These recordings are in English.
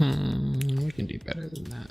We can do better than that.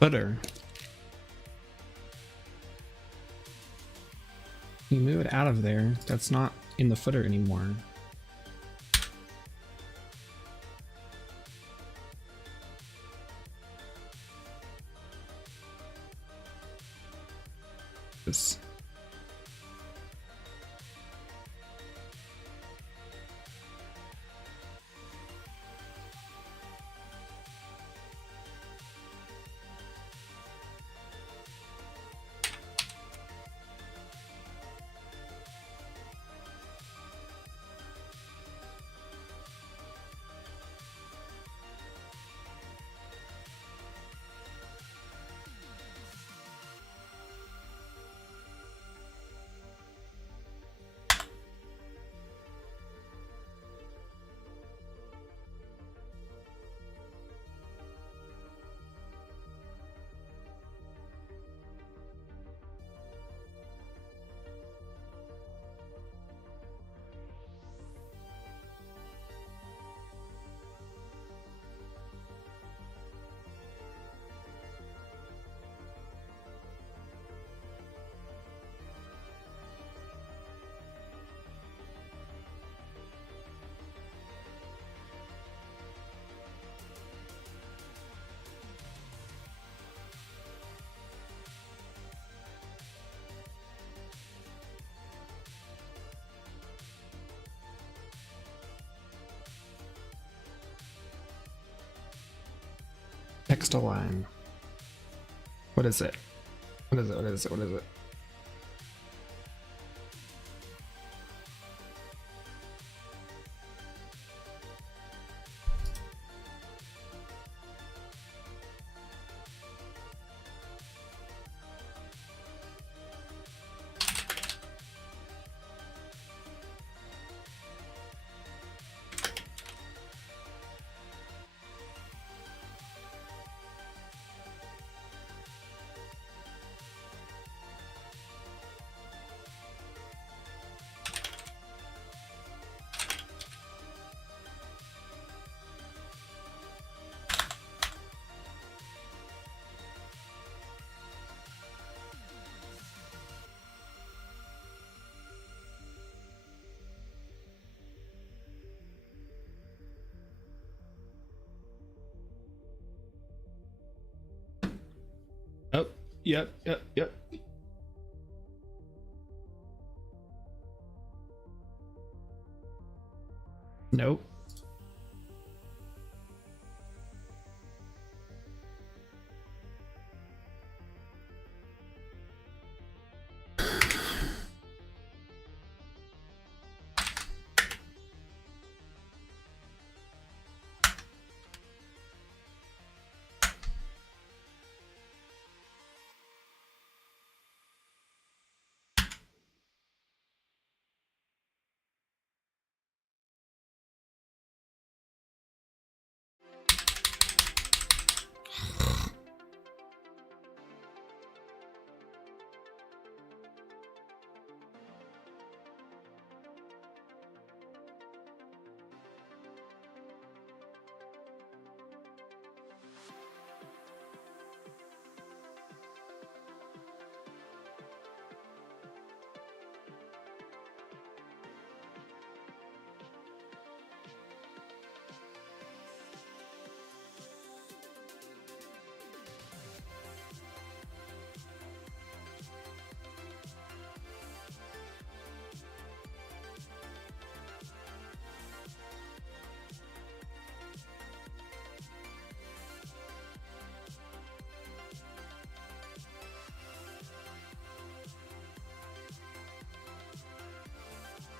Footer. You move it out of there. That's not in the footer anymore. This. Text align. What is it? What is it? What is it? What is it? Yep. Nope.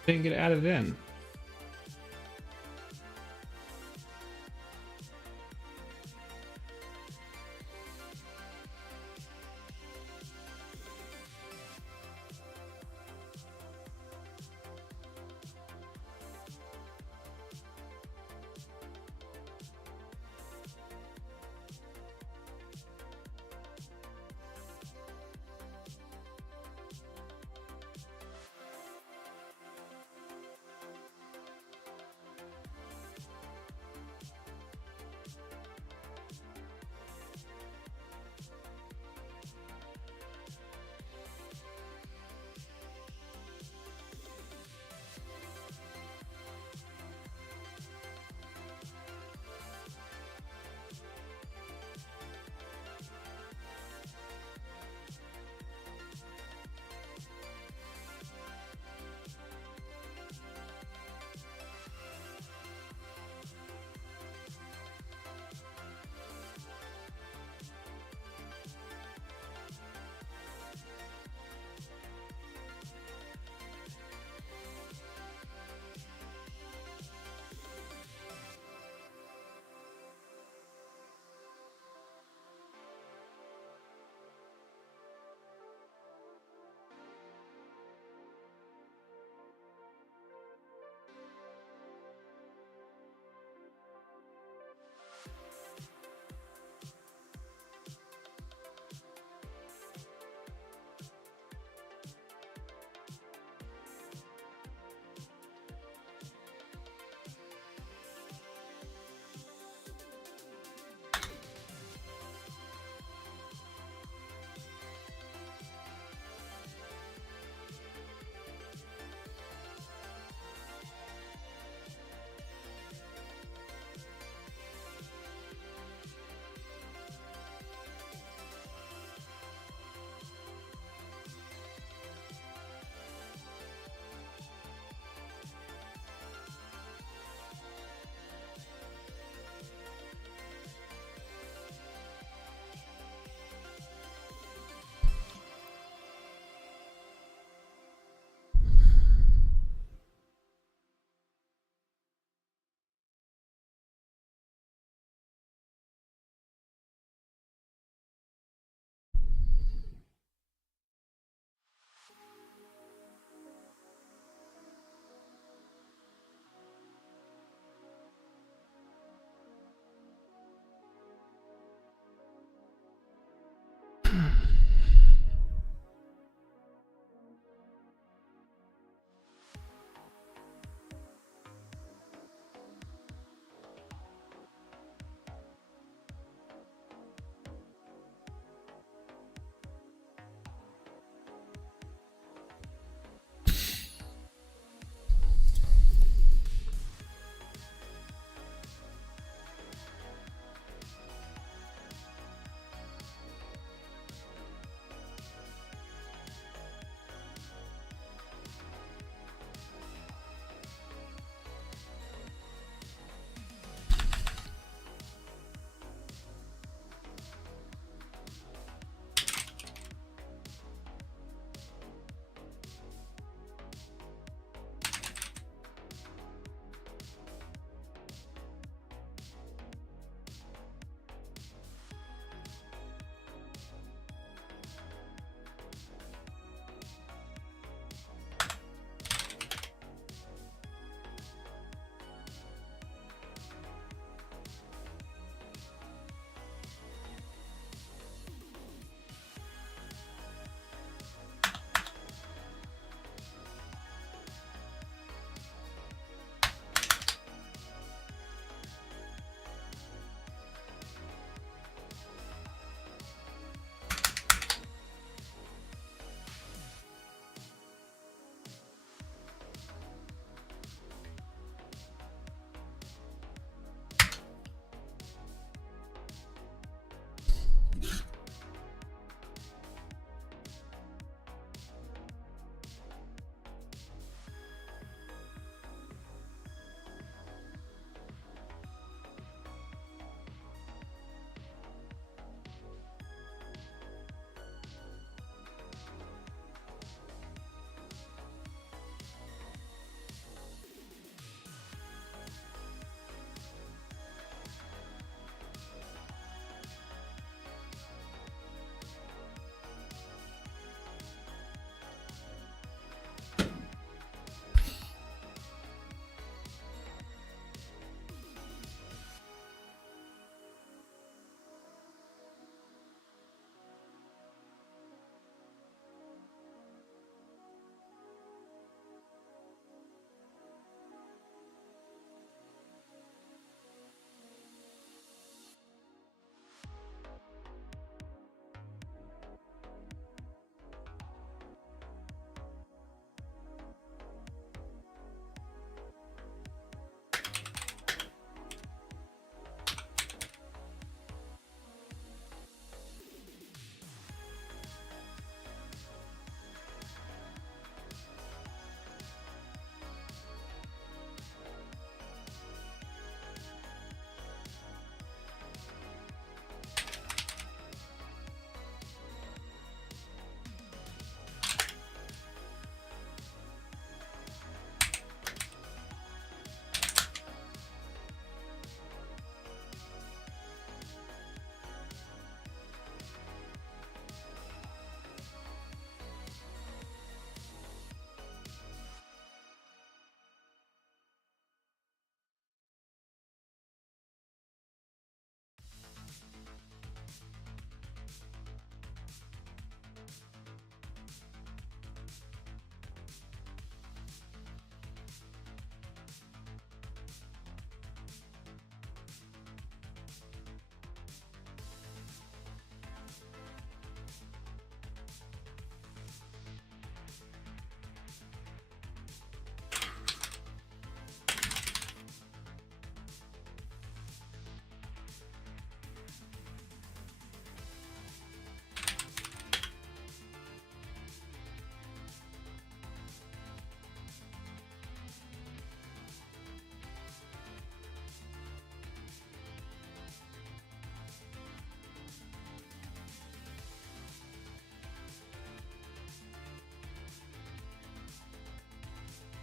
Didn't get added in.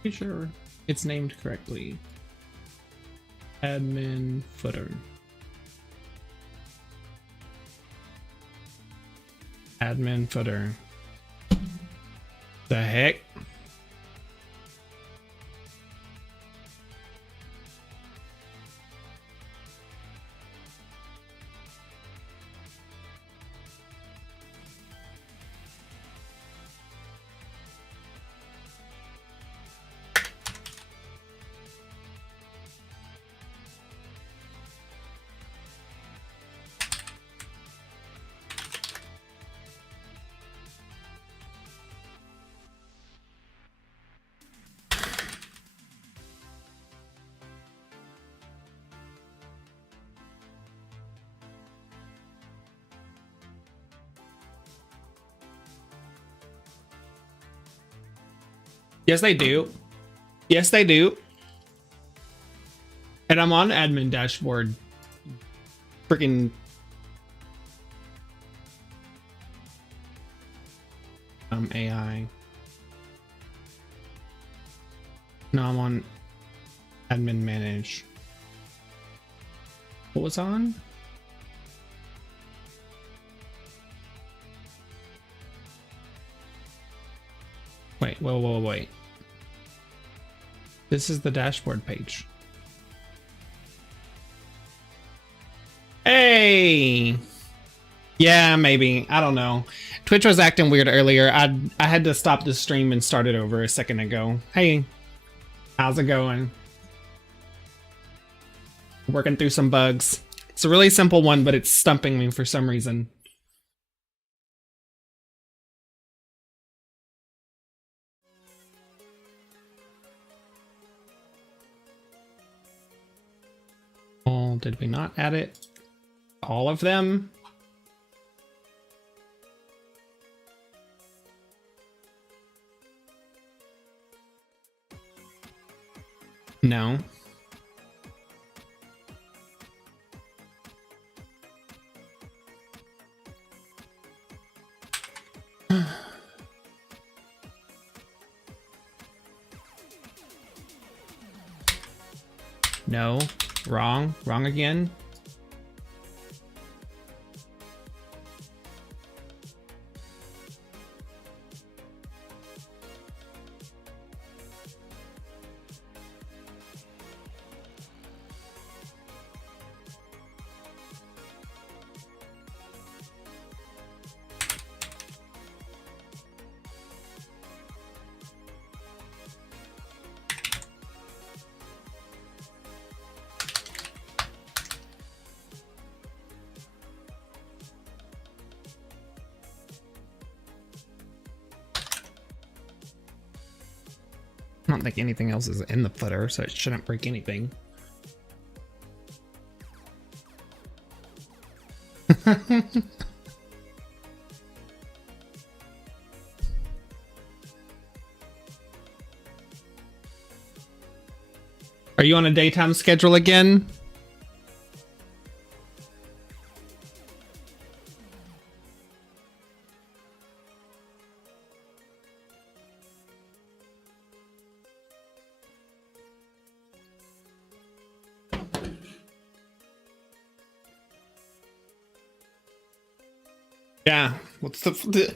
Pretty sure it's named correctly. Admin footer. Admin footer. The heck? Yes, they do. Yes, they do. And I'm on admin dashboard. Freaking. AI. No, I'm on admin manage. What was on? Wait, wait. This is the dashboard page. Hey! Yeah, maybe. I don't know. Twitch was acting weird earlier. I had to stop the stream and start it over a second ago. Hey, how's it going? Working through some bugs. It's a really simple one, but it's stumping me for some reason. Oh, did we not add it? All of them? No. No. Wrong. Wrong again. I don't think anything else is in the footer, so it shouldn't break anything. Are you on a daytime schedule again? Yeah, what's the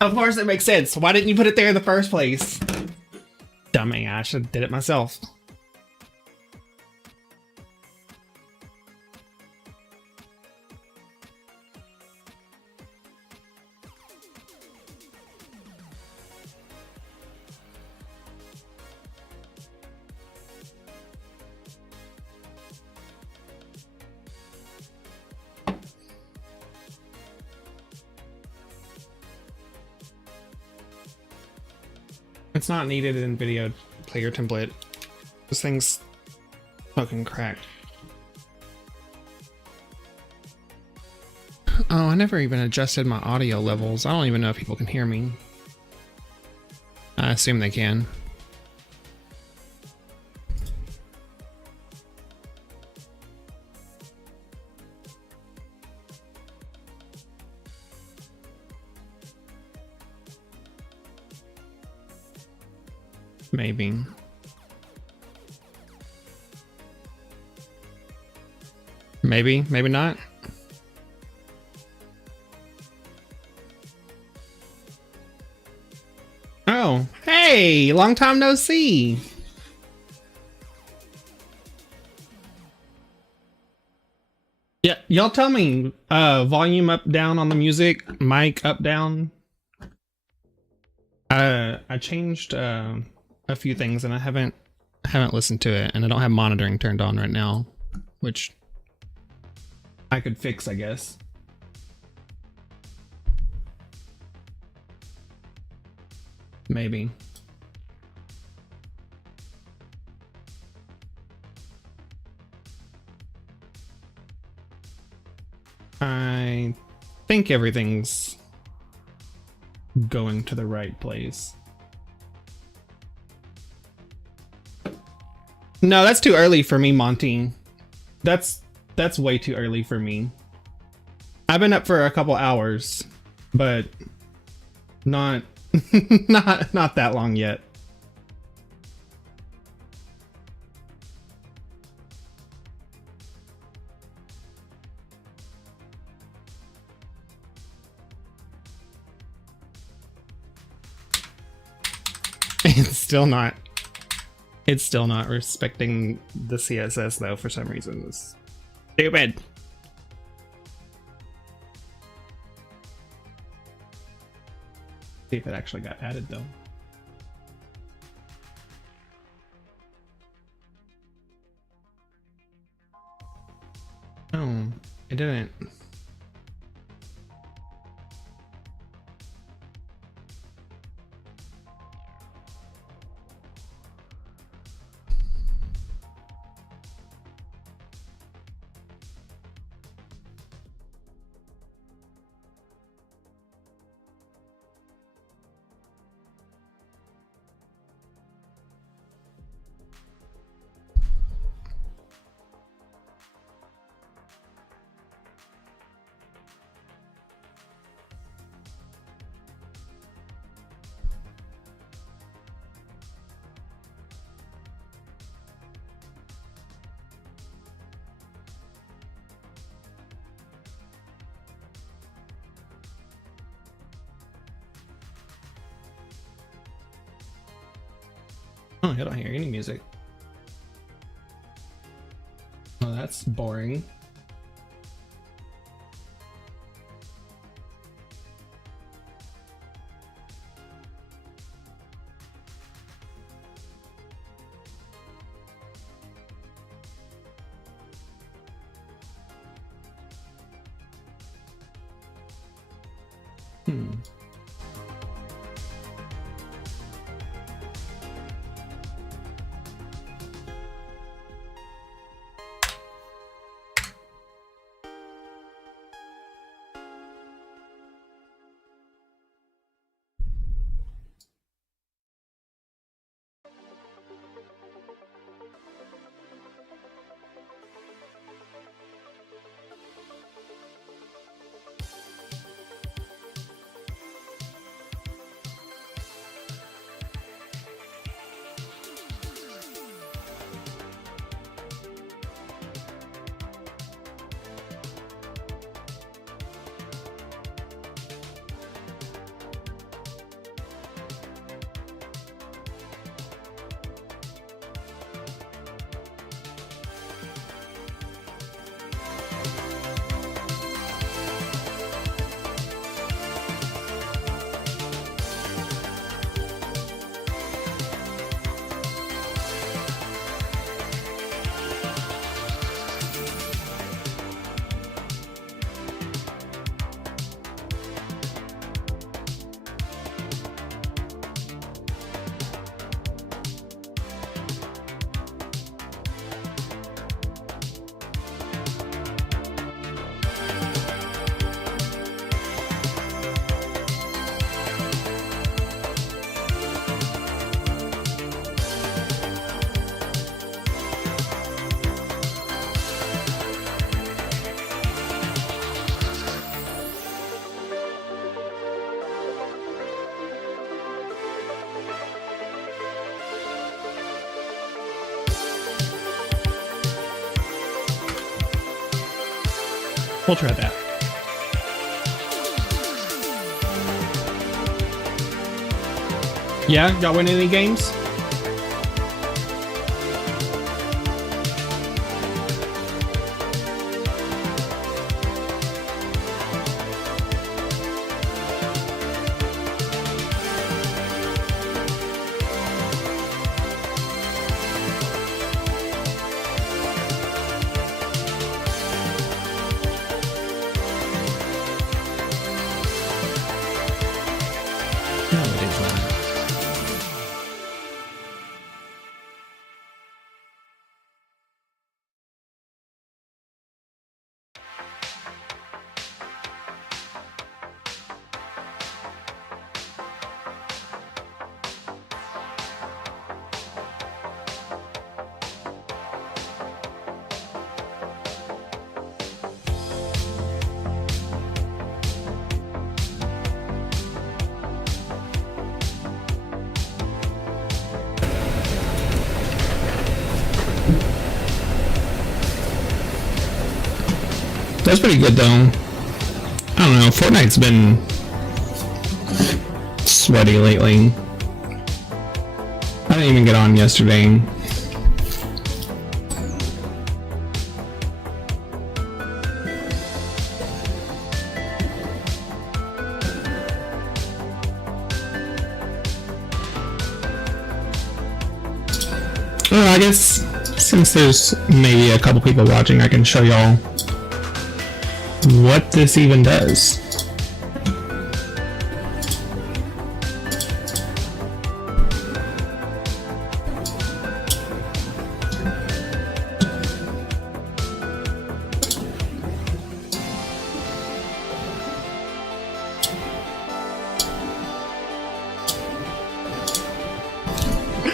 of course it makes sense. Why didn't you put it there in the first place? Dummy, I should have did it myself. It's not needed in video player template. This thing's fucking cracked. Oh, I never even adjusted my audio levels. I don't even know if people can hear me. I assume they can. Maybe. Maybe, maybe not. Oh, hey, long time no see. Yeah, y'all tell me, volume up, down on the music, mic up, down. I changed a few things and I haven't listened to it, and I don't have monitoring turned on right now, which I could fix, I guess. Maybe. I think everything's going to the right place. No, that's too early for me, Monty. That's way too early for me. I've been up for a couple hours, but not not that long yet. It's still not respecting the CSS though for some reason. It's stupid. See if it actually got added though. Oh, it didn't. Oh, I don't hear any music. Oh, that's boring. Hmm. We'll try that. Yeah, y'all win any games? No, it is not. That's pretty good though. I don't know, Fortnite's been sweaty lately. I didn't even get on yesterday. Well, I guess since there's maybe a couple people watching, I can show y'all what this even does.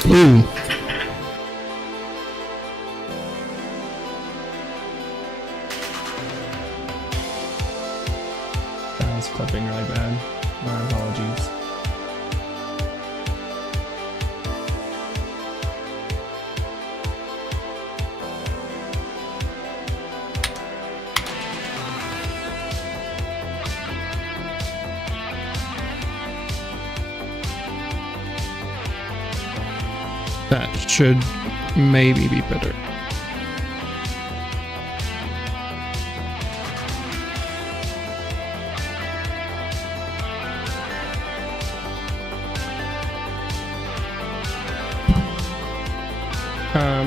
Ooh. That was clipping really bad. My apologies. That should maybe be better.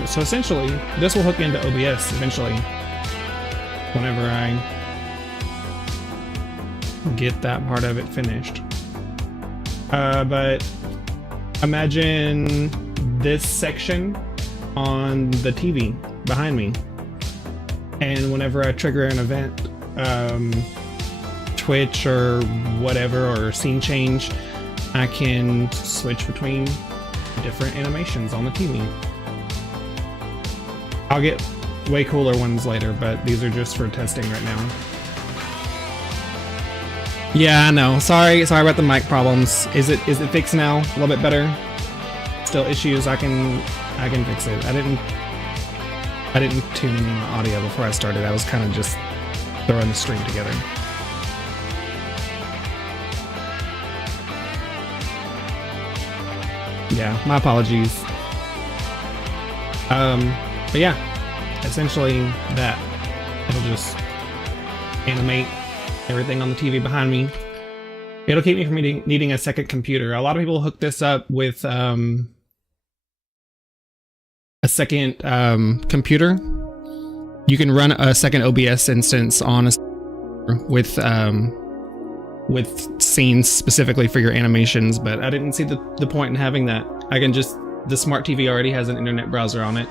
So essentially, this will hook into OBS eventually, whenever I get that part of it finished. But imagine this section on the TV behind me, and whenever I trigger an event, Twitch or whatever, or scene change, I can switch between different animations on the TV. I'll get way cooler ones later, but these are just for testing right now. Yeah, I know. Sorry about the mic problems. Is it fixed now? A little bit better? Still issues? I can fix it. I didn't tune in the audio before I started. I was kind of just throwing the stream together. Yeah, my apologies. But yeah, essentially that. It'll just animate everything on the TV behind me. It'll keep me from needing a second computer. A lot of people hook this up with a second computer. You can run a second OBS instance on a with scenes specifically for your animations, but I didn't see the point in having that. I can just, the smart TV already has an internet browser on it.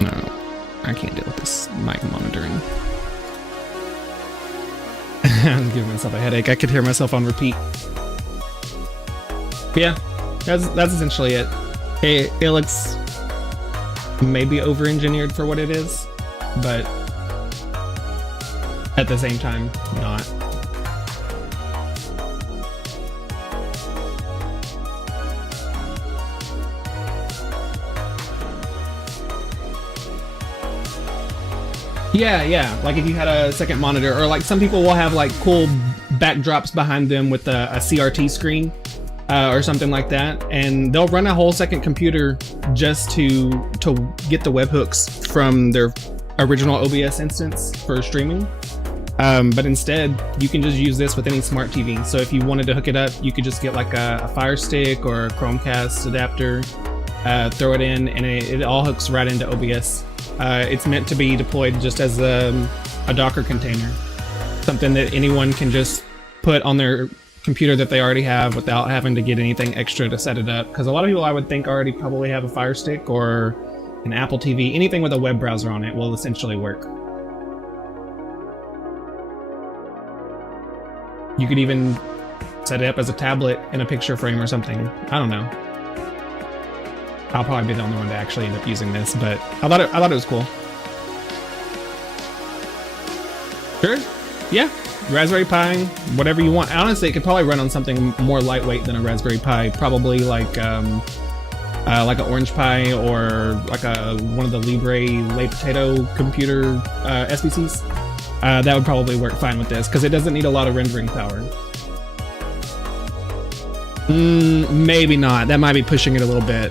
No, I can't deal with this mic monitoring. I'm giving myself a headache. I could hear myself on repeat. But yeah, that's essentially it. It looks maybe over-engineered for what it is, but at the same time, not. Yeah. Like if you had a second monitor, or like some people will have like cool backdrops behind them with a CRT screen or something like that, and they'll run a whole second computer just to get the webhooks from their original OBS instance for streaming. But instead, you can just use this with any smart TV. So if you wanted to hook it up, you could just get like a Fire Stick or a Chromecast adapter, throw it in, and it all hooks right into OBS. It's meant to be deployed just as a Docker container, something that anyone can just put on their computer that they already have without having to get anything extra to set it up. Because a lot of people I would think already probably have a Fire Stick or an Apple TV. Anything with a web browser on it will essentially work. You could even set it up as a tablet in a picture frame or something. I don't know. I'll probably be the only one to actually end up using this, but I thought it was cool. Sure. Yeah. Raspberry Pi, whatever you want. Honestly, it could probably run on something more lightweight than a Raspberry Pi. Probably like an Orange Pi or like one of the Libre Lay Potato computer SBCs. That would probably work fine with this because it doesn't need a lot of rendering power. Maybe not. That might be pushing it a little bit.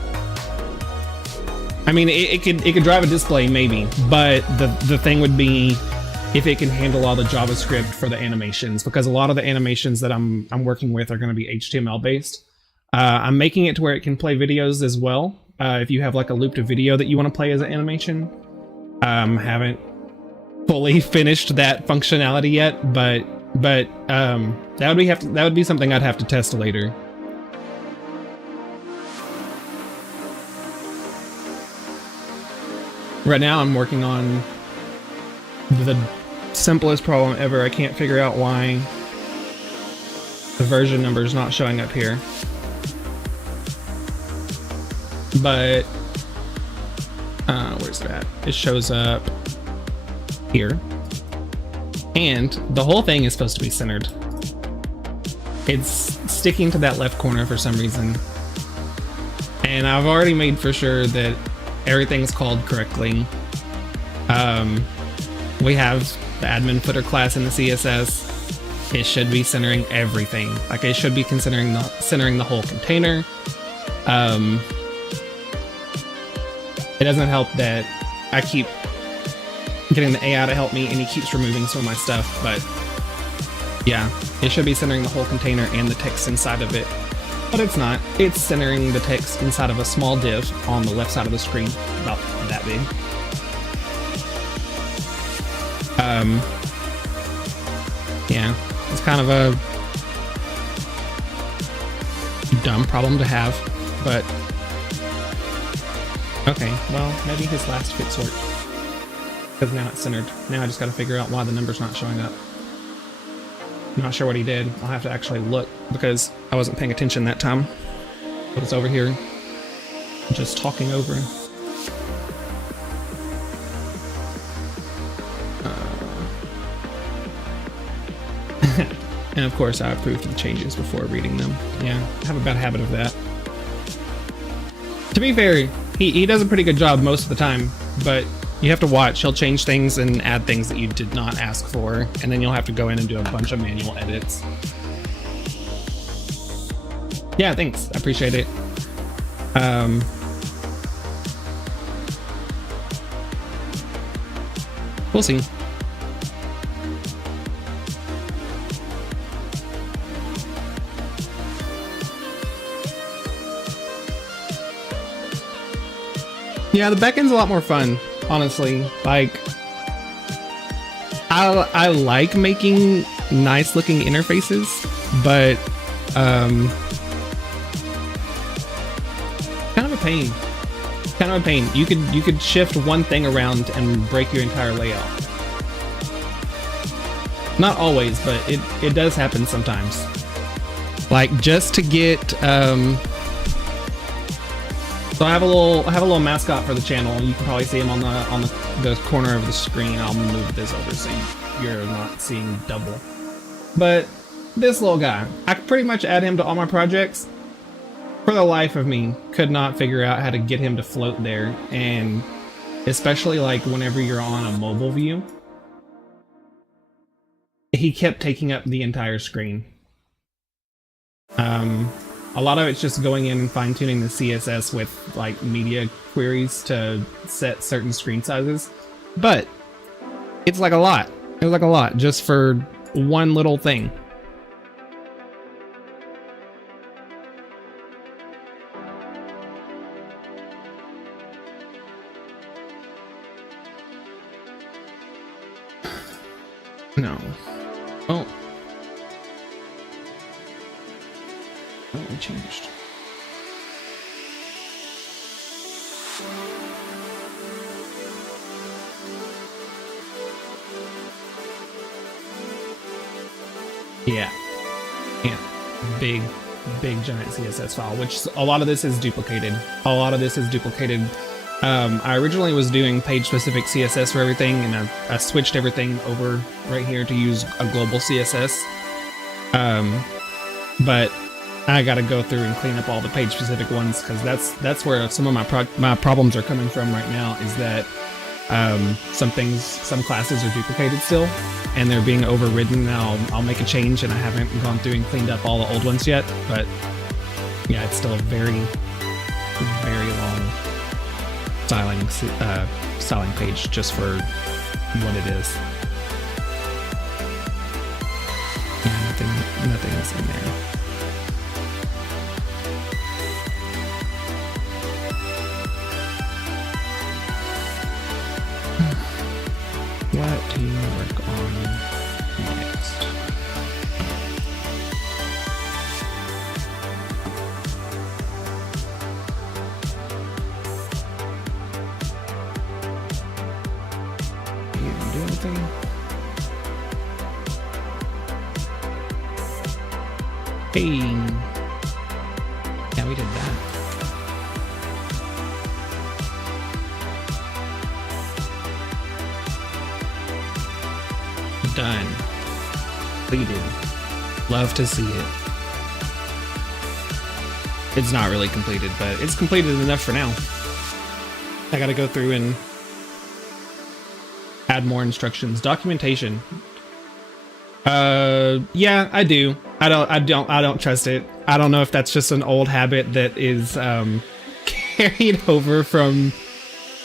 I mean, it could drive a display maybe, but the thing would be if it can handle all the JavaScript for the animations, because a lot of the animations that I'm working with are going to be HTML based. I'm making it to where it can play videos as well. If you have like a looped video that you want to play as an animation, haven't fully finished that functionality yet, but that would be something I'd have to test later. Right now I'm working on the simplest problem ever. I can't figure out why the version number is not showing up here. But where's that? It shows up here. And the whole thing is supposed to be centered. It's sticking to that left corner for some reason. And I've already made for sure that everything's called correctly. We have the admin footer class in the CSS. It should be centering everything. Like it should be considering centering the whole container. It doesn't help that I keep getting the AI to help me and he keeps removing some of my stuff, but yeah, it should be centering the whole container and the text inside of it. But it's not. It's centering the text inside of a small div on the left side of the screen, about that big. Yeah, it's kind of a dumb problem to have, but okay, well, maybe his last fix worked. Because now it's centered. Now I just gotta figure out why the number's not showing up. Not sure what he did. I'll have to actually look because I wasn't paying attention that time. But it's over here. Just talking over. And of course I approved the changes before reading them. Yeah, I have a bad habit of that. To be fair, he does a pretty good job most of the time, but you have to watch. He'll change things and add things that you did not ask for, and then you'll have to go in and do a bunch of manual edits. Yeah, thanks. I appreciate it. We'll see. Yeah, the backend's a lot more fun, honestly. Like, I like making nice looking interfaces, but kind of a pain. Kind of a pain. You could shift one thing around and break your entire layout. Not always, but it does happen sometimes. Like just to get so I have a little mascot for the channel. You can probably see him on the corner of the screen. I'll move this over so you're not seeing double. But this little guy, I could pretty much add him to all my projects. For the life of me, could not figure out how to get him to float there, and especially like whenever you're on a mobile view, he kept taking up the entire screen. A lot of it's just going in and fine-tuning the CSS with like media queries to set certain screen sizes, but it's like a lot. It was like a lot just for one little thing. No. Oh. Oh, it changed. Yeah. Yeah. Big giant CSS file, which a lot of this is duplicated. I originally was doing page-specific CSS for everything, and I switched everything over right here to use a global CSS. But I gotta go through and clean up all the page-specific ones, because that's where some of my problems are coming from right now, is that some classes are duplicated still, and they're being overridden. Now I'll make a change, and I haven't gone through and cleaned up all the old ones yet, but yeah, it's still a very long styling page just for what it is. Yeah, nothing is in there. What do you work on next? You didn't do anything? Hey! Yeah, we did that. Done. Completed. Love to see it. It's not really completed, but it's completed enough for now. I gotta go through and add more instructions. Documentation. Yeah, I do. I don't trust it. I don't know if that's just an old habit that is carried over from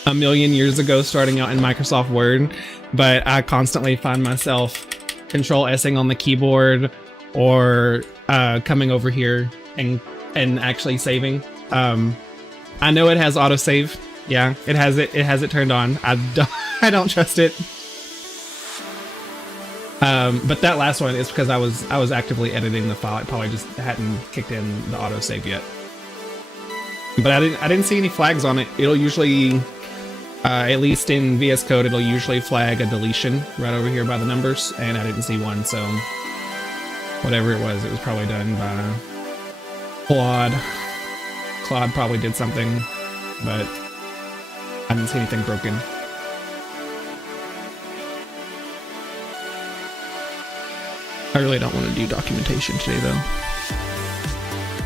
a million years ago starting out in Microsoft Word, but I constantly find myself Control-S-ing on the keyboard or coming over here and actually saving. I know it has autosave. Yeah, it has it turned on. I don't trust it. But that last one is because I was actively editing the file. I probably just hadn't kicked in the autosave yet. But I didn't see any flags on it. It'll usually at least in VS Code, it'll usually flag a deletion right over here by the numbers, and I didn't see one, so whatever it was probably done by Claude. Claude probably did something, but I didn't see anything broken. I really don't want to do documentation today, though.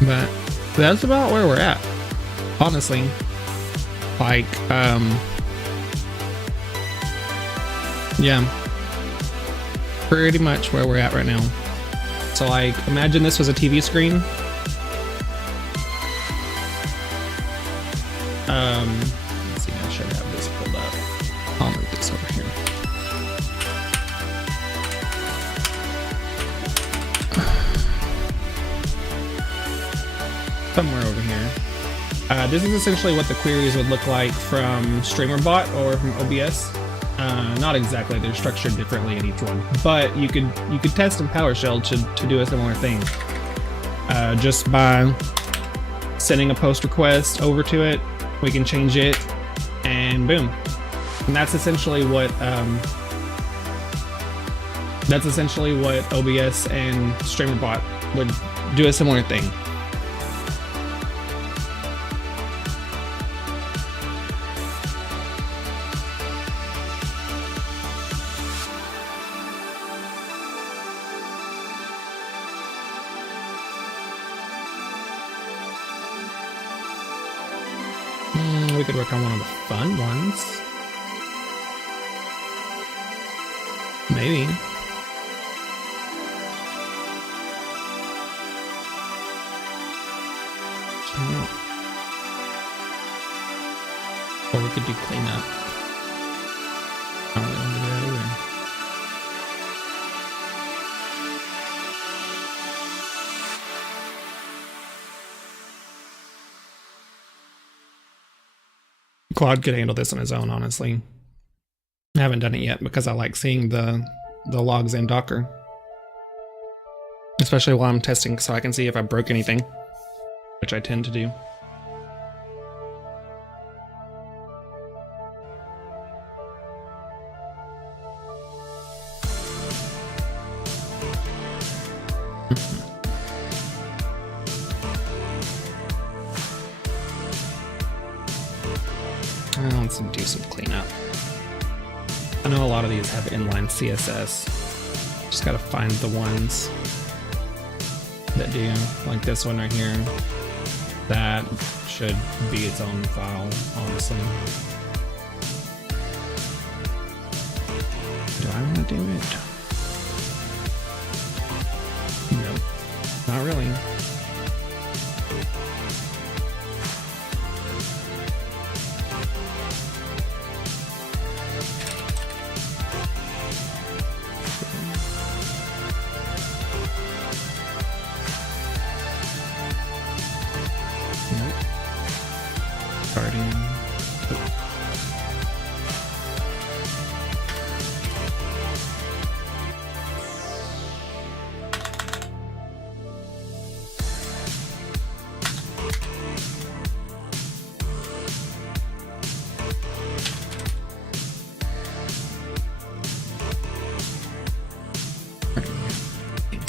But that's about where we're at, honestly. Like, yeah, pretty much where we're at right now. So like, imagine this was a TV screen. Let's see, I should have this pulled up. I'll move this over here. Somewhere over here. This is essentially what the queries would look like from StreamerBot or from OBS. Not exactly, they're structured differently in each one, but you could test in PowerShell to do a similar thing. Just by sending a post request over to it, we can change it, and boom. And that's essentially what OBS and StreamerBot would do, a similar thing. We could work on one of the fun ones. Maybe. know. Or we could do cleanup. I don't really want to do that either. Claude could handle this on his own, honestly. I haven't done it yet because I like seeing the logs in Docker. Especially while I'm testing, so I can see if I broke anything, which I tend to do. Let's do some cleanup. I know a lot of these have inline CSS. Just gotta find the ones that do, like this one right here. That should be its own file, honestly. Do I want to do it? Nope, not really.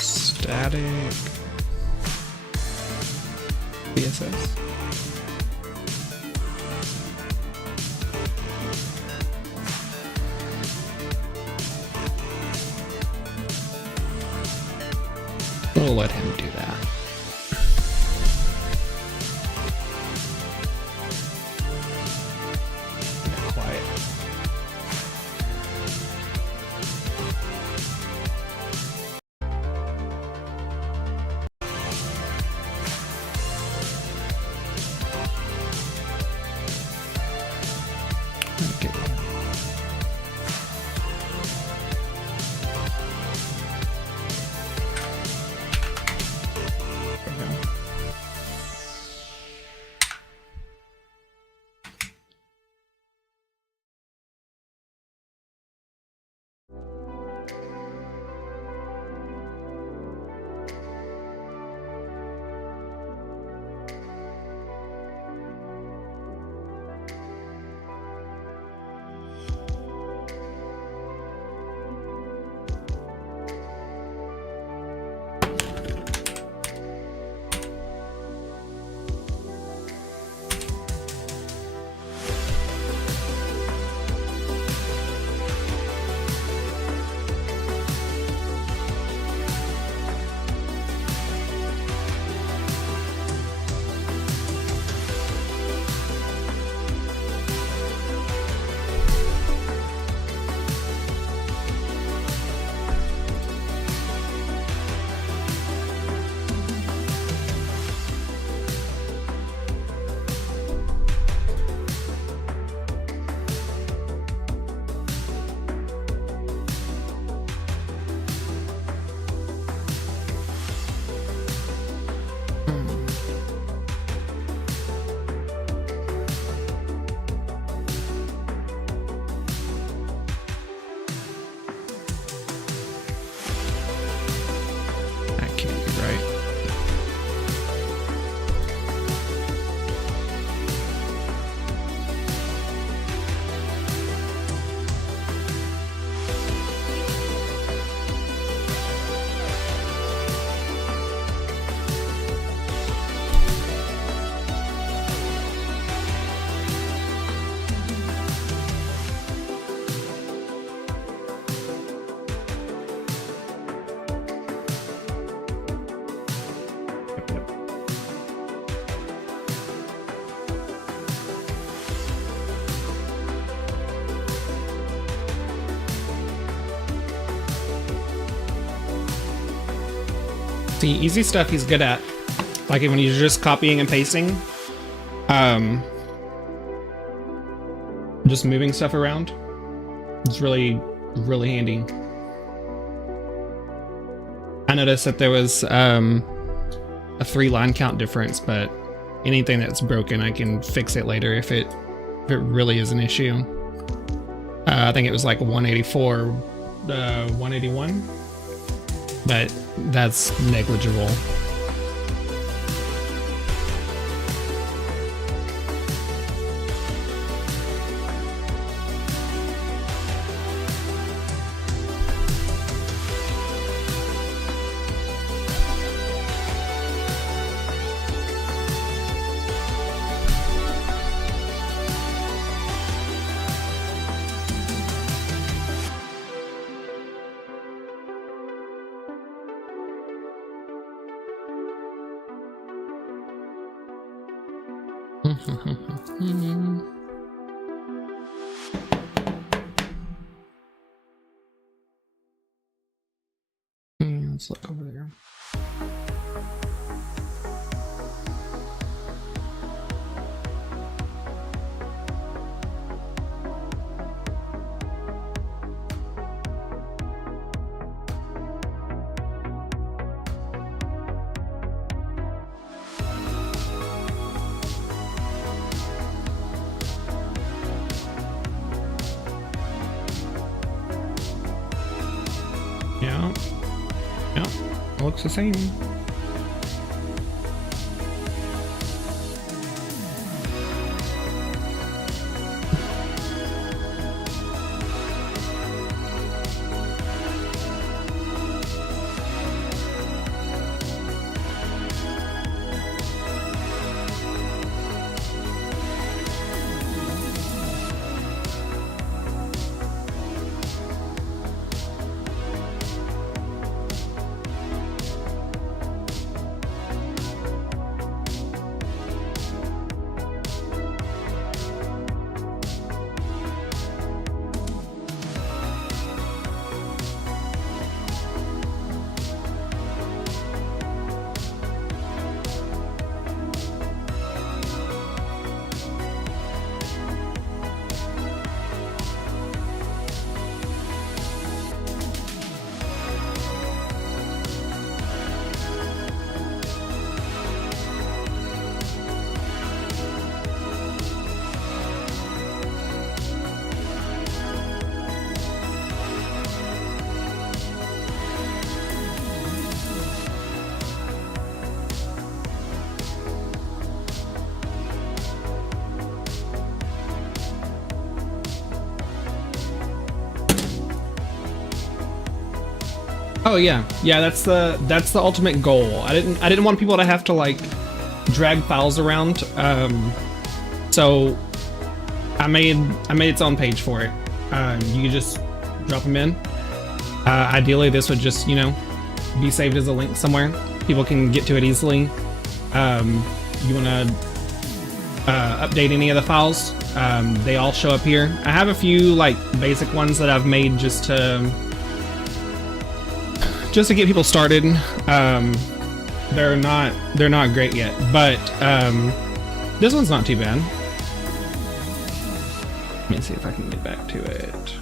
Static CSS. We'll let him do that. Quiet. Okay. See, easy stuff he's good at. Like when you're just copying and pasting, just moving stuff around. It's really, really handy. I noticed that there was a 3-line count difference, but anything that's broken, I can fix it later if it really is an issue. I think it was like 184, 181, but that's negligible. Let's look over there. Yeah. Yep, looks the same. Oh yeah, that's the ultimate goal. I didn't want people to have to like drag files around. So I made its own page for it. You could just drop them in. Ideally, this would just, you know, be saved as a link somewhere. People can get to it easily. You want to update any of the files? They all show up here. I have a few like basic ones that I've made just to get people started. They're not great yet, but this one's not too bad. Let me see if I can get back to it.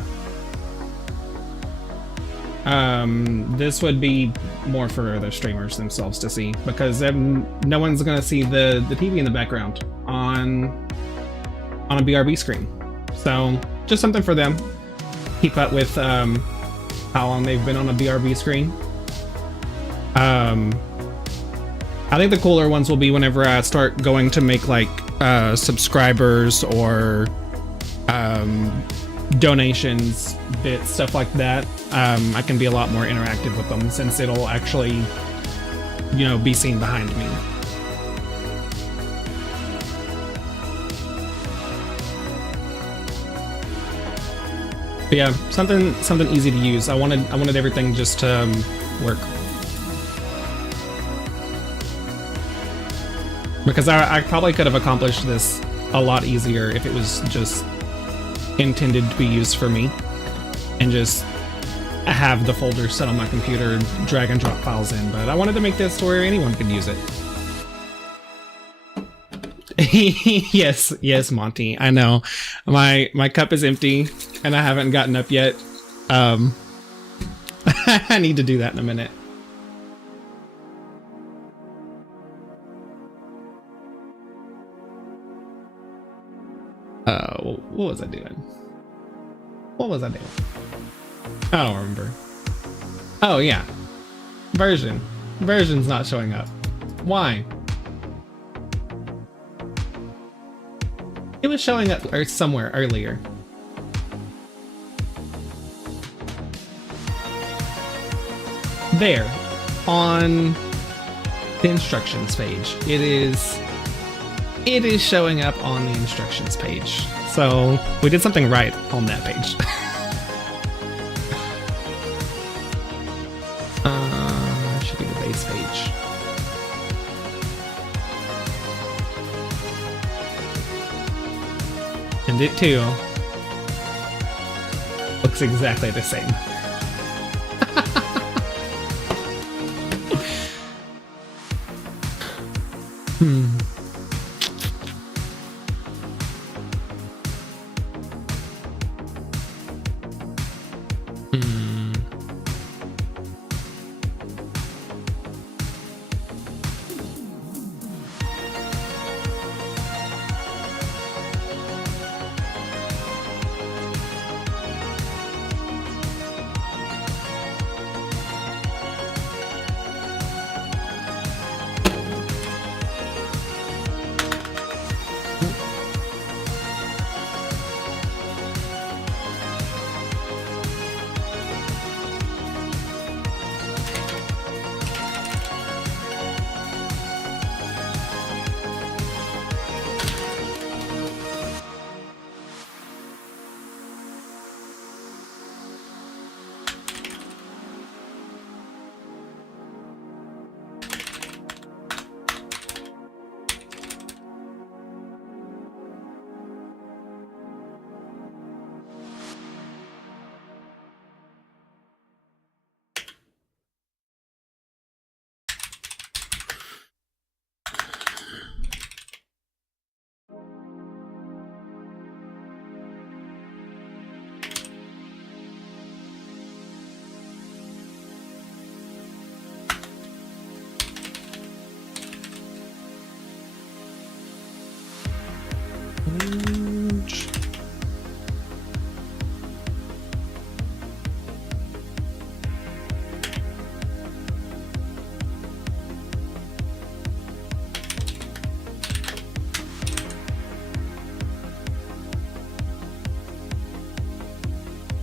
This would be more for the streamers themselves to see, because no one's gonna see the TV in the background on a BRB screen. So just something for them. Keep up with how long they've been on a BRB screen. I think the cooler ones will be whenever I start going to make like subscribers or donations, bits, stuff like that. I can be a lot more interactive with them since it'll actually, you know, be seen behind me. But yeah, something easy to use. I wanted everything just to work. Because I probably could have accomplished this a lot easier if it was just intended to be used for me and just have the folder set on my computer, drag and drop files in, but I wanted to make this to where anyone could use it. Yes, yes, Monty. I know. My cup is empty and I haven't gotten up yet. I need to do that in a minute. What was I doing? What was I doing? I don't remember. Oh yeah. Version's not showing up. Why? It was showing up somewhere earlier. There, on the instructions page. It is showing up on the instructions page. So we did something right on that page. Should be the base page. And it too looks exactly the same.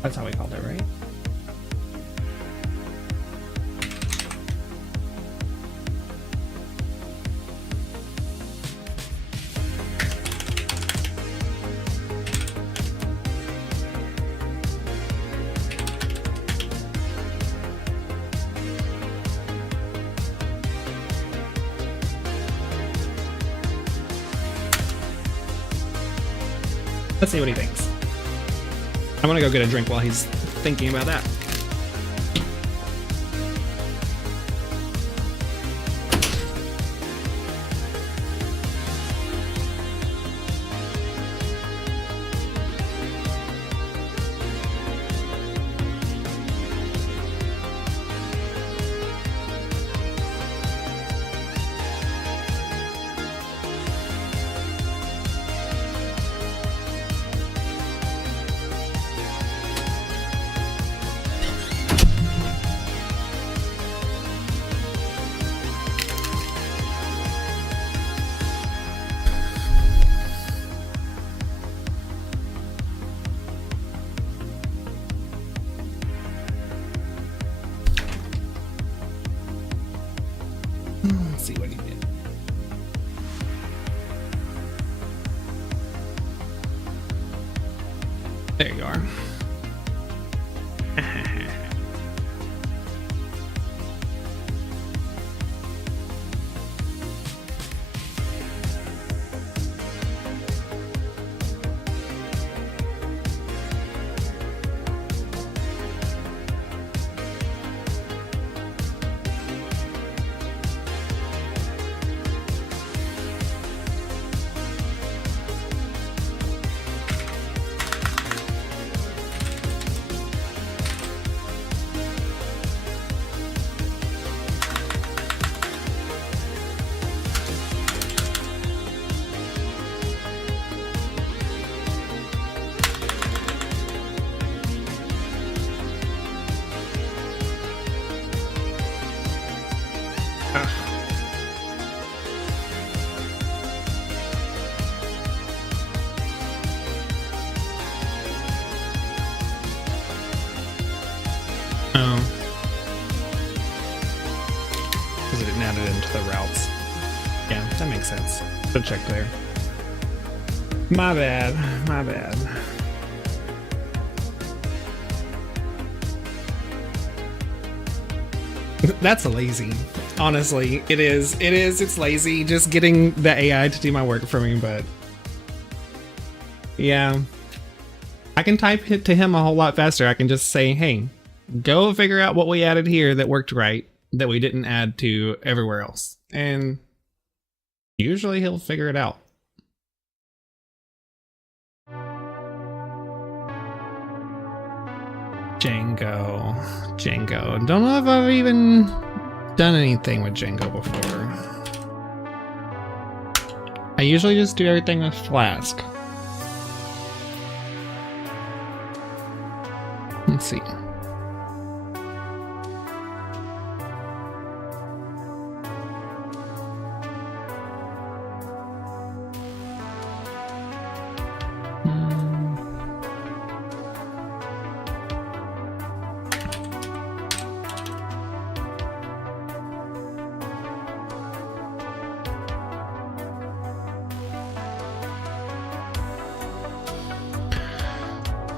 That's how we called it, right? Let's see what he thinks. I'm gonna go get a drink while he's thinking about that. Let's see what he did. There you are. that makes sense. Should check there. My bad, my bad. That's lazy. Honestly, it is. It's lazy just getting the AI to do my work for me, but yeah. I can type it to him a whole lot faster. I can just say, hey, go figure out what we added here that worked right, that we didn't add to everywhere else. And usually he'll figure it out. Django. Don't know if I've even done anything with Django before. I usually just do everything with Flask. Let's see.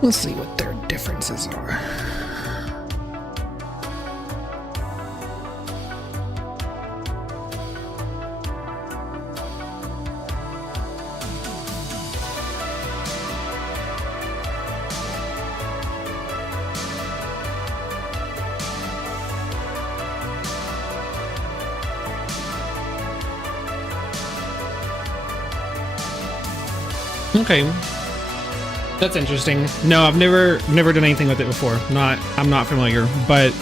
Let's see what their differences are. Okay. That's interesting. No, I've never done anything with it before. I'm not familiar, but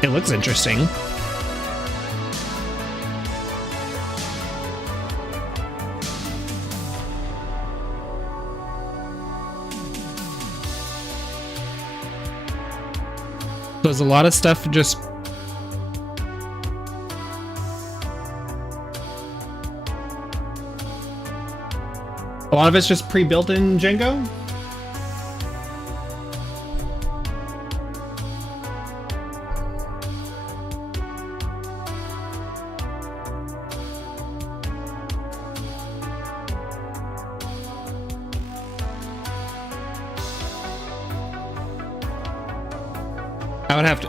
it looks interesting. There's a lot of stuff just a lot of it's just pre-built in Django?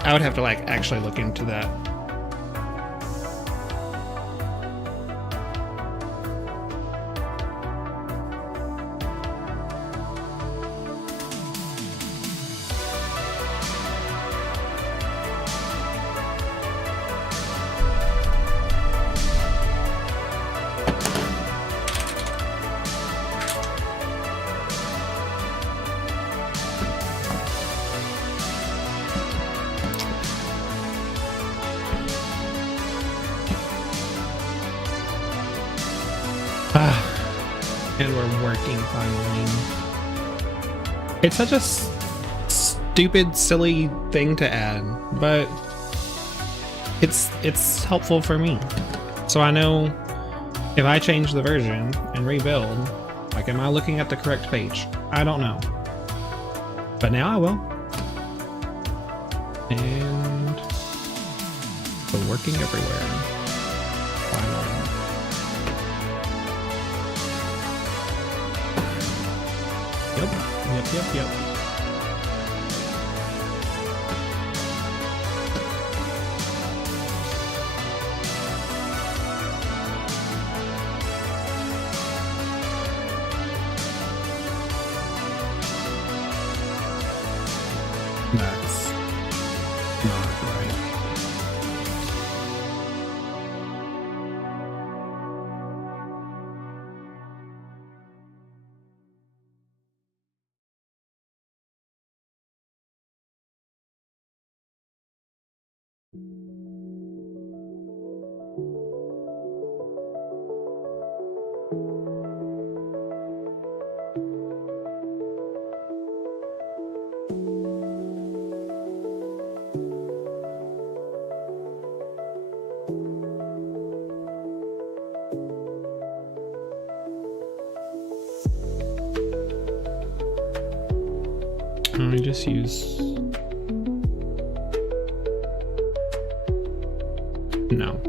I would have to like actually look into that. And we're working finally. It's such a stupid, silly thing to add, but it's helpful for me. So I know if I change the version and rebuild, like, am I looking at the correct page? I don't know. But now I will. And we're working everywhere. Finally. Yep. That's not right. I just use no.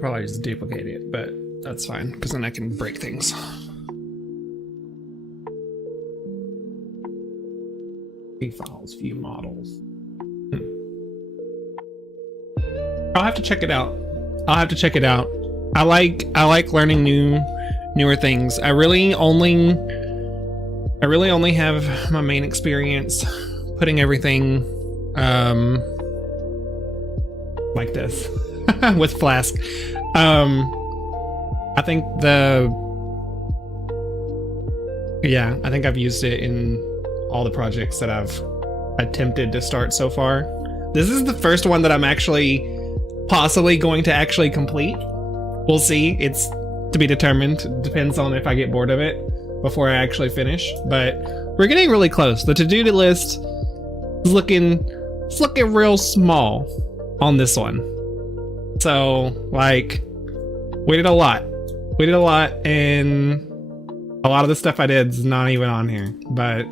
probably just duplicate it, but that's fine because then I can break things. View files, view models. I'll have to check it out. I like learning newer things. I really only have my main experience putting everything like this with Flask. I think I've used it in all the projects that I've attempted to start so far. This is the first one that I'm actually possibly going to actually complete. We'll see. It's to be determined. Depends on if I get bored of it before I actually finish. But we're getting really close. The to-do list is looking real small on this one. So like we did a lot, and a lot of the stuff I did is not even on here. But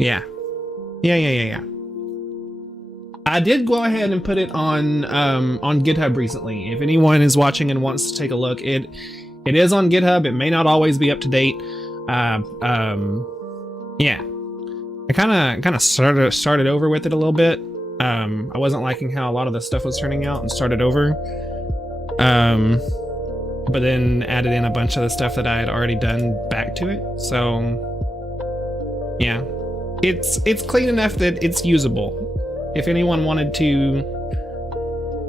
yeah. I did go ahead and put it on GitHub recently. If anyone is watching and wants to take a look, it is on GitHub. It may not always be up to date. Yeah, I kind of started over with it a little bit. I wasn't liking how a lot of the stuff was turning out and started over. But then added in a bunch of the stuff that I had already done back to it. So yeah, it's clean enough that it's usable. If anyone wanted to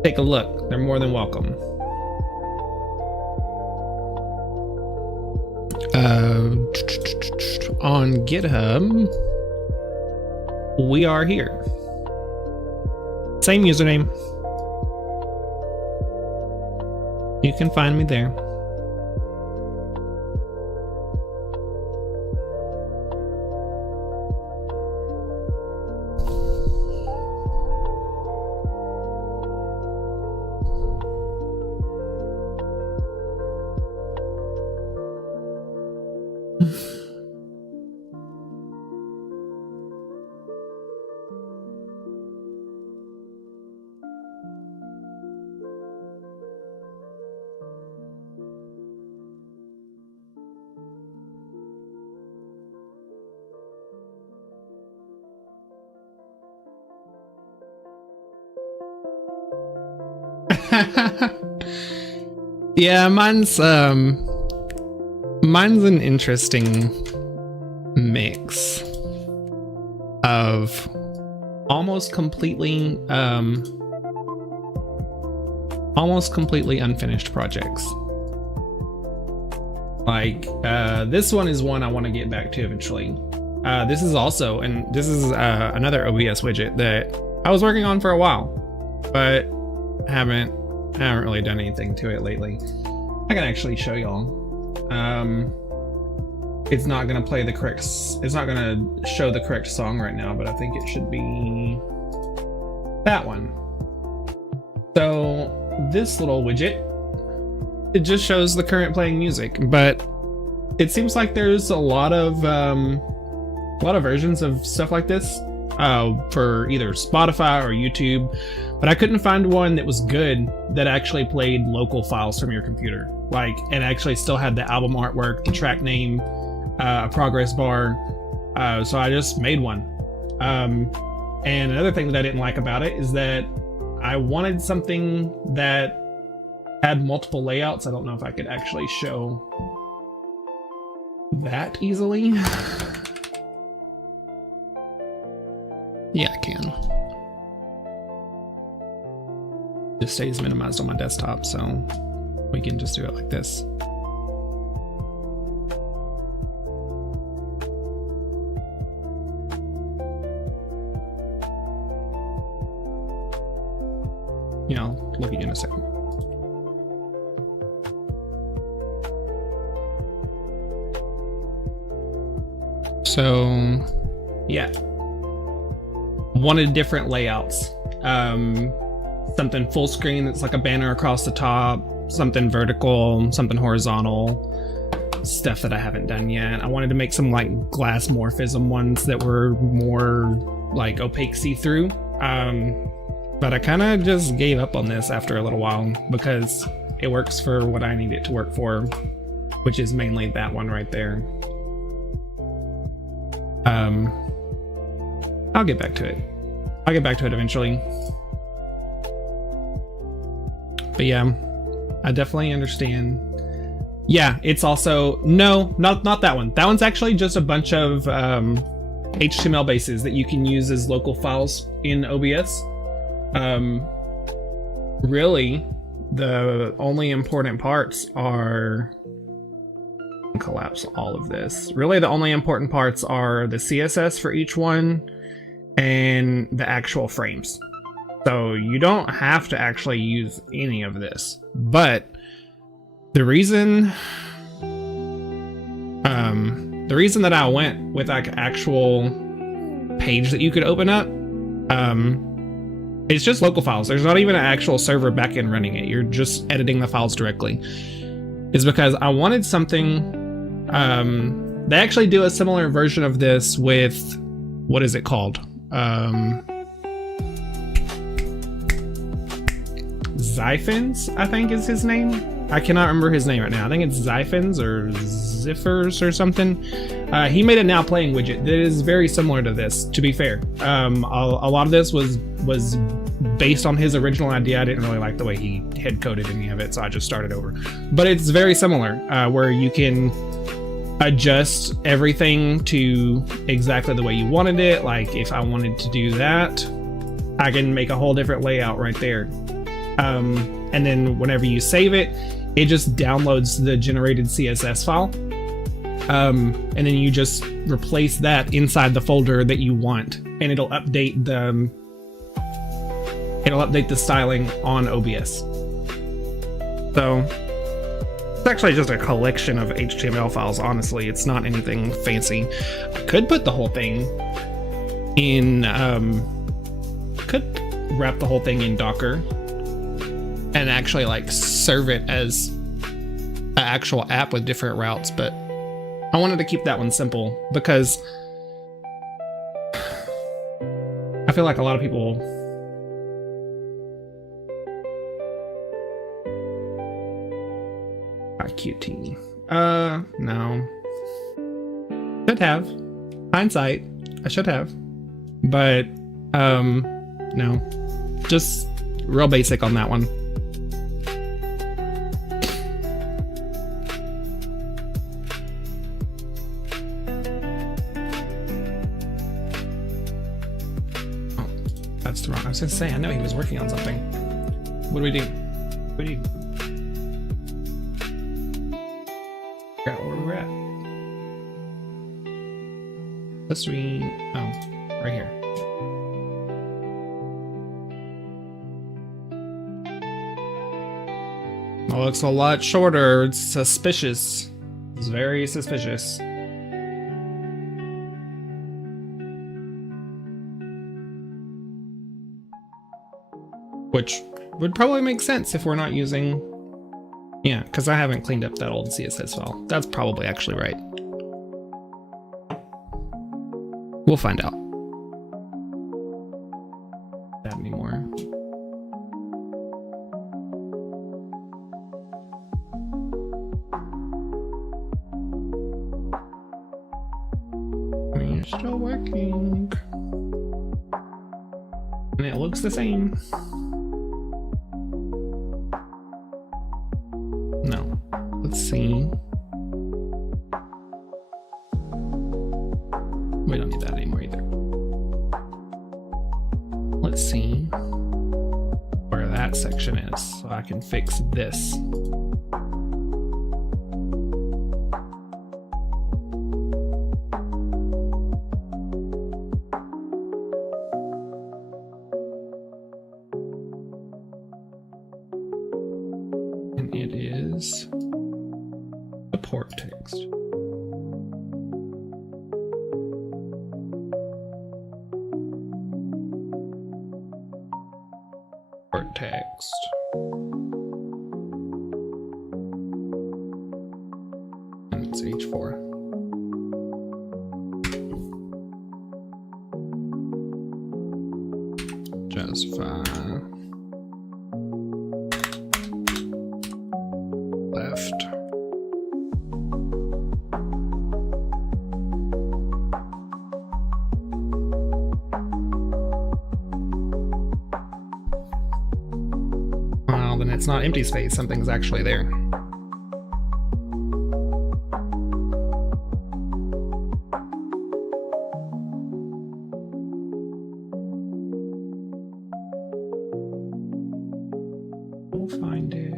take a look, they're more than welcome. On GitHub, we are here. Same username. You can find me there. Yeah, mine's an interesting mix of almost completely unfinished projects. Like this one is one I want to get back to eventually. This is also, and this is another OBS widget that I was working on for a while, but haven't really done anything to it lately. I can actually show y'all. It's not gonna play the correct, it's not gonna show the correct song right now, but I think it should be that one. So this little widget, it just shows the current playing music, but it seems like there's a lot of versions of stuff like this for either Spotify or YouTube, but I couldn't find one that was good that actually played local files from your computer. Like, it actually still had the album artwork, the track name, a progress bar. So I just made one. And another thing that I didn't like about it is that I wanted something that had multiple layouts. I don't know if I could actually show that easily. Yeah, I can. It stays minimized on my desktop, so we can just do it like this. Yeah, I'll look at you in a second. So, yeah. Wanted different layouts. Something full screen that's like a banner across the top, something vertical, something horizontal, stuff that I haven't done yet. I wanted to make some like glass morphism ones that were more like opaque see-through. But I kind of just gave up on this after a little while because it works for what I need it to work for, which is mainly that one right there. I'll get back to it. I'll get back to it eventually. But yeah, I definitely understand. Yeah, it's also, no, not that one. That one's actually just a bunch of HTML bases that you can use as local files in OBS. Really, the only important parts are, collapse all of this. Really, the only important parts are the CSS for each one and the actual frames. So you don't have to actually use any of this. But the reason that I went with like actual page that you could open up, it's just local files. There's not even an actual server backend running it. You're just editing the files directly. Is because I wanted something. They actually do a similar version of this with, what is it called? Zyphens, I think is his name. I cannot remember his name right now. I think it's Zyphens or Ziffers or something. He made a now playing widget that is very similar to this, to be fair. A lot of this was based on his original idea. I didn't really like the way he head coded any of it, so I just started over. But it's very similar, where you can adjust everything to exactly the way you wanted it. Like if I wanted to do that, I can make a whole different layout right there. And then whenever you save it, it just downloads the generated CSS file. And then you just replace that inside the folder that you want, and it'll update the styling on OBS. So it's actually just a collection of HTML files, honestly. It's not anything fancy. I could put the whole thing in, could wrap the whole thing in Docker and actually like serve it as an actual app with different routes, but I wanted to keep that one simple because I feel like a lot of people QT. No. Should have. Hindsight, I should have. But, no. Just real basic on that one. Oh, that's the wrong. I was gonna say, I know he was working on something. What do we do? What do we do? Where we're at. History. Oh, right here. Oh, it looks a lot shorter. It's suspicious. It's very suspicious. Which would probably make sense if we're not using. Yeah, because I haven't cleaned up that old CSS file. That's probably actually right. We'll find out. That anymore. I mean, it's still working. And it looks the same. No. Let's see. We don't need that anymore either. Let's see where that section is so I can fix this. And it is support text. Text. And it's H4. Just fine. Left. Well, then it's not empty space. Something's actually there. Find it.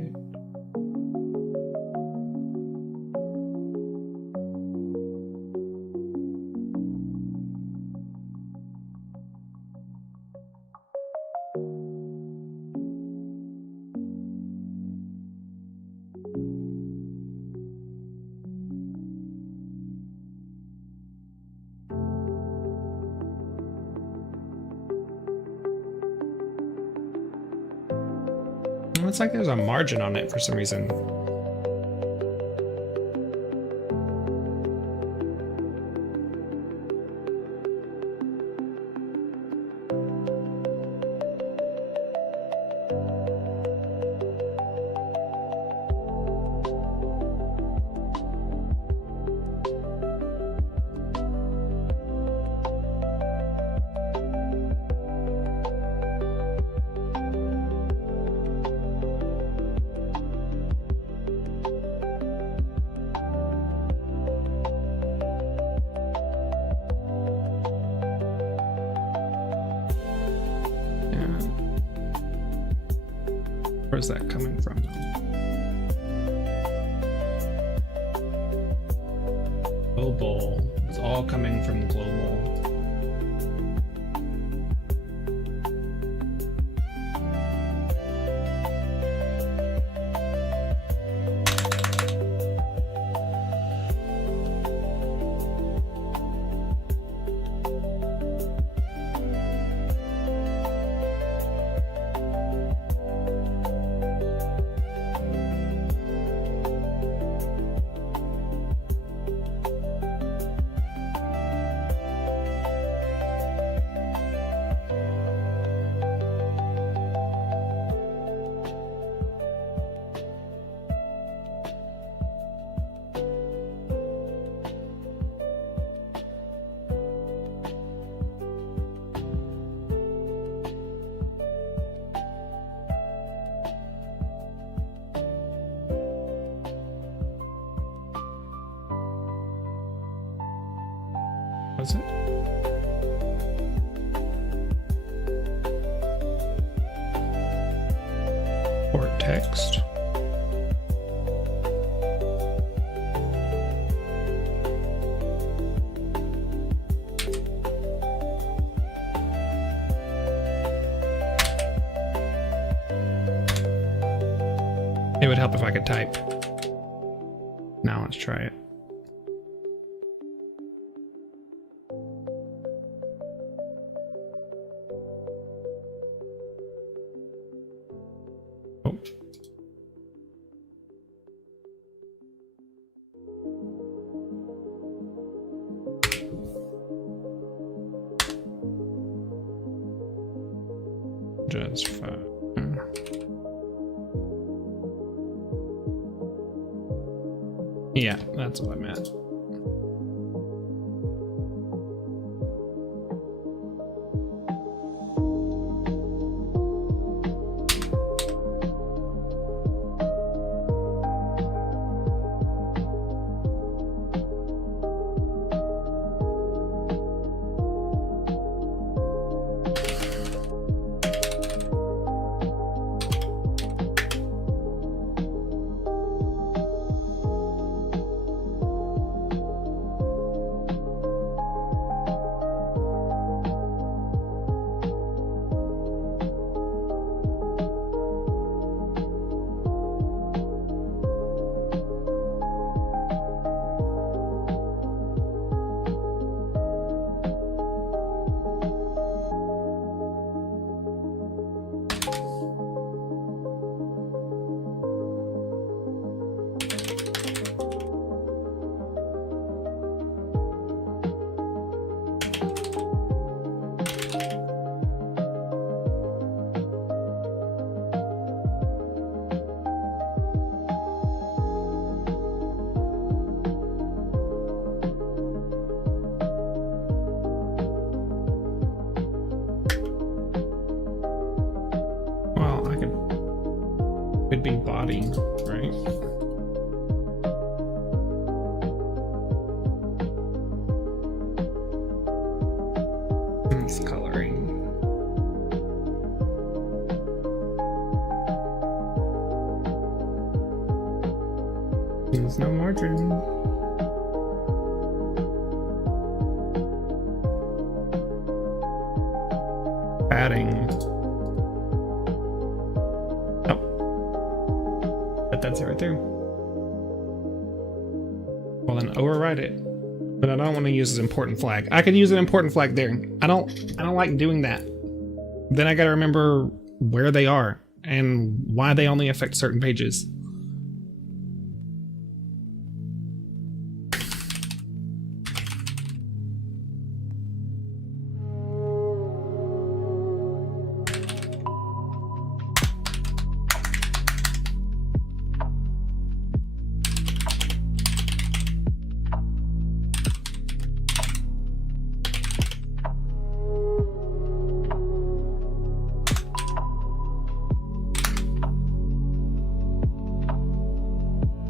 It's like there's a margin on it for some reason. Where's that coming from? Global. It's all coming from global. Was it? Or text. It would help if I could type. Now let's try it. Oh. Just fine. Yeah, that's what I meant. would be body, right? It's coloring. There's no margin. Padding. Oh. But that's it right there. Well then override it. But I don't want to use an important flag. I could use an important flag there. I don't like doing that. Then I gotta remember where they are and why they only affect certain pages.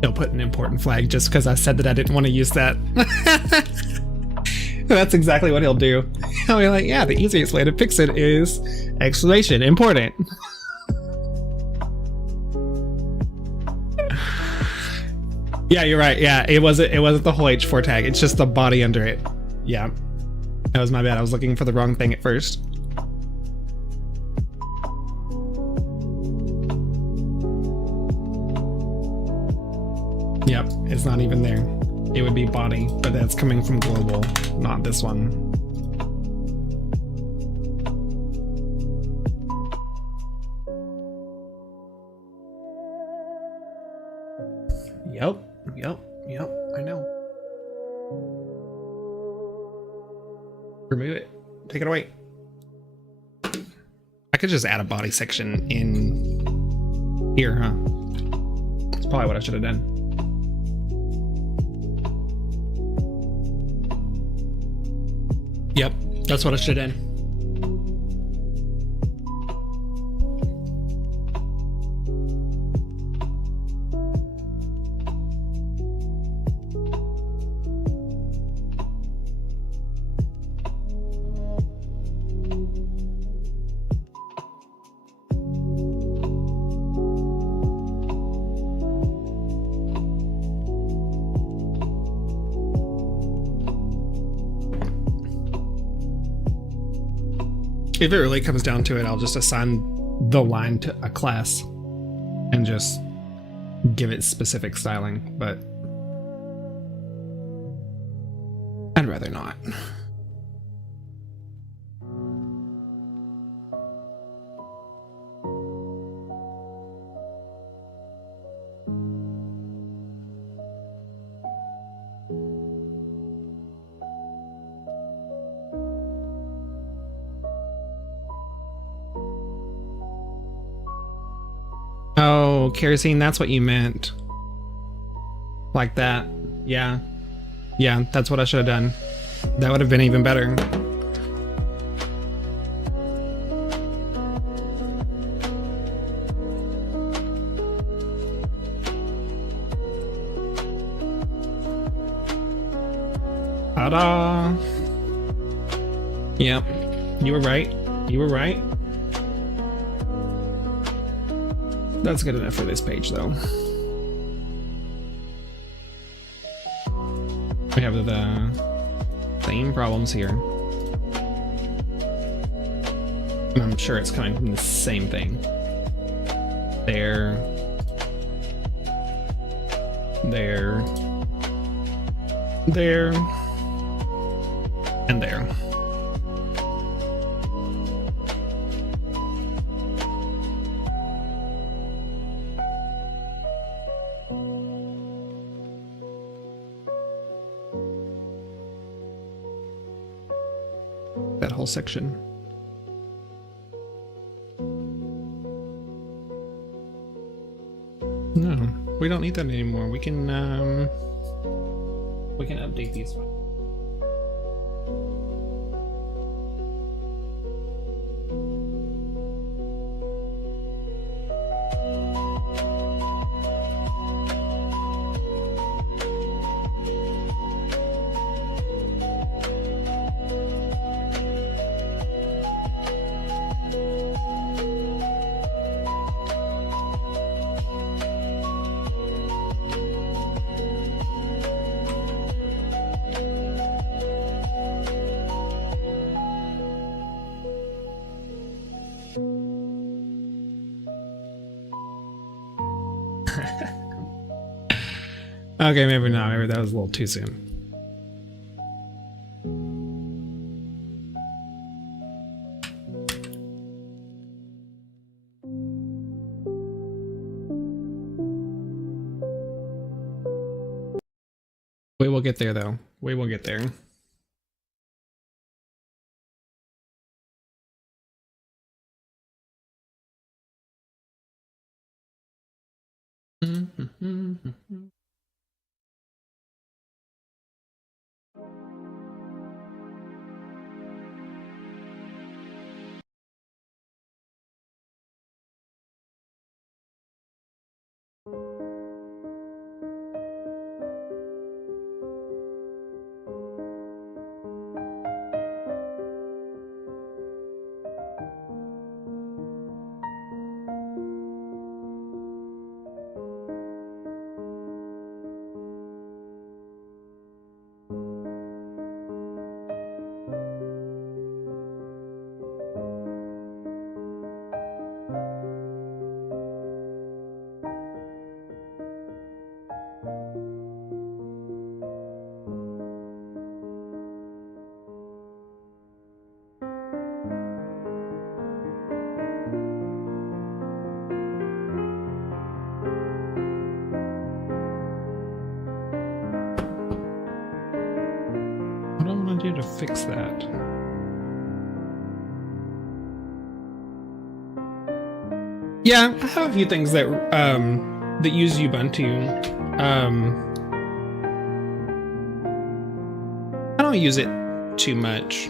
He'll put an important flag just because I said that I didn't want to use that. That's exactly what he'll do. He'll be like, yeah, the easiest way to fix it is exclamation important. Yeah, you're right. Yeah, it wasn't the whole H4 tag. It's just the body under it. Yeah, that was my bad. I was looking for the wrong thing at first. Yep, it's not even there. It would be body, but that's coming from global, not this one. Yep, I know. Remove it. Take it away. I could just add a body section in here, huh? That's probably what I should have done. Yep, that's what I should have done. If it really comes down to it, I'll just assign the line to a class and just give it specific styling, but I'd rather not. Oh, kerosene, that's what you meant. Like that. Yeah. Yeah, that's what I should have done. That would have been even better. Ta-da! Yep. You were right. You were right. That's good enough for this page, though. We have the same problems here. I'm sure it's coming from the same thing. There. There. There. And there. That whole section. No, we don't need that anymore. We can update these ones. Okay, maybe not. Maybe that was a little too soon. We will get there, though. We will get there. What do I want to do to fix that? Yeah, I have a few things that that use Ubuntu. I don't use it too much.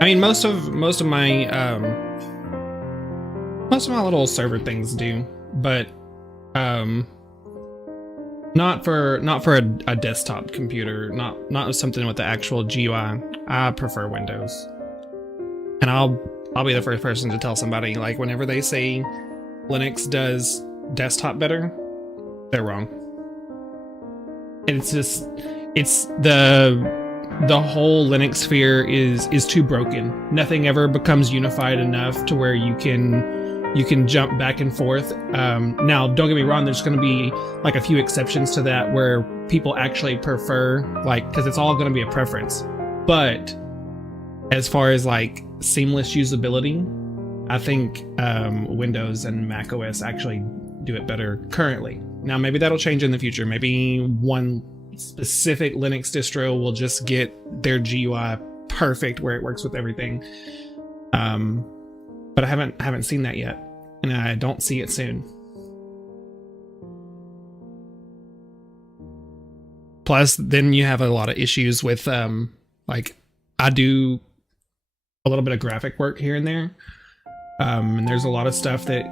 I mean, most of my little server things do, but not for a desktop computer, not something with the actual GUI. I prefer Windows. And I'll be the first person to tell somebody, like, whenever they say Linux does desktop better, they're wrong. It's just, it's the whole Linux sphere is too broken. Nothing ever becomes unified enough to where you can jump back and forth. Now, don't get me wrong, there's going to be like a few exceptions to that where people actually prefer, like, because it's all going to be a preference. But as far as like seamless usability, I think Windows and Mac OS actually do it better currently. Now, maybe that'll change in the future. Maybe one specific Linux distro will just get their GUI perfect where it works with everything. But I haven't seen that yet, and I don't see it soon. Plus, then you have a lot of issues with like, I do a little bit of graphic work here and there, and there's a lot of stuff that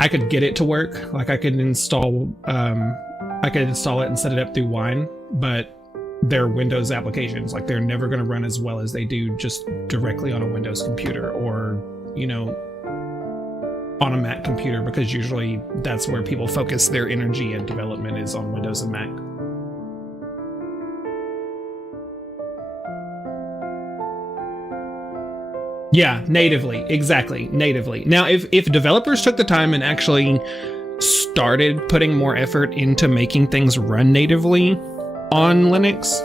I could get it to work. Like, I could install it and set it up through Wine, but they're Windows applications. Like, they're never going to run as well as they do just directly on a Windows computer, or, you know, on a Mac computer, because usually that's where people focus their energy and development, is on Windows and Mac. Yeah, natively. Exactly, natively. Now, if developers took the time and actually started putting more effort into making things run natively on Linux,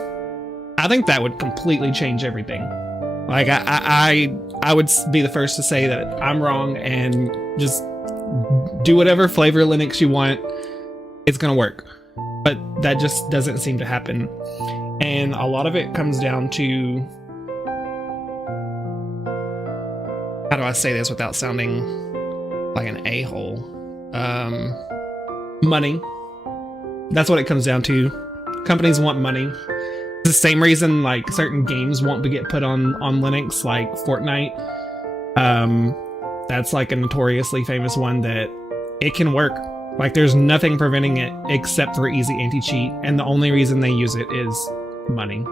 I think that would completely change everything. Like, I would be the first to say that I'm wrong, and just do whatever flavor Linux you want. It's gonna work. But that just doesn't seem to happen. And a lot of it comes down to, how do I say this without sounding like an a-hole? Money. That's what it comes down to. Companies want money. It's the same reason, like, certain games won't get put on Linux, like Fortnite. That's like a notoriously famous one that it can work. Like, there's nothing preventing it except for easy anti-cheat, and the only reason they use it is money.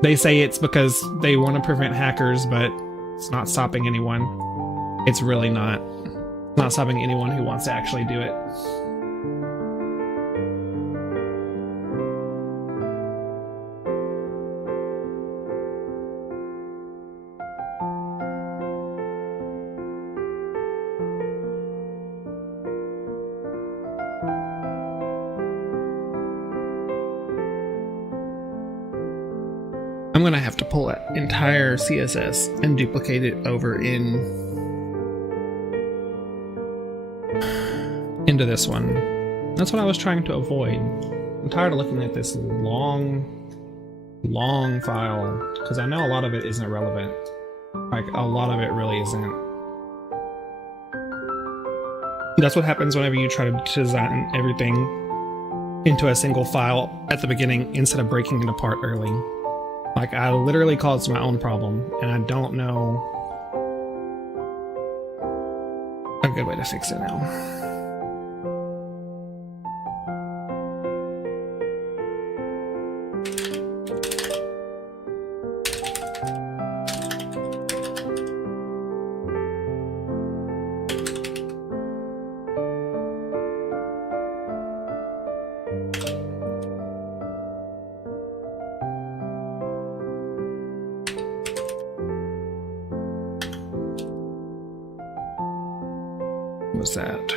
They say it's because they want to prevent hackers, but it's not stopping anyone. It's really not. It's not stopping anyone who wants to actually do it. gonna have to pull that entire CSS and duplicate it over into this one. That's what I was trying to avoid. I'm tired of looking at this long file, because I know a lot of it isn't relevant. Like, a lot of it really isn't. That's what happens whenever you try to design everything into a single file at the beginning instead of breaking it apart early. Like, I literally caused my own problem, and I don't know a good way to fix it now. Was that?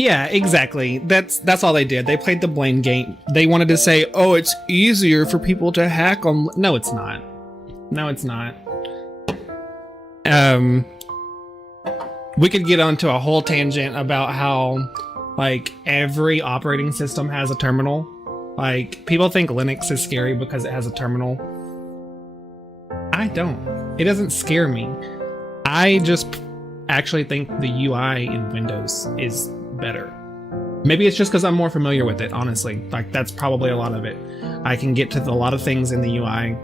Yeah, exactly. That's all they did. They played the blame game. They wanted to say, "Oh, it's easier for people to hack on." No, it's not. No, it's not. We could get onto a whole tangent about how, like, every operating system has a terminal. Like, people think Linux is scary because it has a terminal. I don't. It doesn't scare me. I just actually think the UI in Windows is better. Maybe it's just because I'm more familiar with it, honestly. Like, that's probably a lot of it. I can get to a lot of things in the UI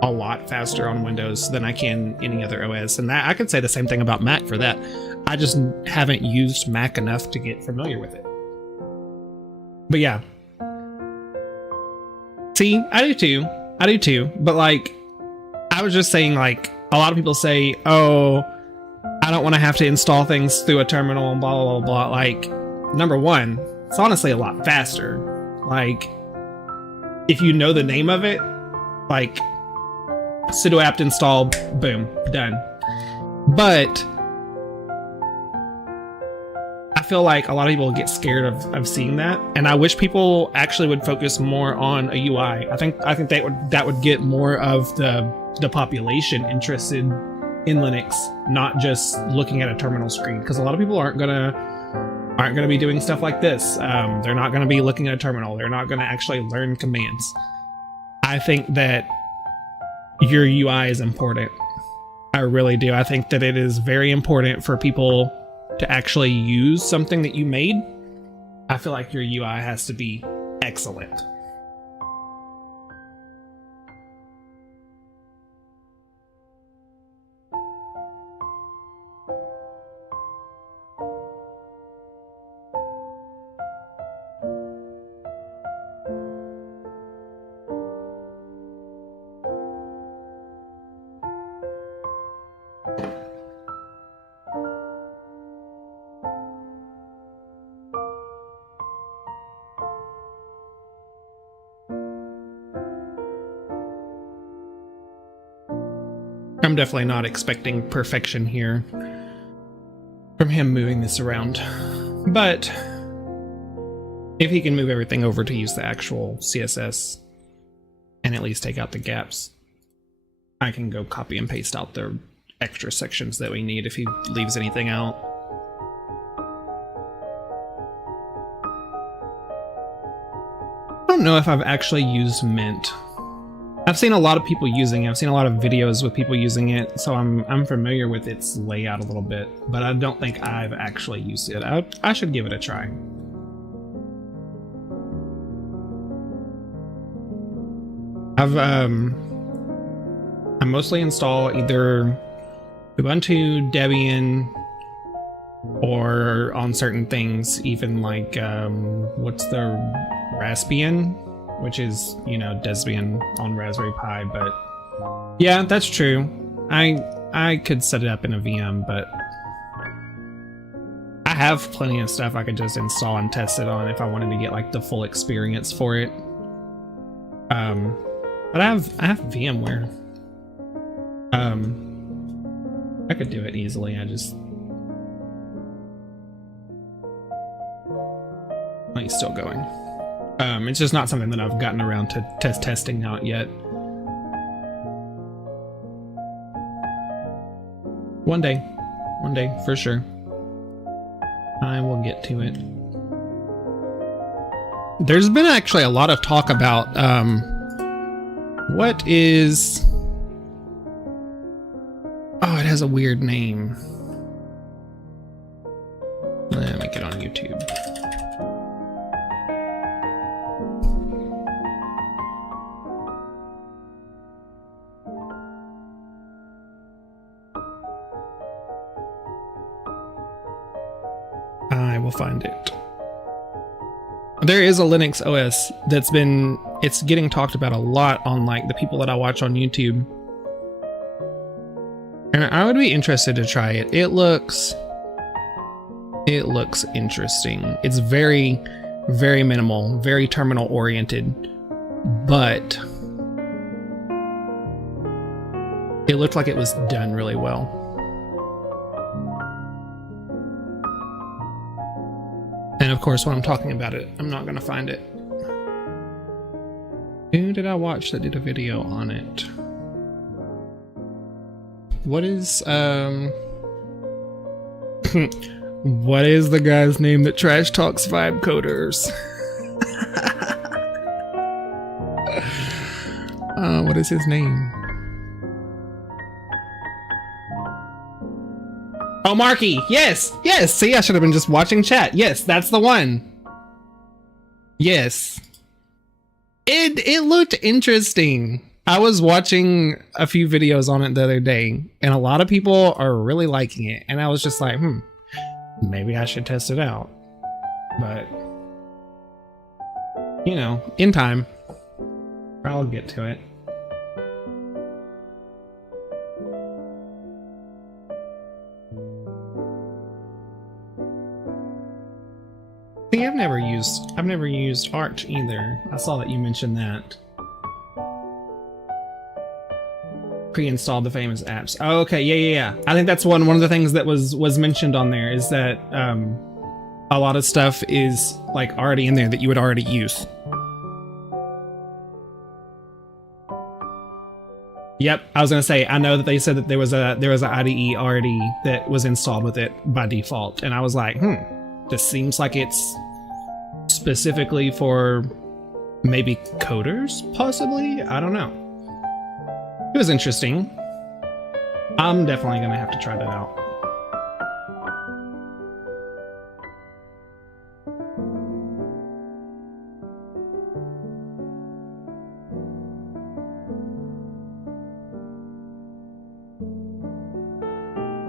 a lot faster on Windows than I can any other OS. And that, I could say the same thing about Mac for that. I just haven't used Mac enough to get familiar with it. But yeah. See, I do too. I do too. But like, I was just saying, like, a lot of people say, oh, I don't want to have to install things through a terminal and blah, blah, blah, blah. Like, number one, it's honestly a lot faster. Like, if you know the name of it, like, sudo apt install, boom, done. But I feel like a lot of people get scared of seeing that, and I wish people actually would focus more on a UI. I think that would get more of the population interested in Linux, not just looking at a terminal screen, because a lot of people aren't gonna be doing stuff like this. They're not gonna be looking at a terminal. They're not gonna actually learn commands. I think that your UI is important. I really do. I think that it is very important for people to actually use something that you made. I feel like your UI has to be excellent. I'm definitely not expecting perfection here from him moving this around. But if he can move everything over to use the actual CSS and at least take out the gaps, I can go copy and paste out the extra sections that we need if he leaves anything out. I don't know if I've actually used Mint. I've seen a lot of people using it. I've seen a lot of videos with people using it, so I'm familiar with its layout a little bit, but I don't think I've actually used it. I should give it a try. I mostly install either Ubuntu, Debian, or on certain things, even like what's the Raspbian, which is, you know, Debian on Raspberry Pi. But yeah, that's true. I could set it up in a VM, but I have plenty of stuff I could just install and test it on if I wanted to get like the full experience for it. But I have VMware. I could do it easily. It's still going. It's just not something that I've gotten around to testing out yet. One day for sure. I will get to it. There's been actually a lot of talk about what is... Oh, it has a weird name. Let me get on YouTube. I will find it. There is a Linux OS that's it's getting talked about a lot on like the people that I watch on YouTube. And I would be interested to try it. It looks interesting. It's very, very minimal, very terminal oriented, but it looked like it was done really well. And of course, when I'm talking about it, I'm not gonna find it. Who did I watch that did a video on it? What is what is the guy's name that trash talks vibe coders? What is his name? Oh, Marky. Yes. See, I should have been just watching chat. Yes, that's the one. Yes. It looked interesting. I was watching a few videos on it the other day, and a lot of people are really liking it. And I was just like, maybe I should test it out. But, you know, in time, I'll get to it. See, I've never used Arch either. I saw that you mentioned that. Pre-install the famous apps. Oh, okay, yeah. I think that's one of the things that was mentioned on there, is that a lot of stuff is like already in there that you would already use. Yep, I was gonna say, I know that they said that there was an IDE already that was installed with it by default, and I was like, this seems like it's specifically for maybe coders, possibly? I don't know. It was interesting. I'm definitely gonna have to try that out.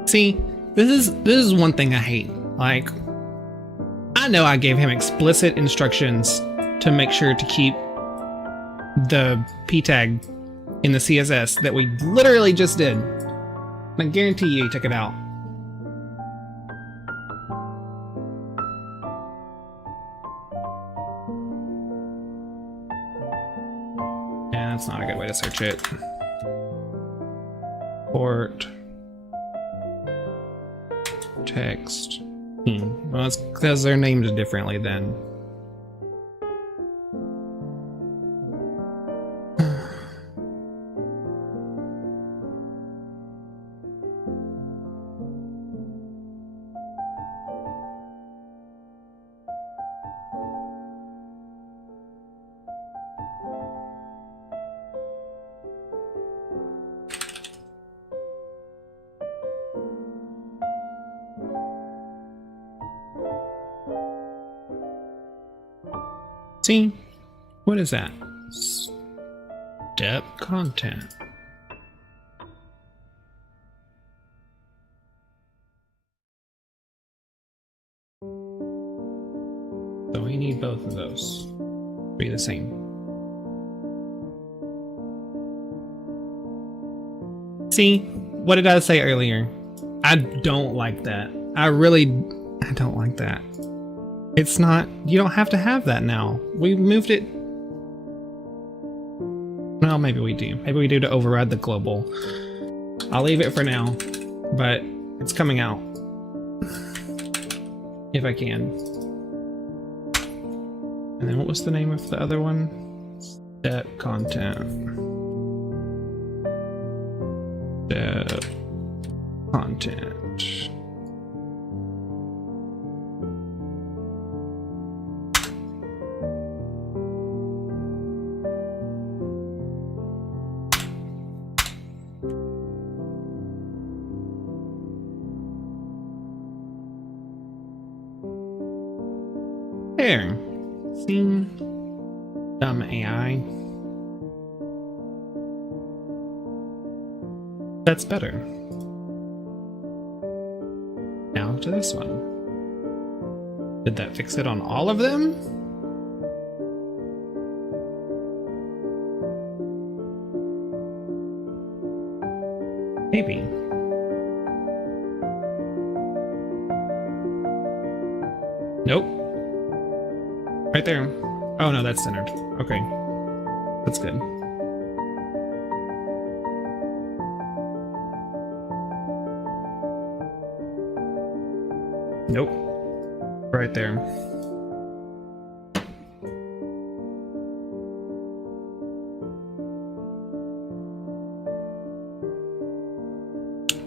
See, this is one thing I hate. Like, I know I gave him explicit instructions to make sure to keep the p tag in the CSS that we literally just did. I guarantee you he took it out. Yeah, that's not a good way to search it. Port. Text. Well, it's because they're named differently then. See? What is that? Depth content. So we need both of those to be the same. See, what did I say earlier? I don't like that. I don't like that. It's not, you don't have to have that now. We moved it. Well, maybe we do. Maybe we do to override the global. I'll leave it for now, but it's coming out. If I can. And then what was the name of the other one? Step content. Step content. There. See? Dumb AI. That's better. Now to this one. Did that fix it on all of them? Maybe. Nope. Right there. Oh no, that's centered. Okay. That's good. Nope. Right there.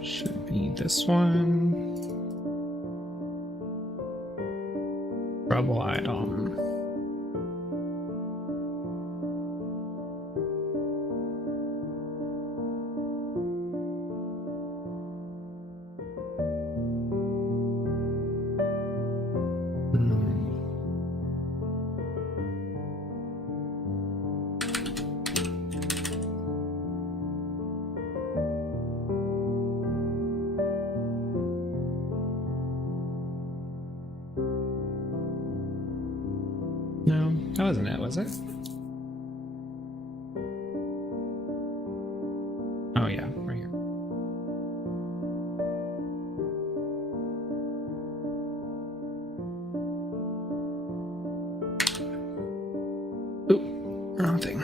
Should be this one. Trouble item. No, that wasn't it, was it? Oh yeah, right here. Oop, wrong thing.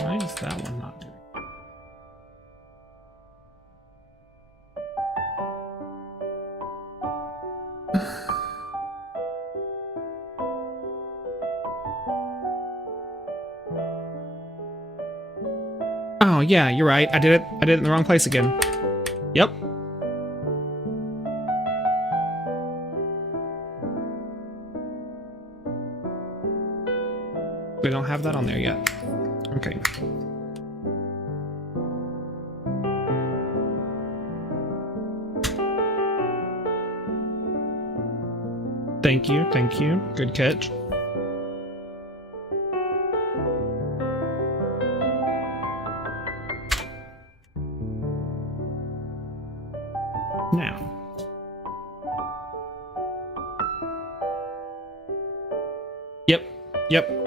Why is that one not doing? Oh yeah, you're right. I did it in the wrong place again. Yep. We don't have that on there yet. Okay. Thank you, thank you. Good catch. Now. Yep, yep.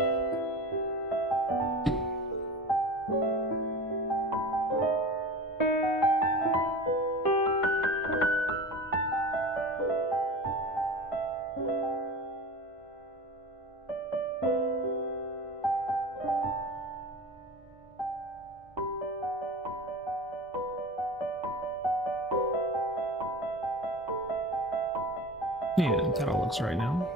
And that all looks right now.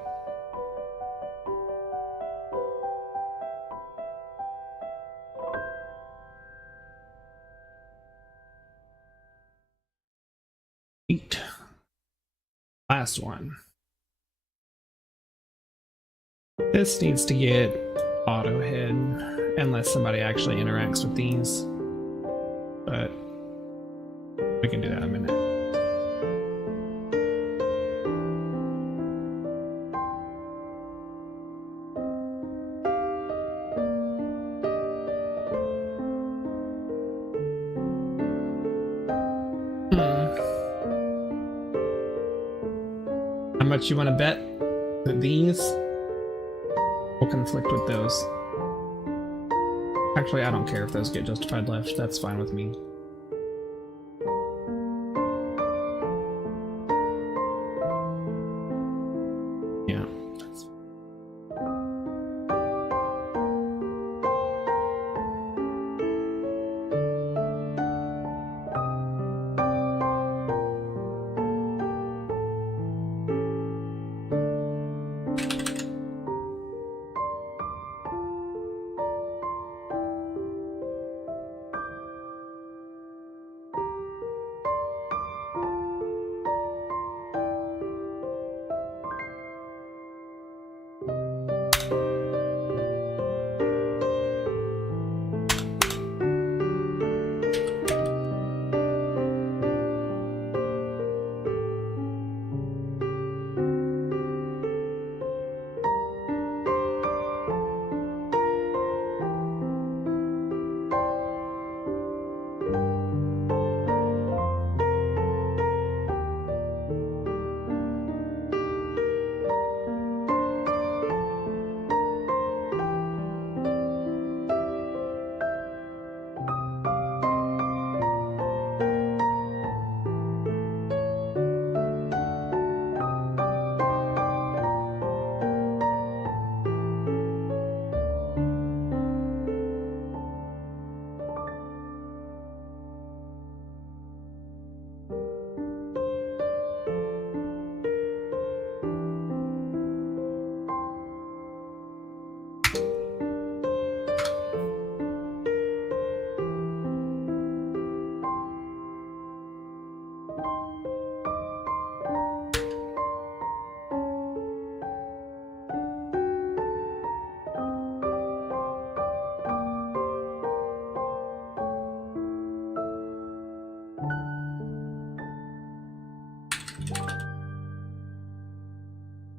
Eight. Last one. This needs to get auto hid unless somebody actually interacts with these. But we can do that in a minute. How much you want to bet that these will conflict with those? Actually, I don't care if those get justified left. That's fine with me. Yeah.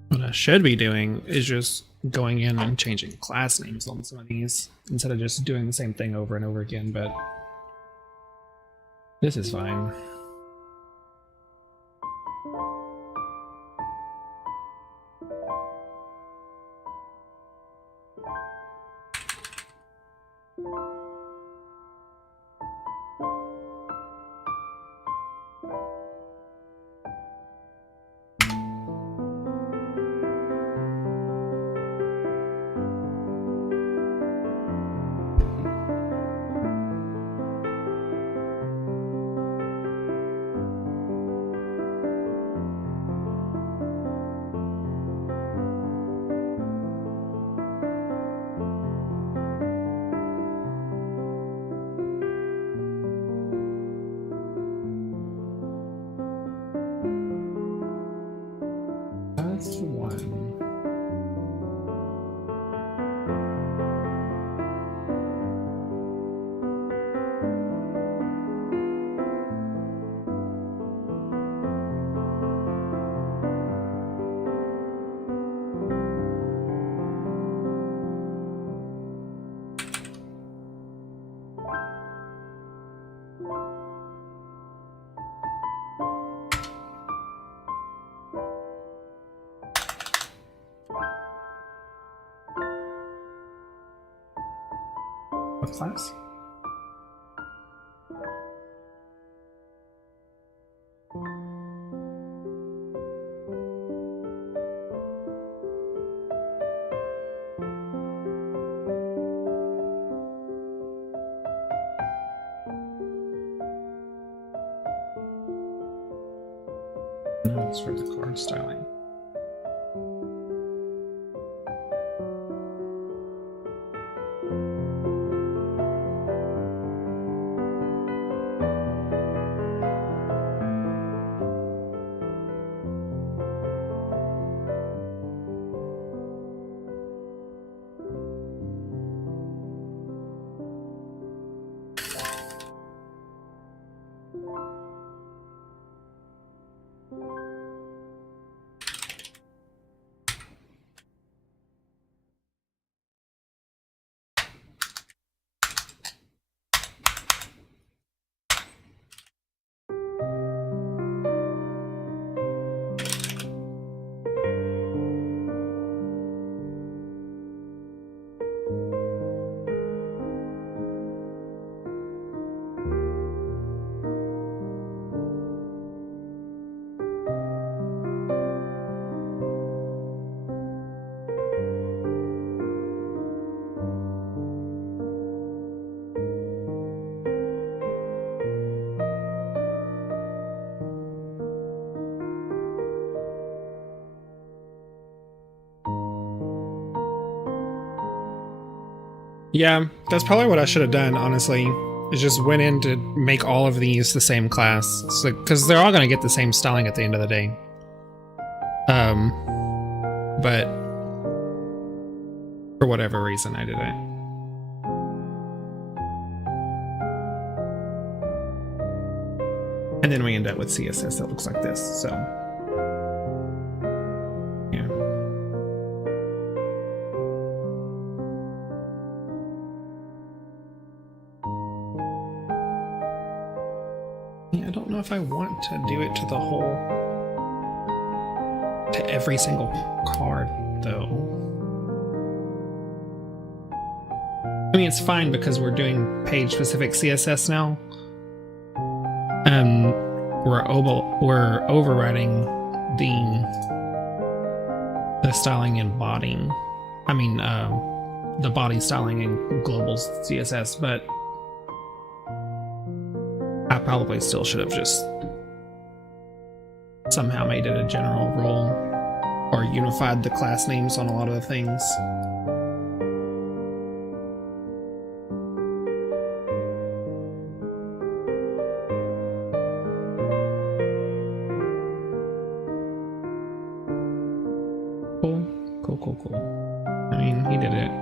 What I should be doing is just going in and changing class names on some of these instead of just doing the same thing over and over again, but this is fine. That's one. What class? No, it's for the card styling. Yeah, that's probably what I should have done, honestly. Is just went in to make all of these the same class. So, because they're all going to get the same styling at the end of the day. But for whatever reason, I didn't. And then we end up with CSS that looks like this, so. Yeah. I don't know if I want to do it to the whole, to every single card, though. I mean, it's fine because we're doing page-specific CSS now. We're overriding the styling and body. I mean, the body styling in global CSS, but I probably still should have just somehow made it a general rule or unified the class names on a lot of the things. Cool. I mean, he did it. I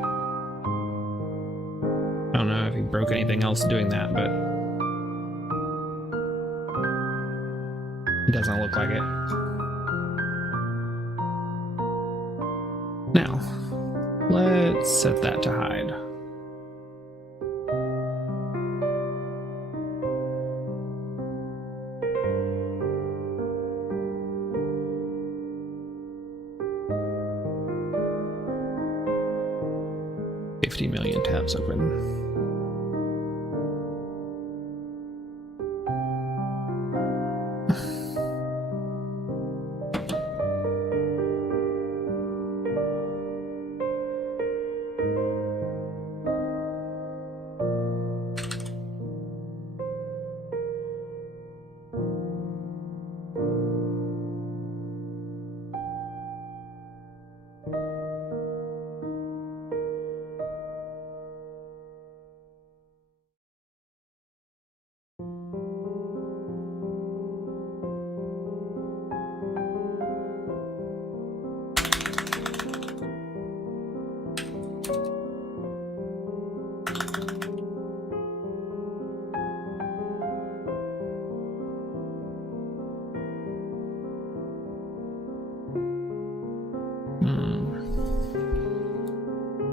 don't know if he broke anything else doing that, but it doesn't look like it. Now, let's set that to hide. Million tabs open.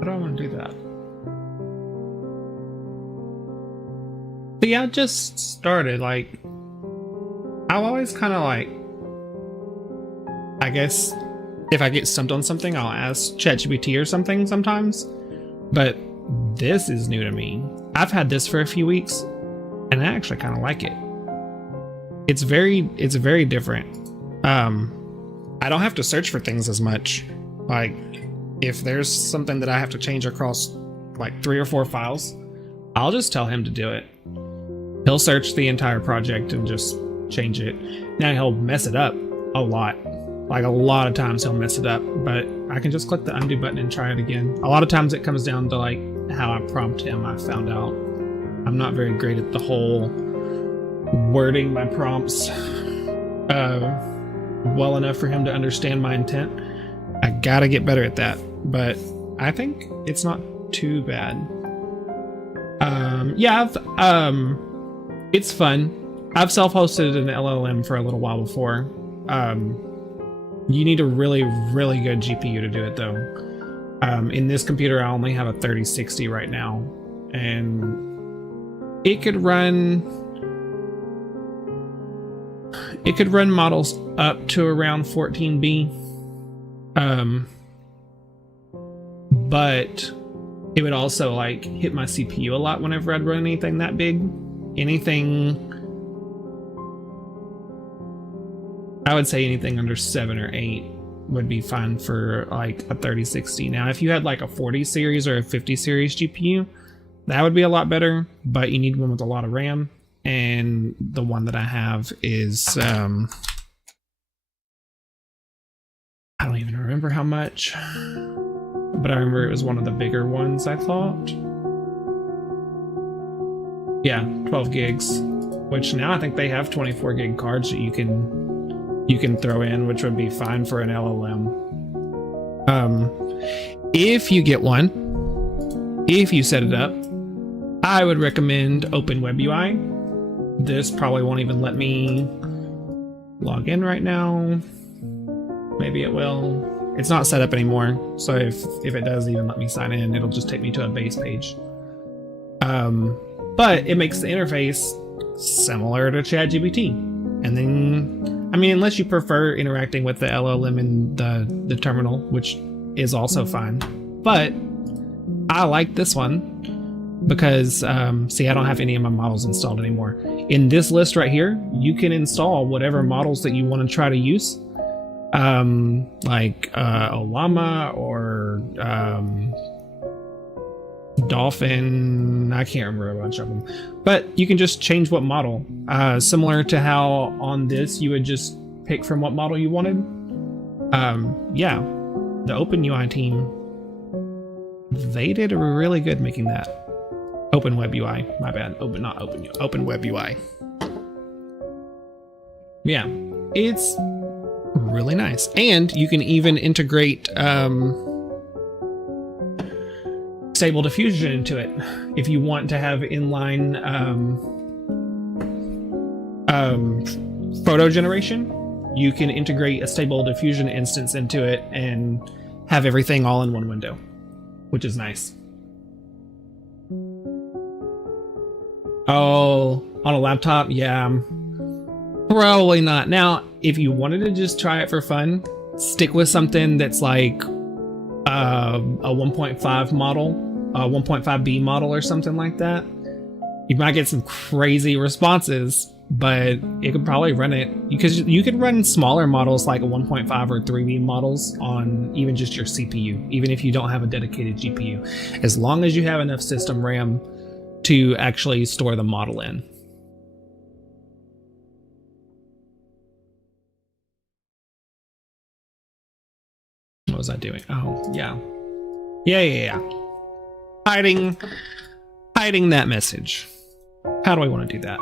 How do I want to do that? But yeah, I just started, like, I'll always kind of like, I guess, if I get stumped on something, I'll ask ChatGPT or something sometimes. But this is new to me. I've had this for a few weeks, and I actually kind of like it. It's very different. I don't have to search for things as much. Like, if there's something that I have to change across like 3 or 4 files, I'll just tell him to do it. He'll search the entire project and just change it. Now he'll mess it up a lot. Like a lot of times he'll mess it up, but I can just click the undo button and try it again. A lot of times it comes down to like how I prompt him. I found out I'm not very great at the whole wording my prompts well enough for him to understand my intent. I gotta get better at that, but I think it's not too bad. Yeah, it's fun. I've self-hosted an LLM for a little while before. You need a really good GPU to do it though. In this computer, I only have a 3060 right now, and it could run models up to around 14B. But it would also like hit my CPU a lot whenever I'd run anything that big. I would say anything under 7 or 8 would be fine for like a 3060. Now, if you had like a 40 series or a 50 series GPU, that would be a lot better, but you need one with a lot of RAM. And the one that I have is, I don't even remember how much, but I remember it was one of the bigger ones, I thought. Yeah, 12 gigs, which now I think they have 24 gig cards that you can throw in, which would be fine for an LLM. If you get one, if you set it up, I would recommend OpenWebUI. This probably won't even let me log in right now. Maybe it will. It's not set up anymore, so if it does even let me sign in, it'll just take me to a base page. But it makes the interface similar to ChatGPT. And then, I mean, unless you prefer interacting with the LLM in the terminal, which is also fine. But I like this one because, see, I don't have any of my models installed anymore. In this list right here, you can install whatever models that you want to try to use. Like Olama or Dolphin. I can't remember a bunch of them, but you can just change what model. Similar to how on this you would just pick from what model you wanted. Yeah, the OpenUI team, they did really good making that. OpenWebUI, my bad. Not OpenUI, OpenWebUI. Yeah, it's really nice, and you can even integrate Stable Diffusion into it if you want to have inline photo generation. You can integrate a Stable Diffusion instance into it and have everything all in one window, which is nice. Oh, on a laptop, yeah, probably not. Now, if you wanted to just try it for fun, stick with something that's like a 1.5 model, a 1.5B model or something like that. You might get some crazy responses, but it could probably run it, because you could run smaller models like a 1.5 or 3B models on even just your CPU, even if you don't have a dedicated GPU, as long as you have enough system RAM to actually store the model in. What was I doing? Oh, yeah. Yeah. Hiding that message. How do I want to do that?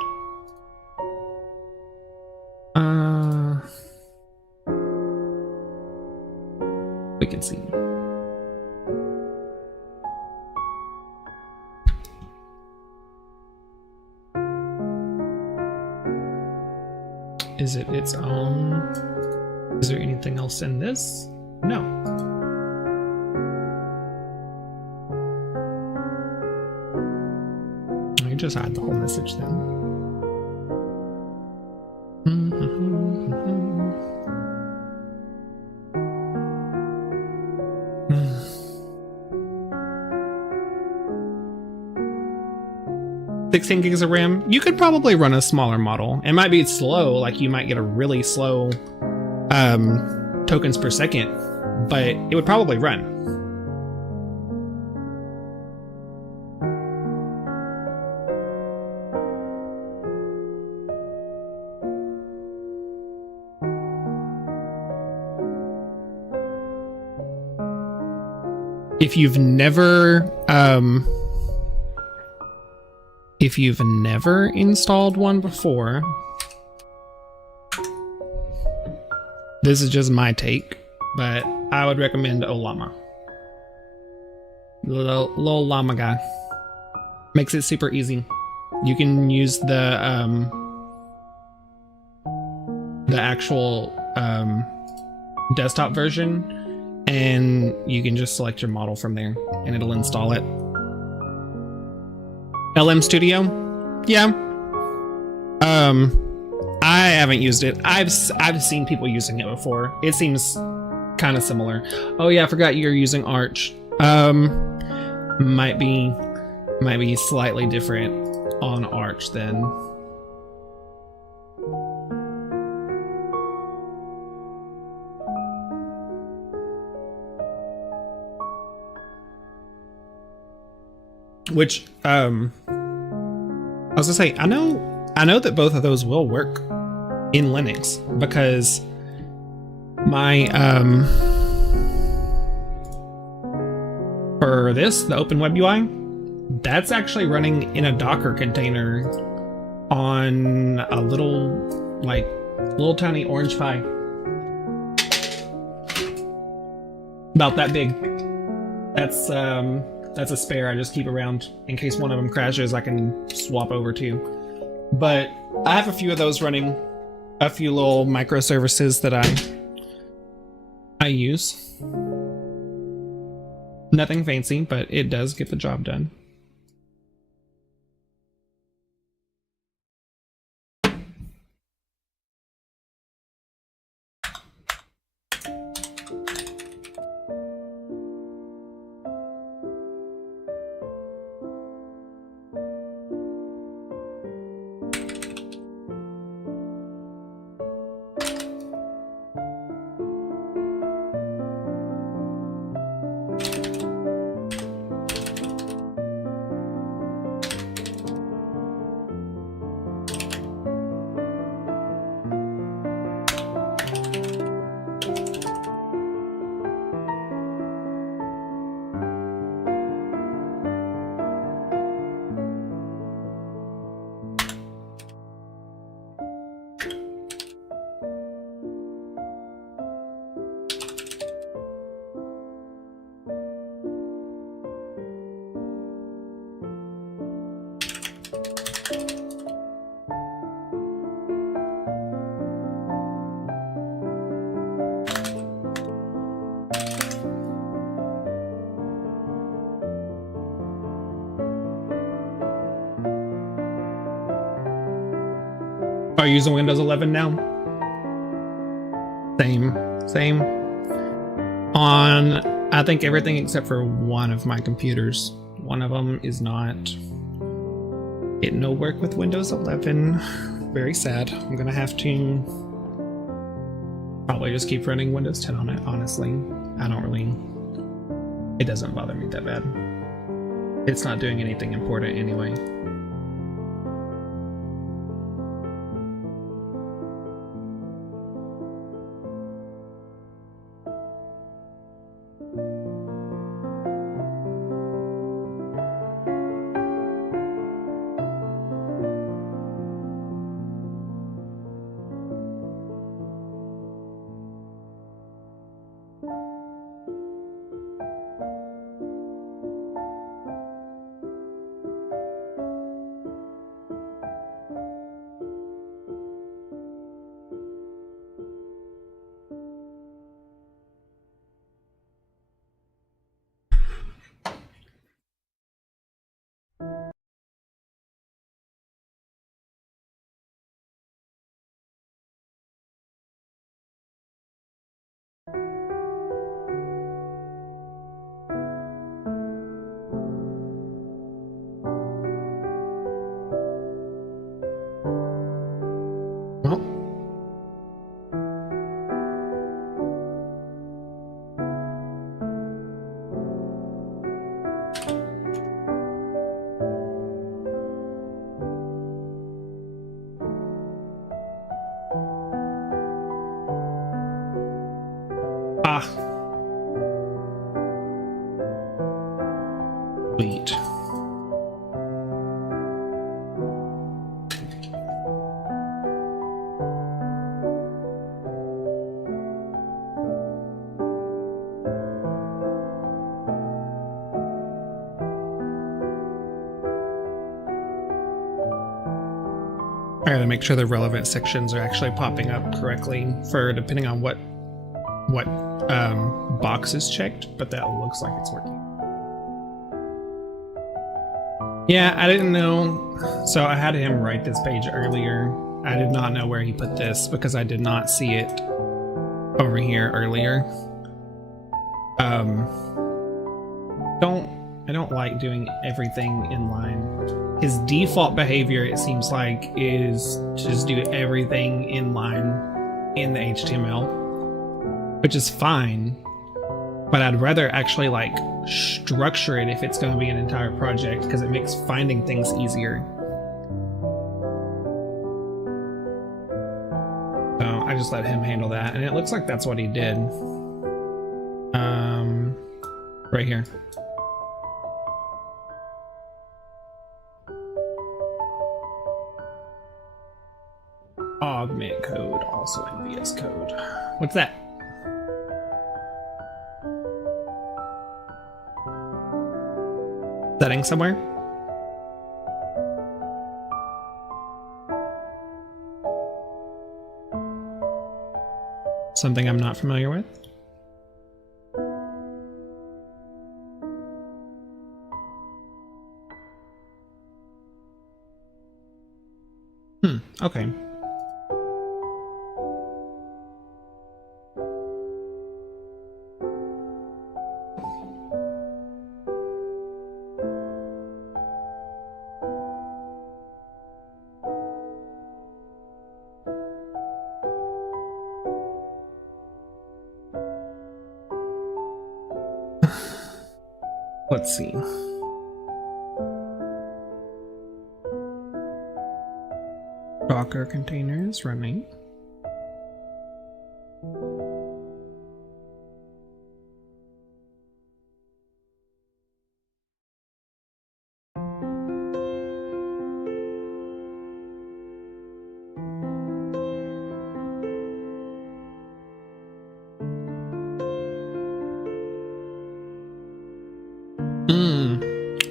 We can see. Is it its own? Is there anything else in this? No. I just hide the whole message then. $16 gigs of RAM. You could probably run a smaller model. It might be slow, like you might get a really slow tokens per second, but it would probably run. If you've never installed one before, this is just my take, but I would recommend Olama. Little llama guy. Makes it super easy. You can use the actual desktop version, and you can just select your model from there and it'll install it. LM Studio, yeah. I haven't used it. I've seen people using it before. It seems kind of similar. Oh yeah, I forgot you're using Arch. Might be slightly different on Arch then. Which I was gonna say, I know that both of those will work in Linux, because my for this, the OpenWebUI, that's actually running in a Docker container on a little tiny orange Pi. About that big. That's a spare I just keep around in case one of them crashes. I can swap over to. But I have a few of those running, a few little microservices that I use. Nothing fancy, but it does get the job done. Are you using Windows 11 now? Same. On, I think everything except for one of my computers. One of them is not. It no work with Windows 11. Very sad. I'm gonna have to probably just keep running Windows 10 on it, honestly. It doesn't bother me that bad. It's not doing anything important anyway. Sweet. I gotta make sure the relevant sections are actually popping up correctly for depending on what box is checked, but that looks like it's working. Yeah, I didn't know. So I had him write this page earlier. I did not know where he put this because I did not see it over here earlier. I don't like doing everything in line. His default behavior, it seems like, is to just do everything in line in the HTML, which is fine, but I'd rather actually like structure it if it's going to be an entire project, because it makes finding things easier. So I just let him handle that, and it looks like that's what he did. Right here. augment code, also in VS Code. What's that? Setting somewhere? Something I'm not familiar with? Okay. Let's see. Docker containers running.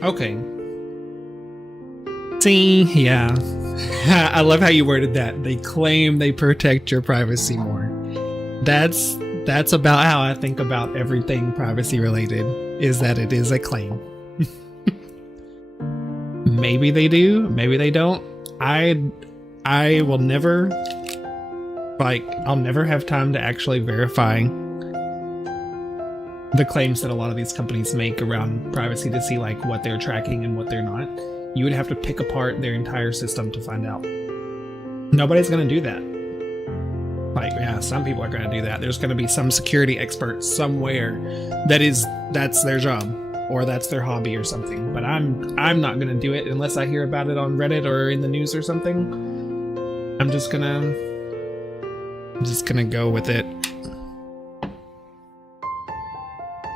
Okay. See, yeah. I love how you worded that. They claim they protect your privacy more. That's about how I think about everything privacy related, is that it is a claim. Maybe they do, maybe they don't. I will never, I'll never have time to actually verify the claims that a lot of these companies make around privacy to see like what they're tracking and what they're not. You would have to pick apart their entire system to find out. Nobody's going to do that. Like, yeah, some people are going to do that. There's going to be some security expert somewhere that's their job or that's their hobby or something. But I'm not going to do it unless I hear about it on Reddit or in the news or something. I'm just going to go with it.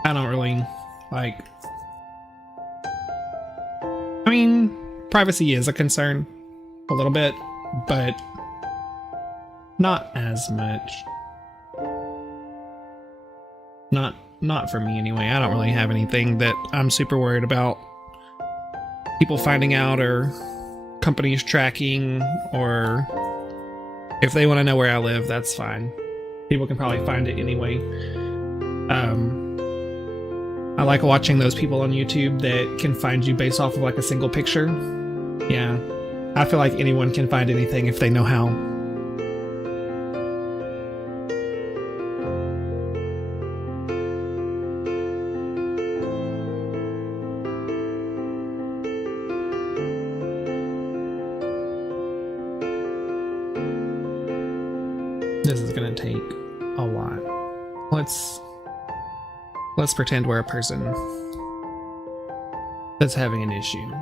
I don't really like. I mean, privacy is a concern a little bit, but not as much. Not for me anyway. I don't really have anything that I'm super worried about people finding out or companies tracking, or if they want to know where I live, that's fine. People can probably find it anyway. I like watching those people on YouTube that can find you based off of like a single picture. Yeah, I feel like anyone can find anything if they know how. This is gonna take a lot. Let's pretend we're a person that's having an issue.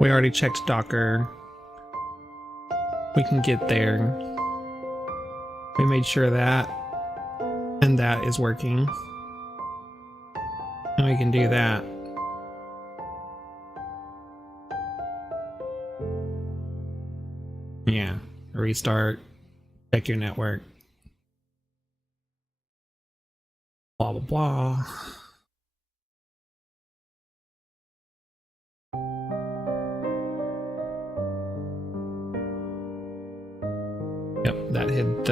We already checked Docker. We can get there. We made sure that and that is working. And we can do that. Yeah, restart, check your network. Blah, blah, blah. Yep, that hit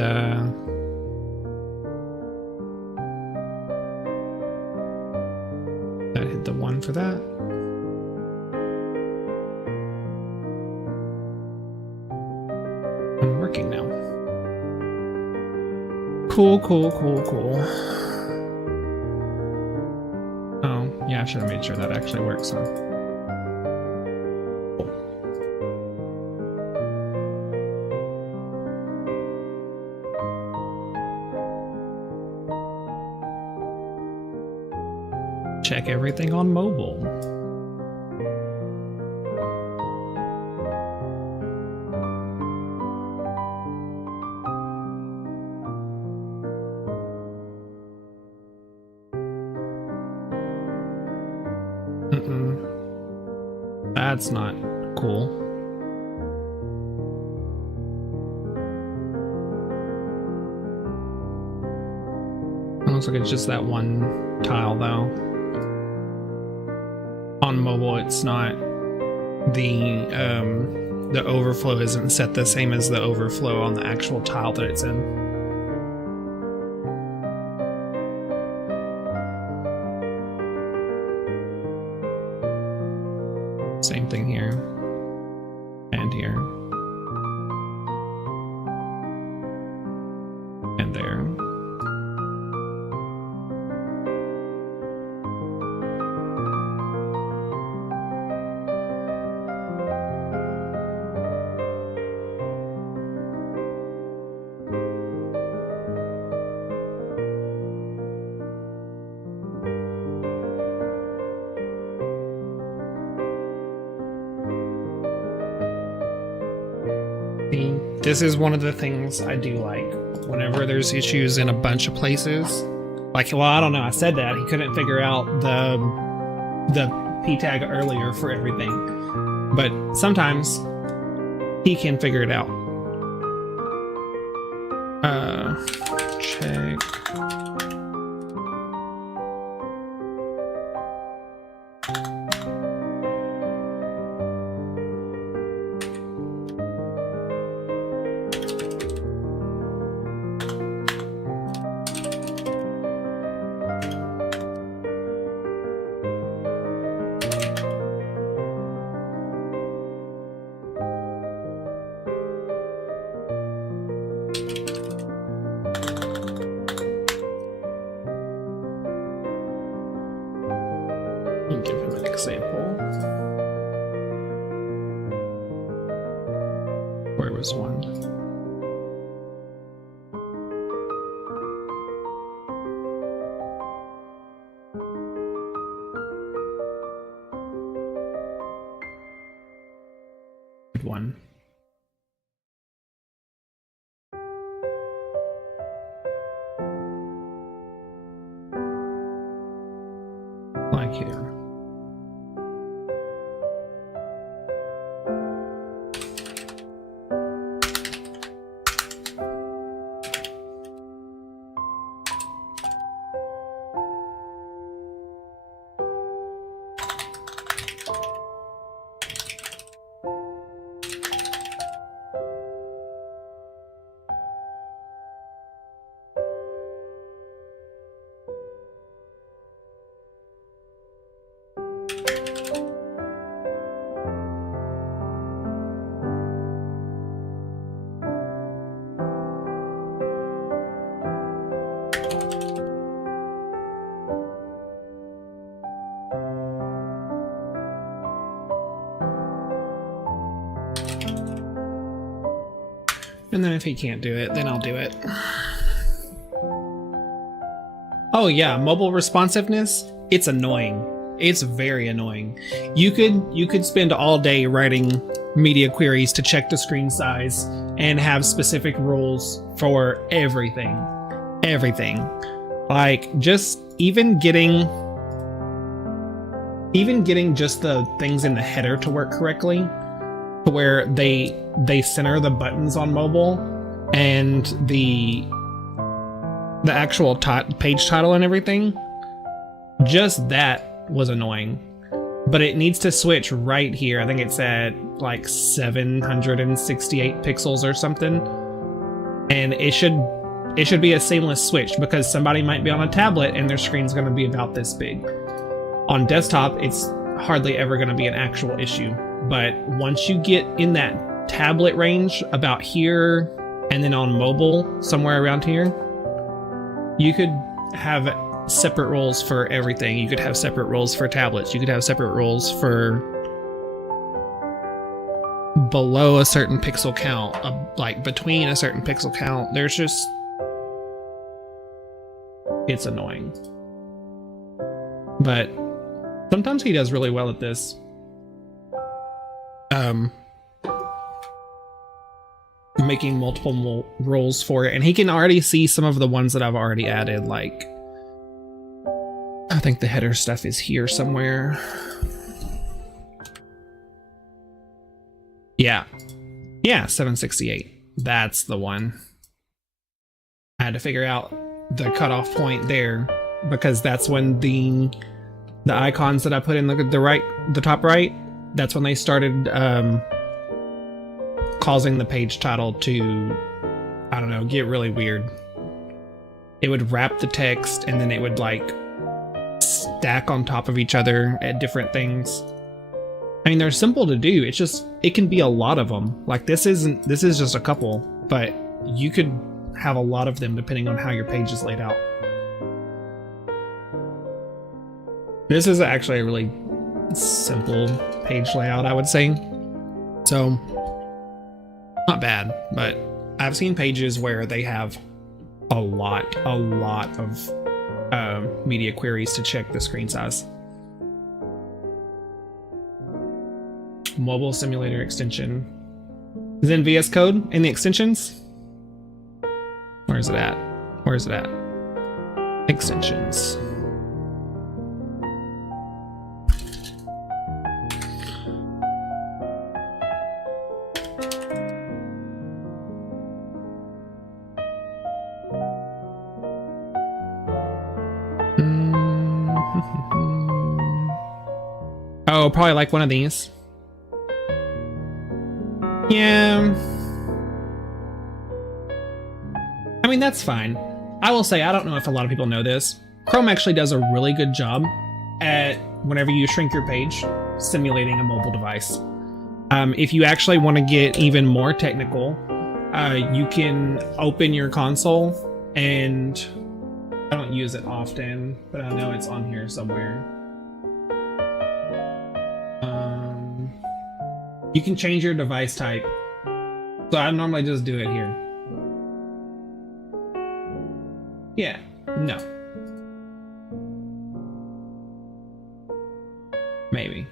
the one for that. I'm working now. Cool. Yeah, I should have made sure that actually works, huh? Cool. Check everything on mobile. That's not cool. Looks like it's just that one tile though. On mobile, it's not the overflow isn't set the same as the overflow on the actual tile that it's in. Same thing here and here and there. This is one of the things I do like whenever there's issues in a bunch of places. Like, well, I don't know, I said that he couldn't figure out the P tag earlier for everything, but sometimes he can figure it out. Check. Give him an example. Where was one? Good one. Like here. And then if he can't do it, then I'll do it. Oh yeah, mobile responsiveness, it's annoying. It's very annoying. You could spend all day writing media queries to check the screen size and have specific rules for everything. Everything. Like just even getting just the things in the header to work correctly, to where they center the buttons on mobile and the actual page title and everything. Just that was annoying. But it needs to switch right here. I think it's at like 768 pixels or something. And it should be a seamless switch, because somebody might be on a tablet and their screen's going to be about this big. On desktop, it's hardly ever going to be an actual issue. But once you get in that tablet range about here, and then on mobile somewhere around here, you could have separate rules for everything. You could have separate rules for tablets. You could have separate rules for below a certain pixel count, like between a certain pixel count. There's just, it's annoying. But sometimes he does really well at this. Making multiple roles for it, and he can already see some of the ones that I've already added. Like, I think the header stuff is here somewhere. Yeah, 768. That's the one. I had to figure out the cutoff point there, because that's when the icons that I put in the top right, that's when they started causing the page title to, I don't know, get really weird. It would wrap the text and then it would like stack on top of each other at different things. I mean, they're simple to do. It's just, it can be a lot of them. Like this is just a couple, but you could have a lot of them depending on how your page is laid out. This is actually a really simple page layout, I would say. So, not bad, but I've seen pages where they have a lot of media queries to check the screen size. Mobile simulator extension. Is in VS Code in the extensions? Where is it at? Where is it at? Extensions. Oh, probably like one of these. Yeah. I mean, that's fine. I will say, I don't know if a lot of people know this. Chrome actually does a really good job at, whenever you shrink your page, simulating a mobile device. If you actually want to get even more technical, you can open your console, and I don't use it often, but I know it's on here somewhere. You can change your device type. So I normally just do it here. Yeah, no. Maybe.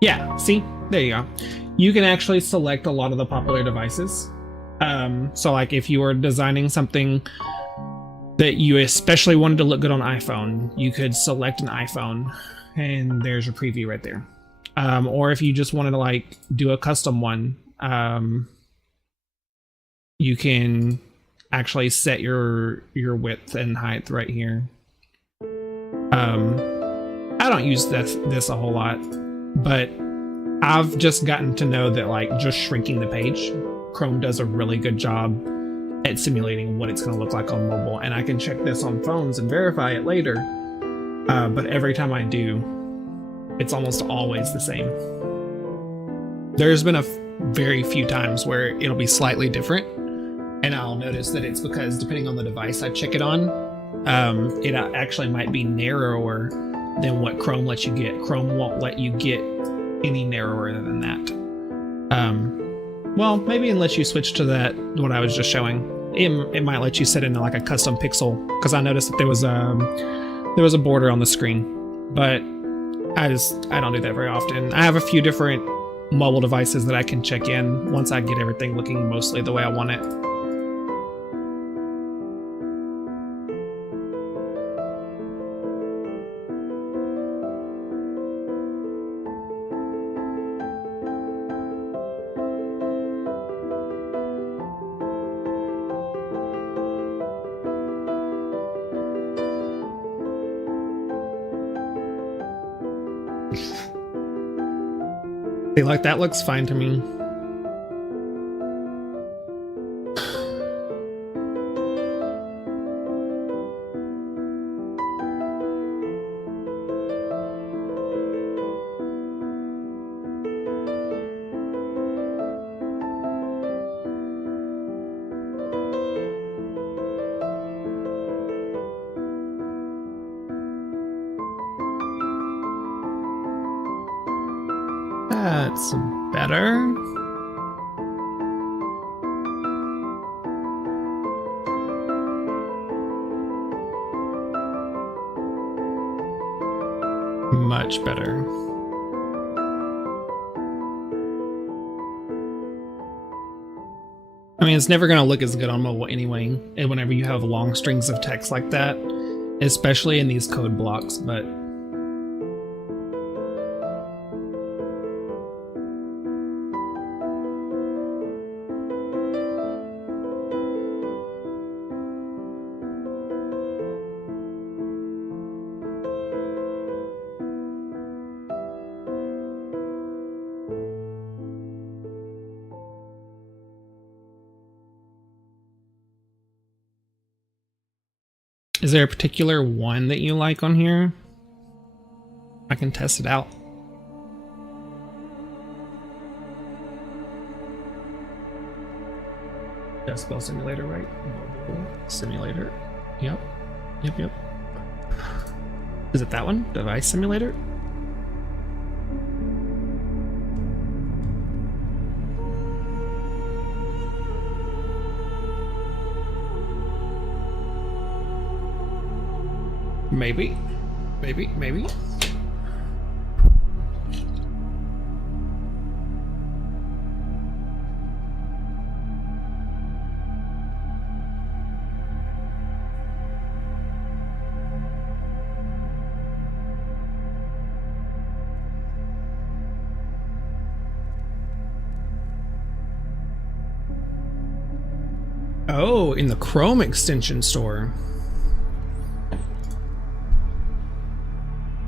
Yeah, see? There you go. You can actually select a lot of the popular devices. So like if you were designing something that you especially wanted to look good on iPhone, you could select an iPhone, and there's your preview right there. Or if you just wanted to like do a custom one, you can actually set your width and height right here. I don't use this a whole lot, but I've just gotten to know that like just shrinking the page, Chrome does a really good job at simulating what it's going to look like on mobile, and I can check this on phones and verify it later. But every time I do, it's almost always the same. There's been very few times where it'll be slightly different, and I'll notice that it's because depending on the device I check it on, it actually might be narrower than what Chrome lets you get. Chrome won't let you get any narrower than that. Well, maybe unless you switch to that, what I was just showing. It might let you set in like a custom pixel, because I noticed that there was a border on the screen, but I don't do that very often. I have a few different mobile devices that I can check in once I get everything looking mostly the way I want it. See, like that looks fine to me. That's better. Much better. I mean, it's never going to look as good on mobile anyway, whenever you have long strings of text like that, especially in these code blocks, but Is there a particular one that you like on here? I can test it out. Decibel simulator, right? Mobile simulator. Yep. Yep. Is it that one? Device simulator? Maybe. Oh, in the Chrome extension store.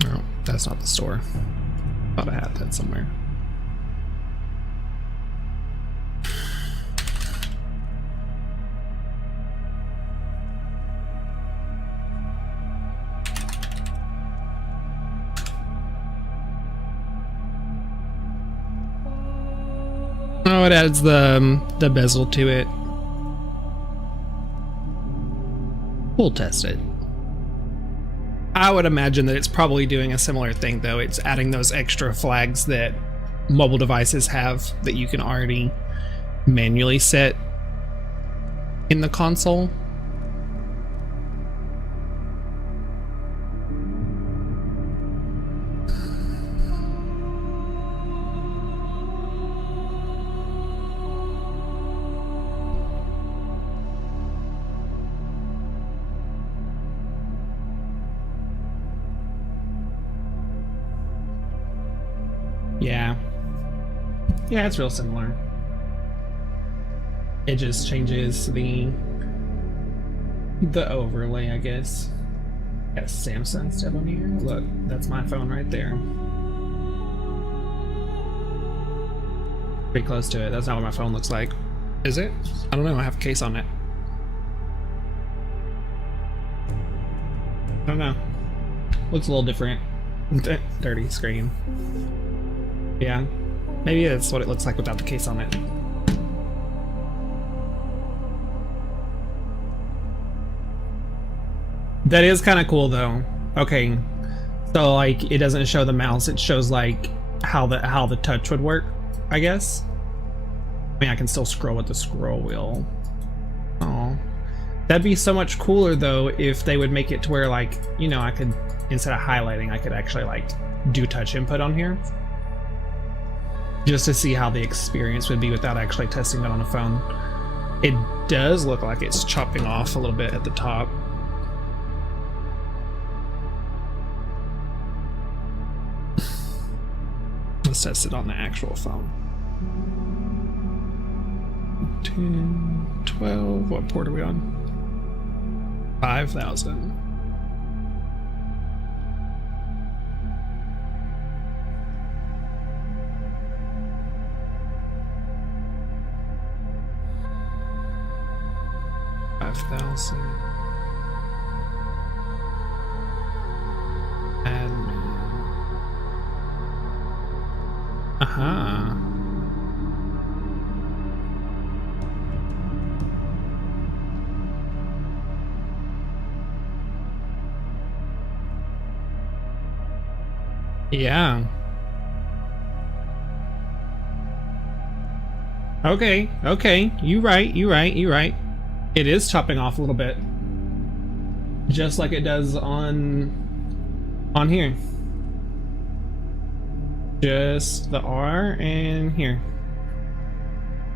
Oh, that's not the store. Thought I had that somewhere. Oh, it adds the bezel to it. We'll test it. I would imagine that it's probably doing a similar thing, though. It's adding those extra flags that mobile devices have that you can already manually set in the console. Yeah, it's real similar. It just changes the overlay, I guess. Got a Samsung stuff on here. Look, that's my phone right there. Pretty close to it. That's not what my phone looks like. Is it? I don't know. I have a case on it. I don't know. Looks a little different. Dirty screen. Yeah. Maybe that's what it looks like without the case on it. That is kind of cool though. Okay. So like it doesn't show the mouse, it shows like how the touch would work, I guess. I mean, I can still scroll with the scroll wheel. Oh. That'd be so much cooler though if they would make it to where, like, you know, I could, instead of highlighting, I could actually like do touch input on here. Just to see how the experience would be without actually testing it on a phone. It does look like it's chopping off a little bit at the top. Let's test it on the actual phone. 10, 12, what port are we on? 5,000. Admin. Aha. Yeah. Okay. You right. It is chopping off a little bit. Just like it does on here. Just the R and here.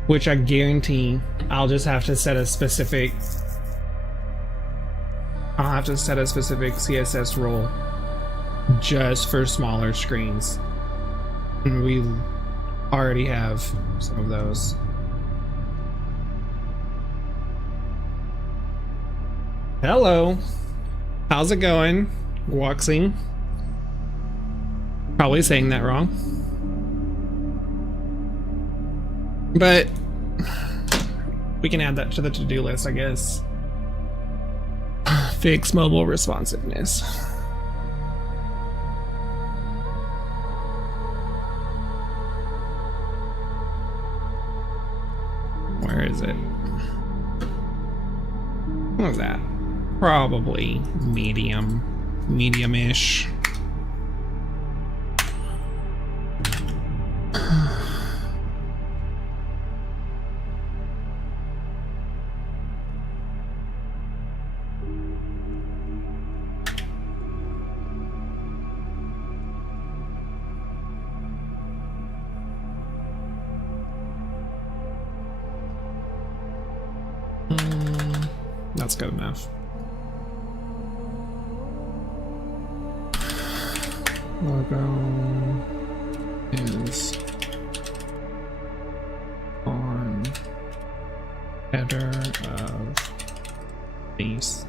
Which I guarantee I'll just have to set a specific CSS rule just for smaller screens. And we already have some of those. Hello. How's it going, Waxing? Probably saying that wrong. But we can add that to the to-do list, I guess. Fix mobile responsiveness. Where is it? What was that? Probably medium. Medium-ish. That's good enough. Logo is on header of base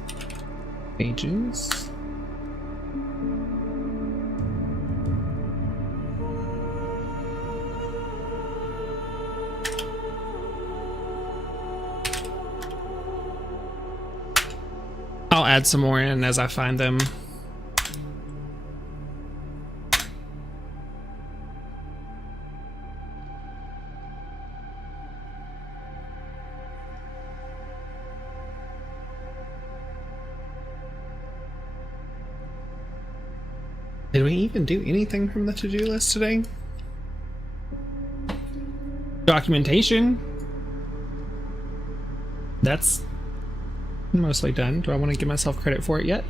pages. I'll add some more in as I find them. Did we even do anything from the to-do list today? Documentation. That's mostly done. Do I want to give myself credit for it yet?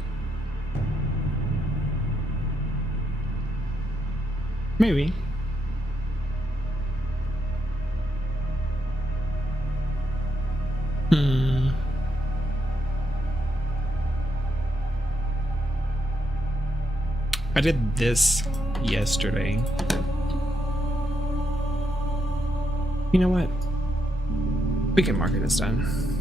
Maybe. I did this yesterday. You know what? We can mark it as done.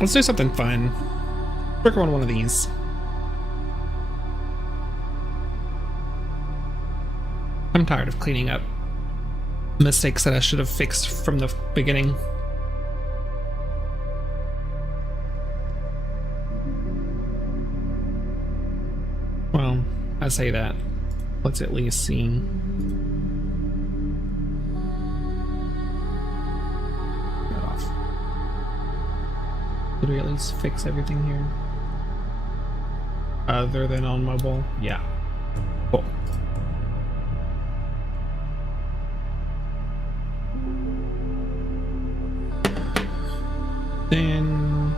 Let's do something fun. Work on one of these. I'm tired of cleaning up mistakes that I should have fixed from the beginning. Well, I say that. Let's at least see. Did we at least fix everything here? Other than on mobile? Yeah. Cool. Then...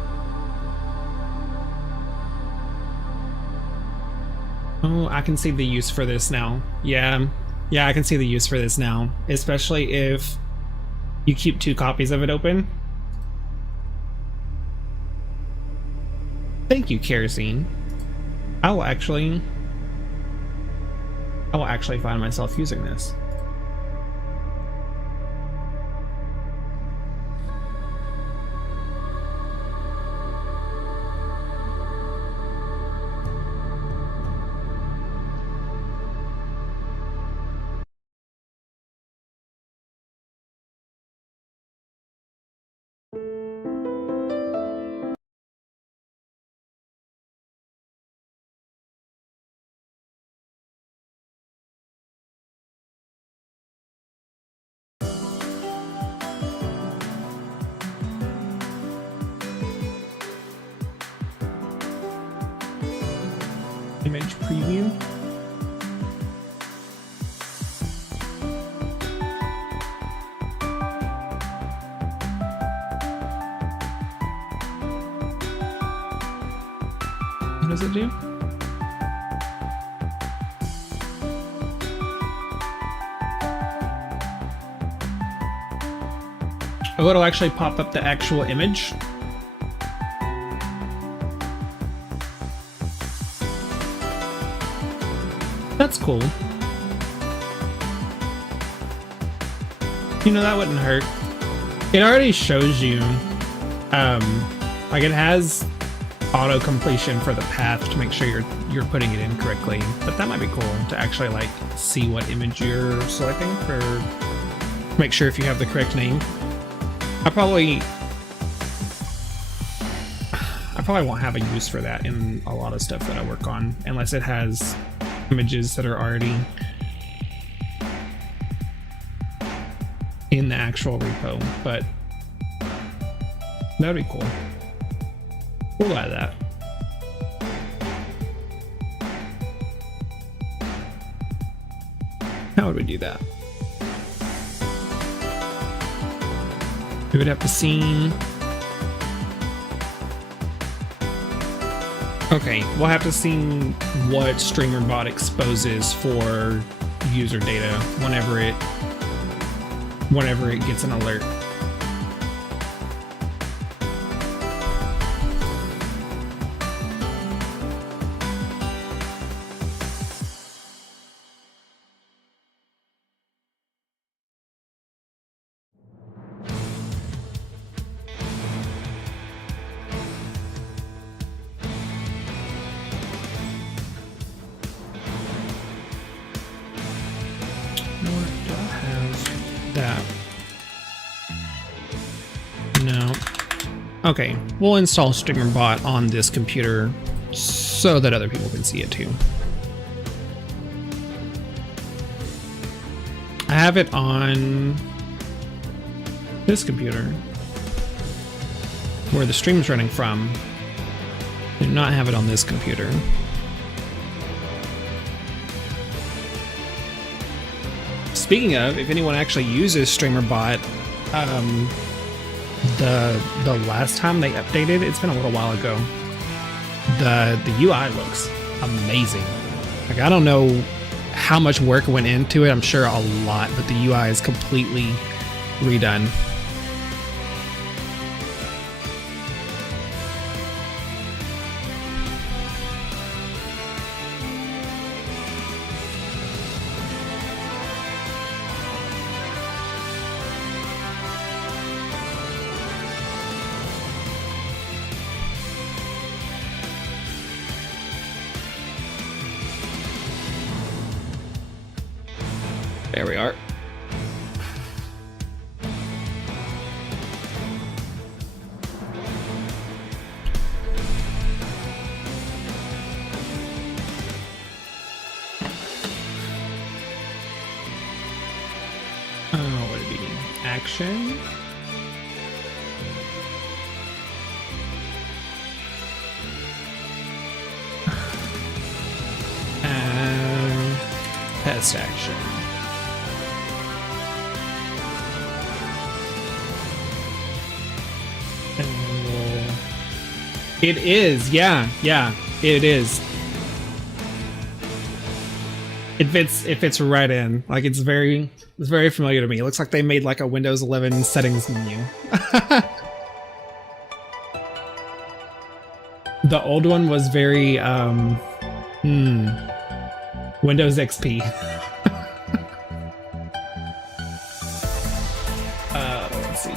oh, I can see the use for this now. Yeah, I can see the use for this now. Especially if you keep 2 copies of it open. Thank you, Kerosene. I will actually find myself using this. Image preview. What does it do? Oh, it'll actually pop up the actual image. That's cool. You know, that wouldn't hurt. It already shows you, like it has auto completion for the path to make sure you're putting it in correctly. But that might be cool to actually like see what image you're selecting for, make sure if you have the correct name. I probably won't have a use for that in a lot of stuff that I work on, unless it has images that are already in the actual repo, but that'd be cool. We'll add that. How would we do that? We would have to see. Okay, we'll have to see what StreamerBot exposes for user data whenever it gets an alert. Okay, we'll install StreamerBot on this computer so that other people can see it too. I have it on this computer where the stream's running from. I do not have it on this computer. Speaking of, if anyone actually uses StreamerBot, the last time they updated, it's been a little while ago, the UI looks amazing. Like, I don't know how much work went into it, I'm sure a lot, but the UI is completely redone. There we are. What would it be? Action? Test action. It is, yeah, it is. It fits right in. Like, it's very familiar to me. It looks like they made like a Windows 11 settings menu. The old one was very Windows XP. Let's see.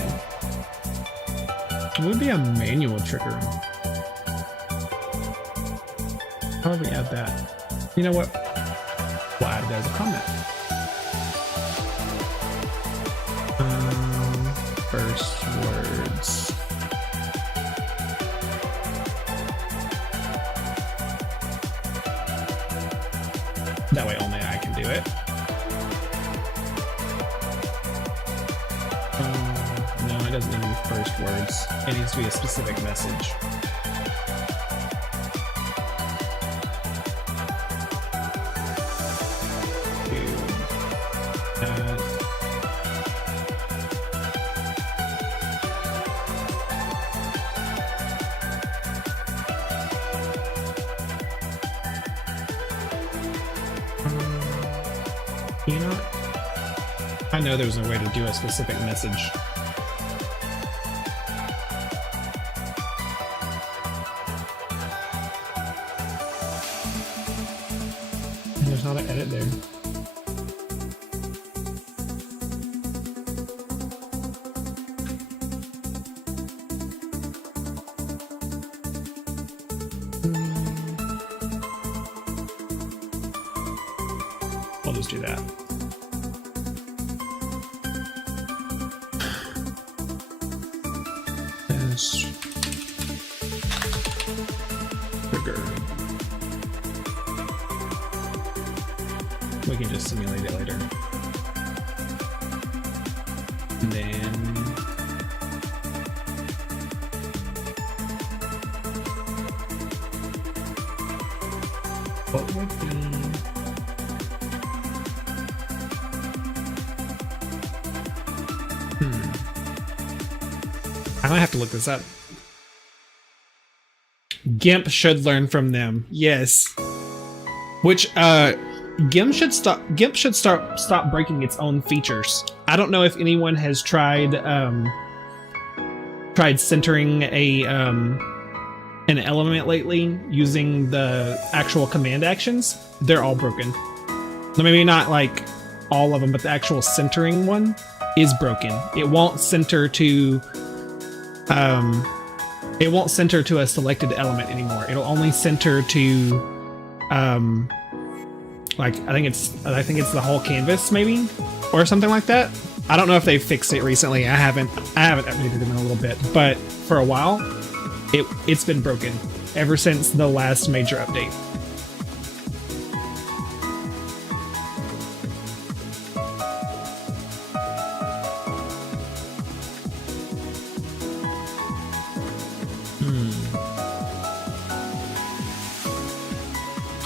It would be a manual trigger. How would we add that? You know what? We'll add it as a comment. First words. That way only I can do it. No, it doesn't need to be first words. It needs to be a specific message. You know, I know there's a way to do a specific message. And there's not an edit there. just do that. Trigger. We can just simulate it later. And then what would be I might have to look this up. GIMP should learn from them. Yes. Which GIMP should stop breaking its own features. I don't know if anyone has tried centering an element lately using the actual command actions. They're all broken. So maybe not like all of them, but the actual centering one is broken. It won't center to a selected element anymore. It'll only center to like I think it's the whole canvas maybe or something like that. I don't know if they fixed it recently. I haven't updated them in a little bit, but for a while it's been broken ever since the last major update.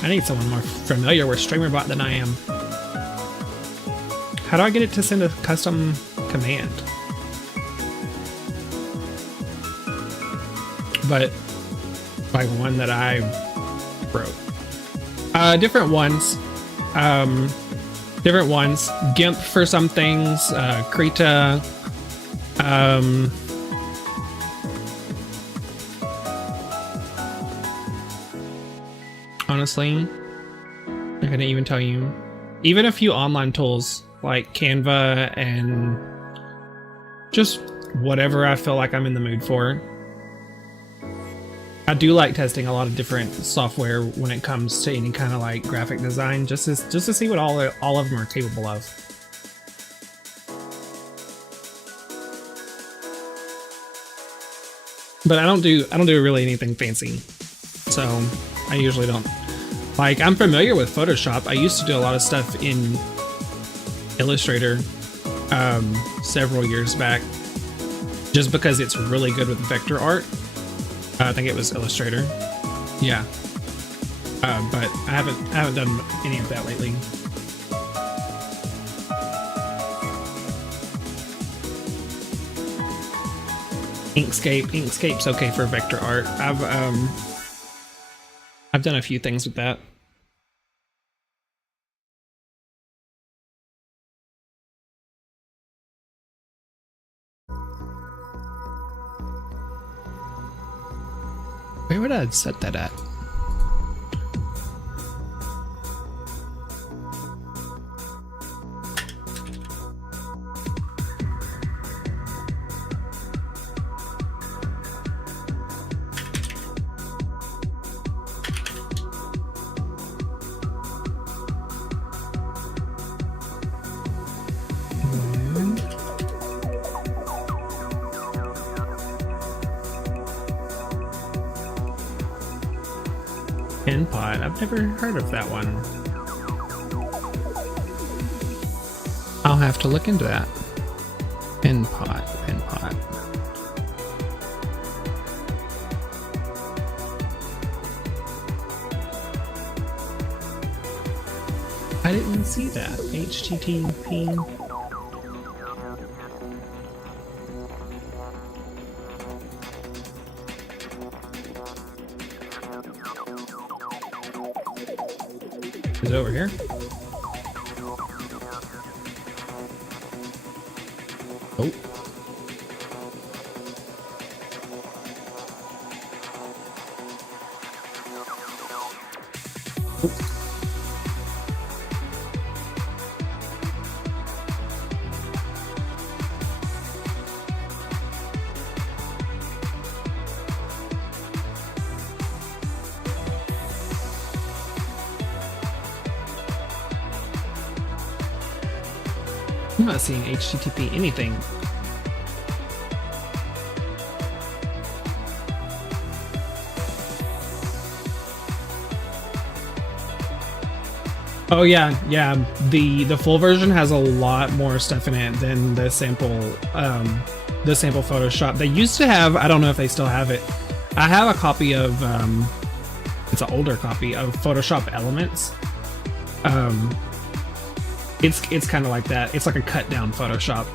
I need someone more familiar with StreamerBot than I am. How do I get it to send a custom command? But like one that I wrote. Different ones. GIMP for some things. Krita. Honestly, I couldn't even tell you. Even a few online tools like Canva and just whatever I feel like I'm in the mood for. I do like testing a lot of different software when it comes to any kind of like graphic design, just to see what all of them are capable of. But I don't do really anything fancy, so I usually don't. Like, I'm familiar with Photoshop. I used to do a lot of stuff in Illustrator several years back, just because it's really good with vector art. I think it was Illustrator. Yeah. But I haven't done any of that lately. Inkscape's okay for vector art. I've done a few things with that. Where would I set that at? I've never heard of that one. I'll have to look into that. Pinpot. I didn't see that. HTTP. Is it over here? Oh. I'm not seeing HTTP anything. Oh yeah, yeah. The full version has a lot more stuff in it than the sample Photoshop. They used to have, I don't know if they still have it. I have a copy of it's an older copy of Photoshop Elements. It's kind of like that. It's like a cut down Photoshop.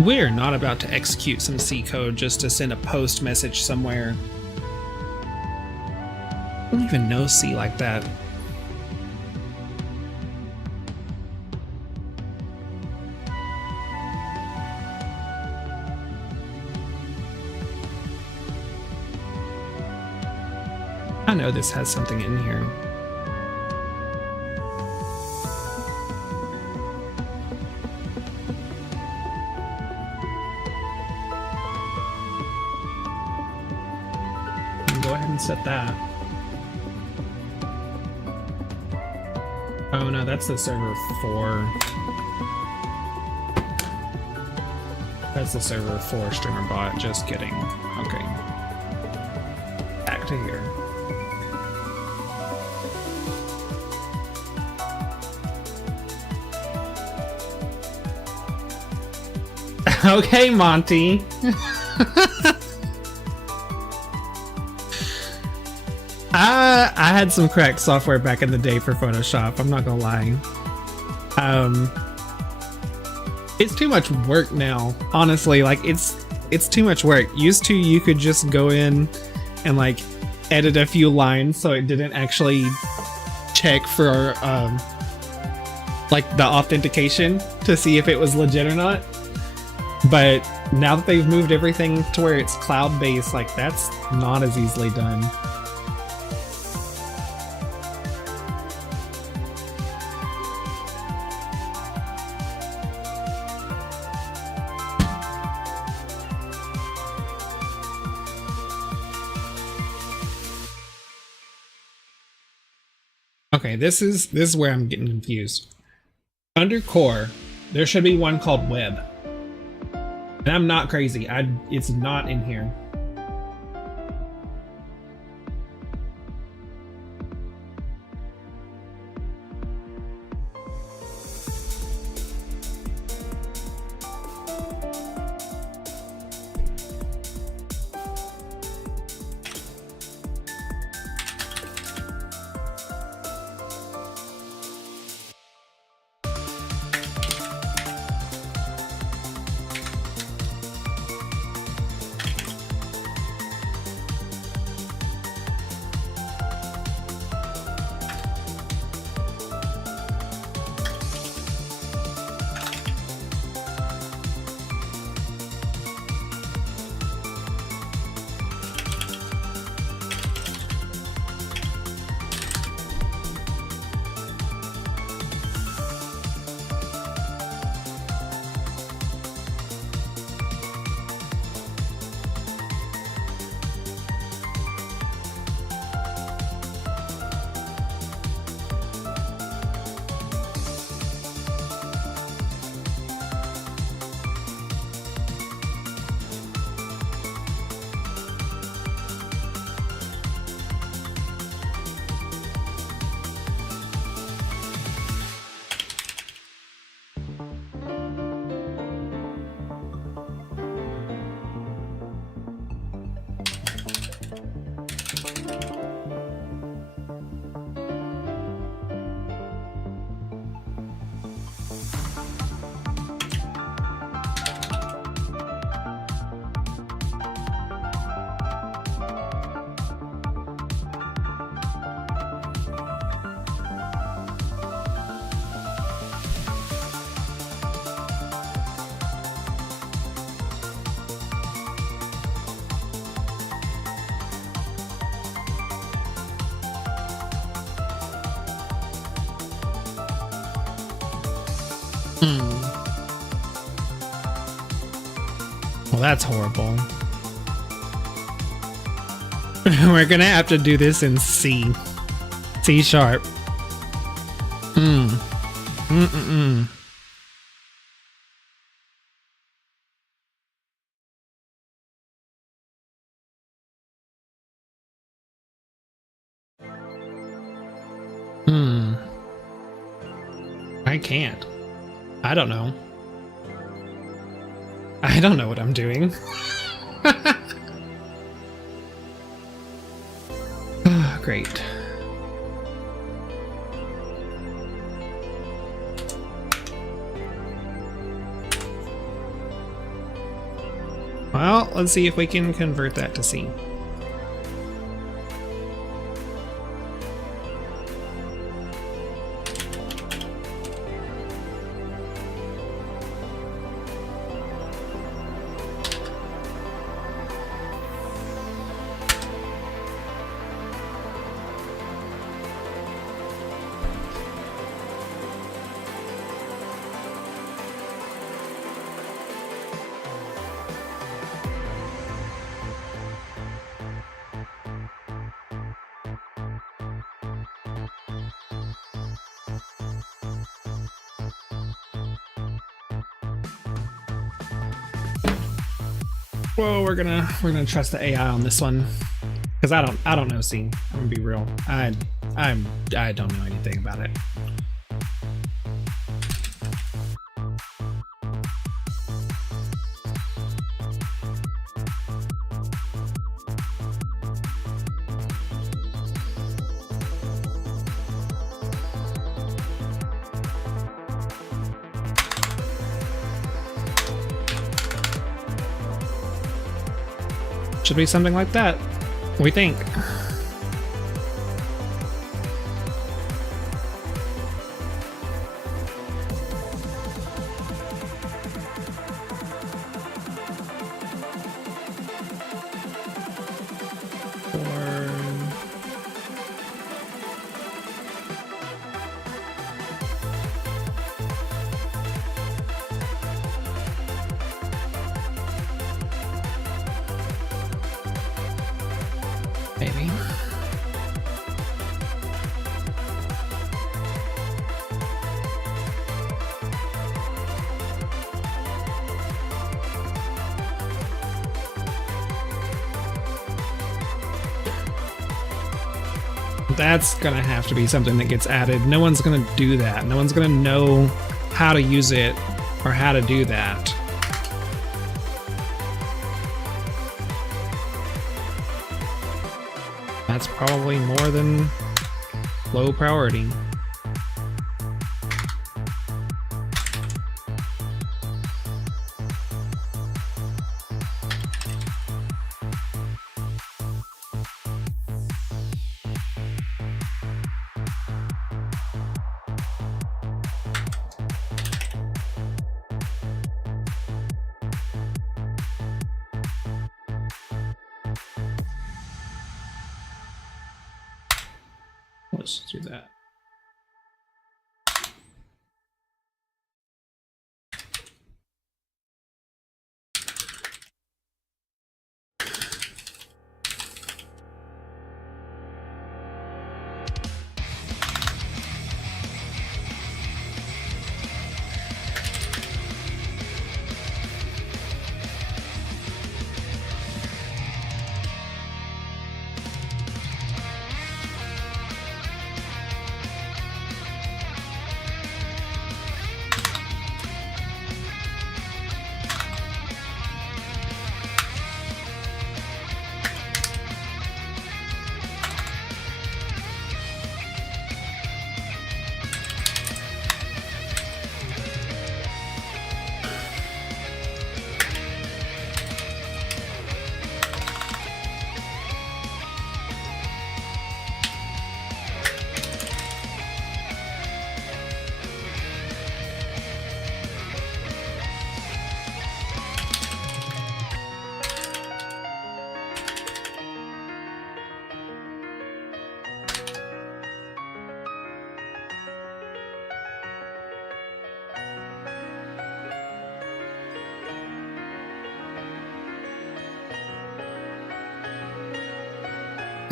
We're not about to execute some C code just to send a post message somewhere. I don't even know C like that. I know this has something in here. Go ahead and set that. Oh no, that's the server 4. That's the server 4 streamer bot. Just kidding. Okay. Back to here. Okay, Monty. I had some cracked software back in the day for Photoshop, I'm not gonna lie. It's too much work now, honestly. Like it's too much work. Used to, you could just go in and like edit a few lines so it didn't actually check for like the authentication to see if it was legit or not. But now that they've moved everything to where it's cloud-based, like that's not as easily done. Okay, this is where I'm getting confused. Under core, there should be one called web. And I'm not crazy. It's not in here. Well, that's horrible. We're gonna have to do this in C. C sharp. I can't. I don't know. I don't know what I'm doing. Great. Well, let's see if we can convert that to C. Whoa, we're gonna trust the AI on this one, because I don't know C. I'm gonna be real. I don't know anything about it. Should be something like that, we think. Maybe. That's gonna have to be something that gets added. No one's gonna do that. No one's gonna know how to use it or how to do that. That's probably more than low priority. Let's do that.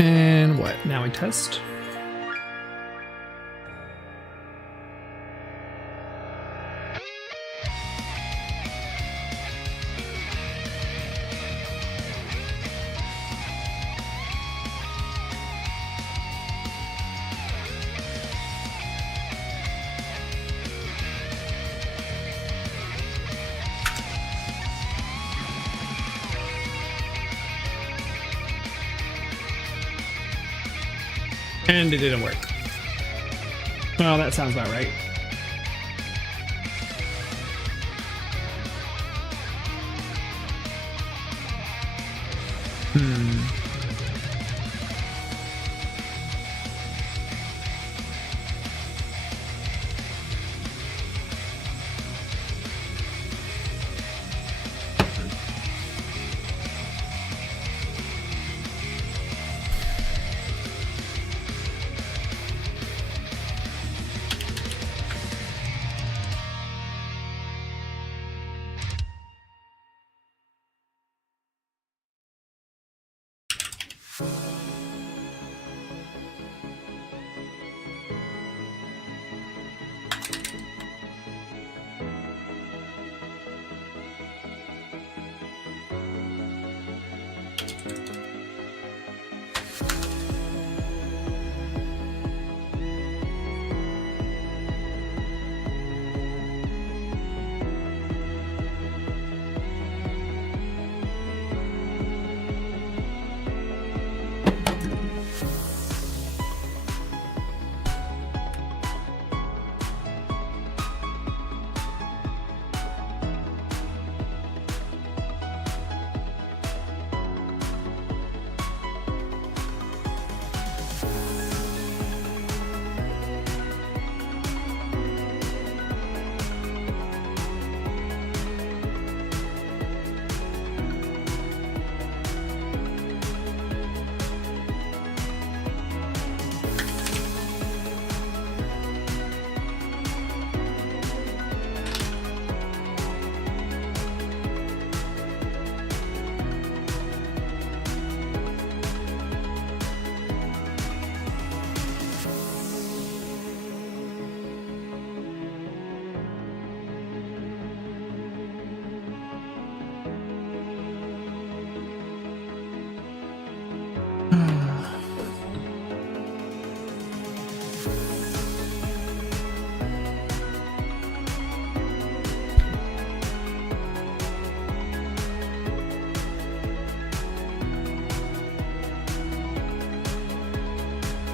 And what? Now we test. And it didn't work. Well, that sounds about right.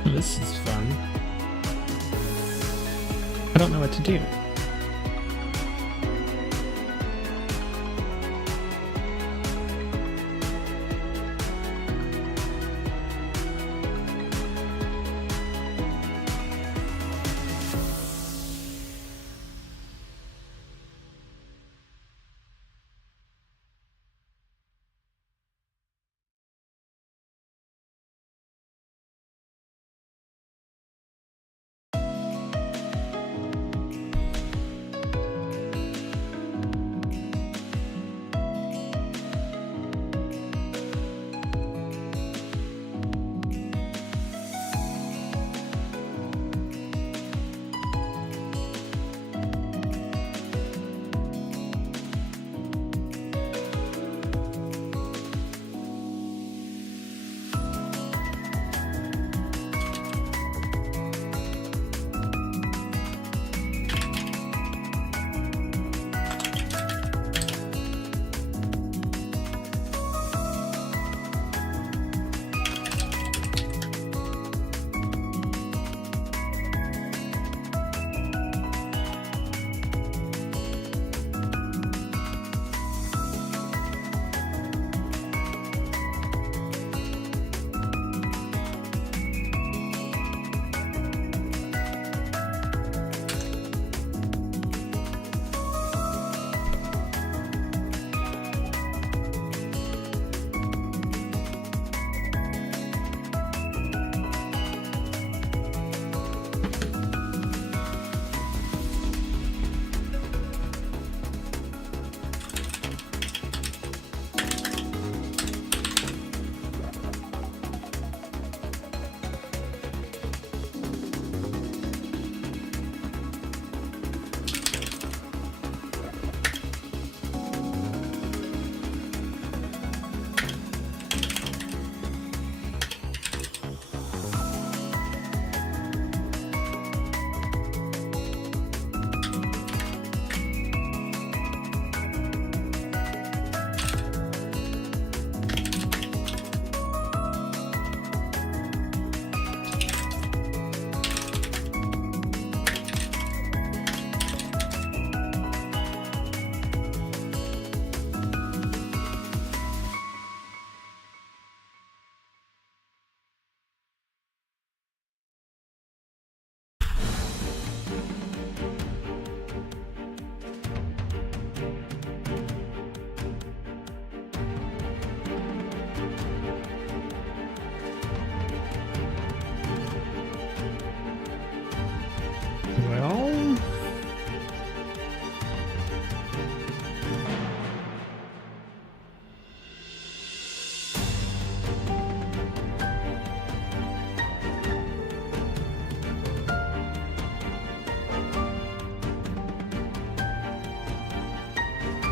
This is fun. I don't know what to do.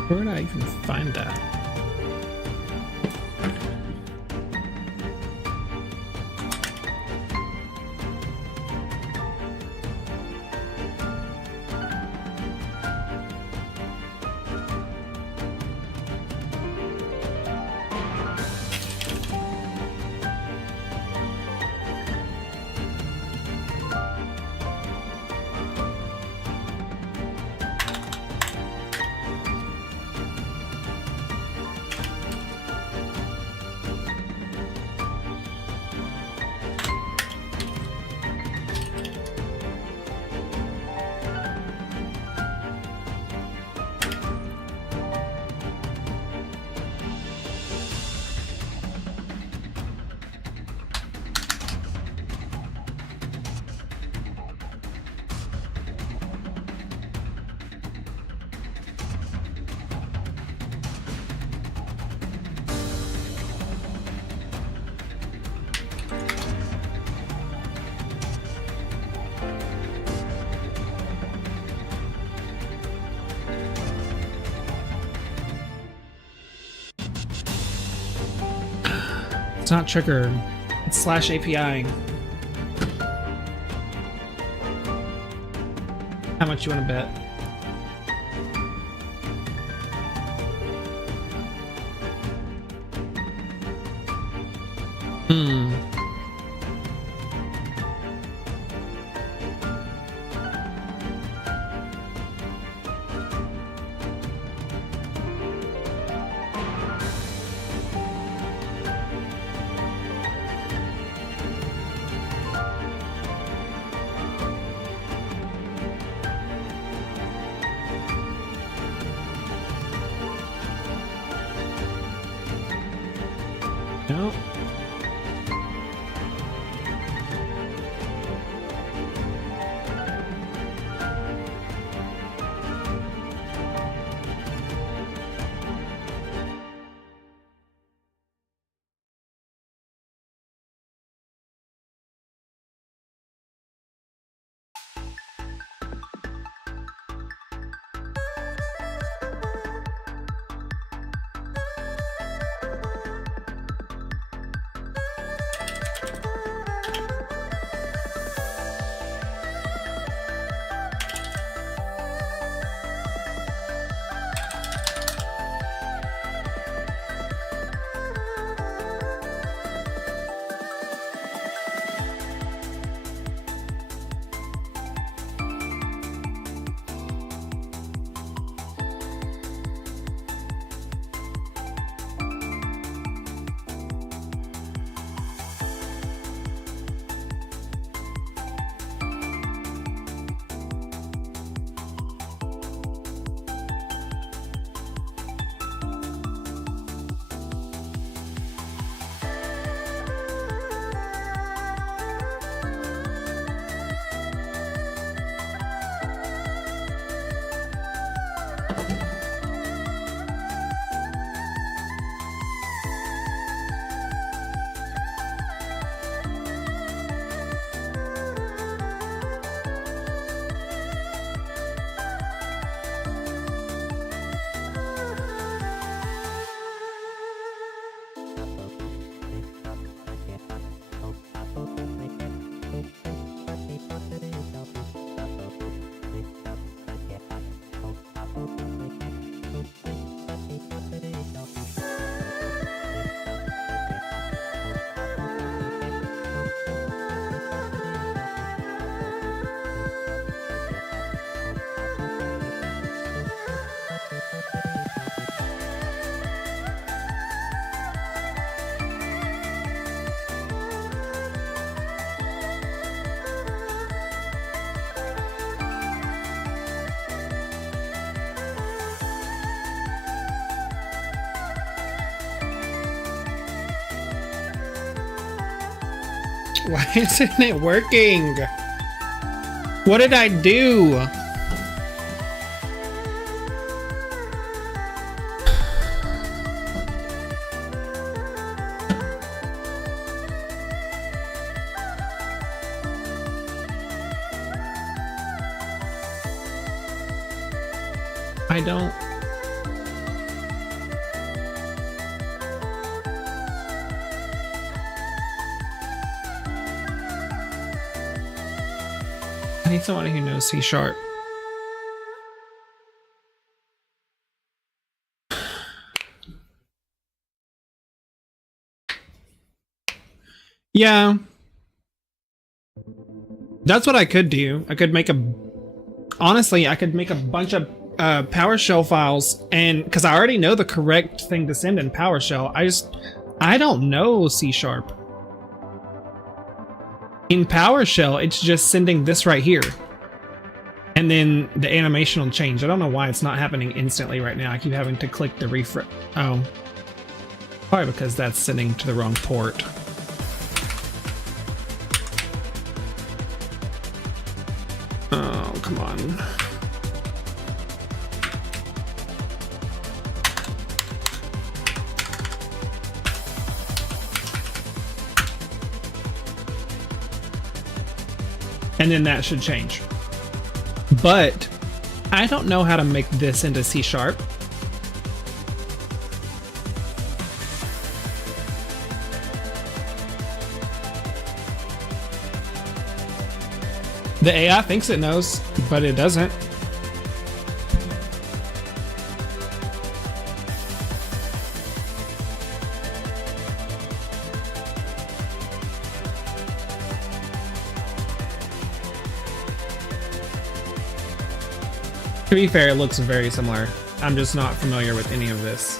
Where would I even find that? It's not triggered. It's slash API. How much you want to bet? No. Why isn't it working? What did I do? I don't... need somebody who knows C#. Yeah. That's what I could do. I could make honestly, I could make a bunch of PowerShell files, and because I already know the correct thing to send in PowerShell, I don't know C#. In PowerShell, it's just sending this right here. And then the animation will change. I don't know why it's not happening instantly right now. I keep having to click the refresh. Oh. Probably because that's sending to the wrong port. Oh, come on. And then that should change. But I don't know how to make this into C#. The AI thinks it knows, but it doesn't. To be fair, it looks very similar. I'm just not familiar with any of this.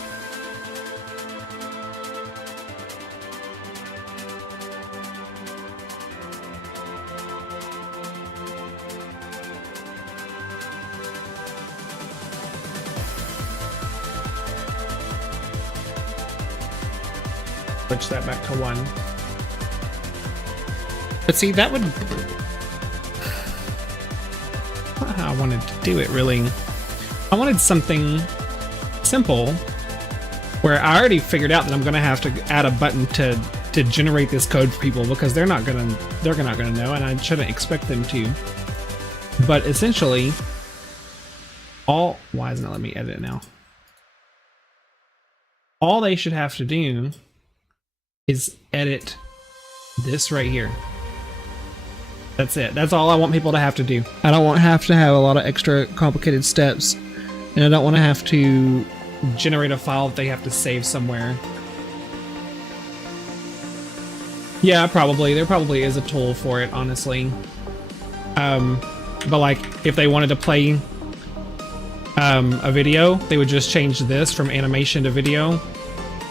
Switch that back to 1. But see, that would... not how I wanted to do it, really. I wanted something simple where I already figured out that I'm gonna have to add a button to generate this code for people, because they're not gonna know, and I shouldn't expect them to. But essentially, why isn't it letting me edit it now? All they should have to do is edit this right here. That's it. That's all I want people to have to do. I don't want to have a lot of extra complicated steps, and I don't want to have to generate a file that they have to save somewhere. Yeah, probably. There probably is a tool for it, honestly. But like, if they wanted to play a video, they would just change this from animation to video,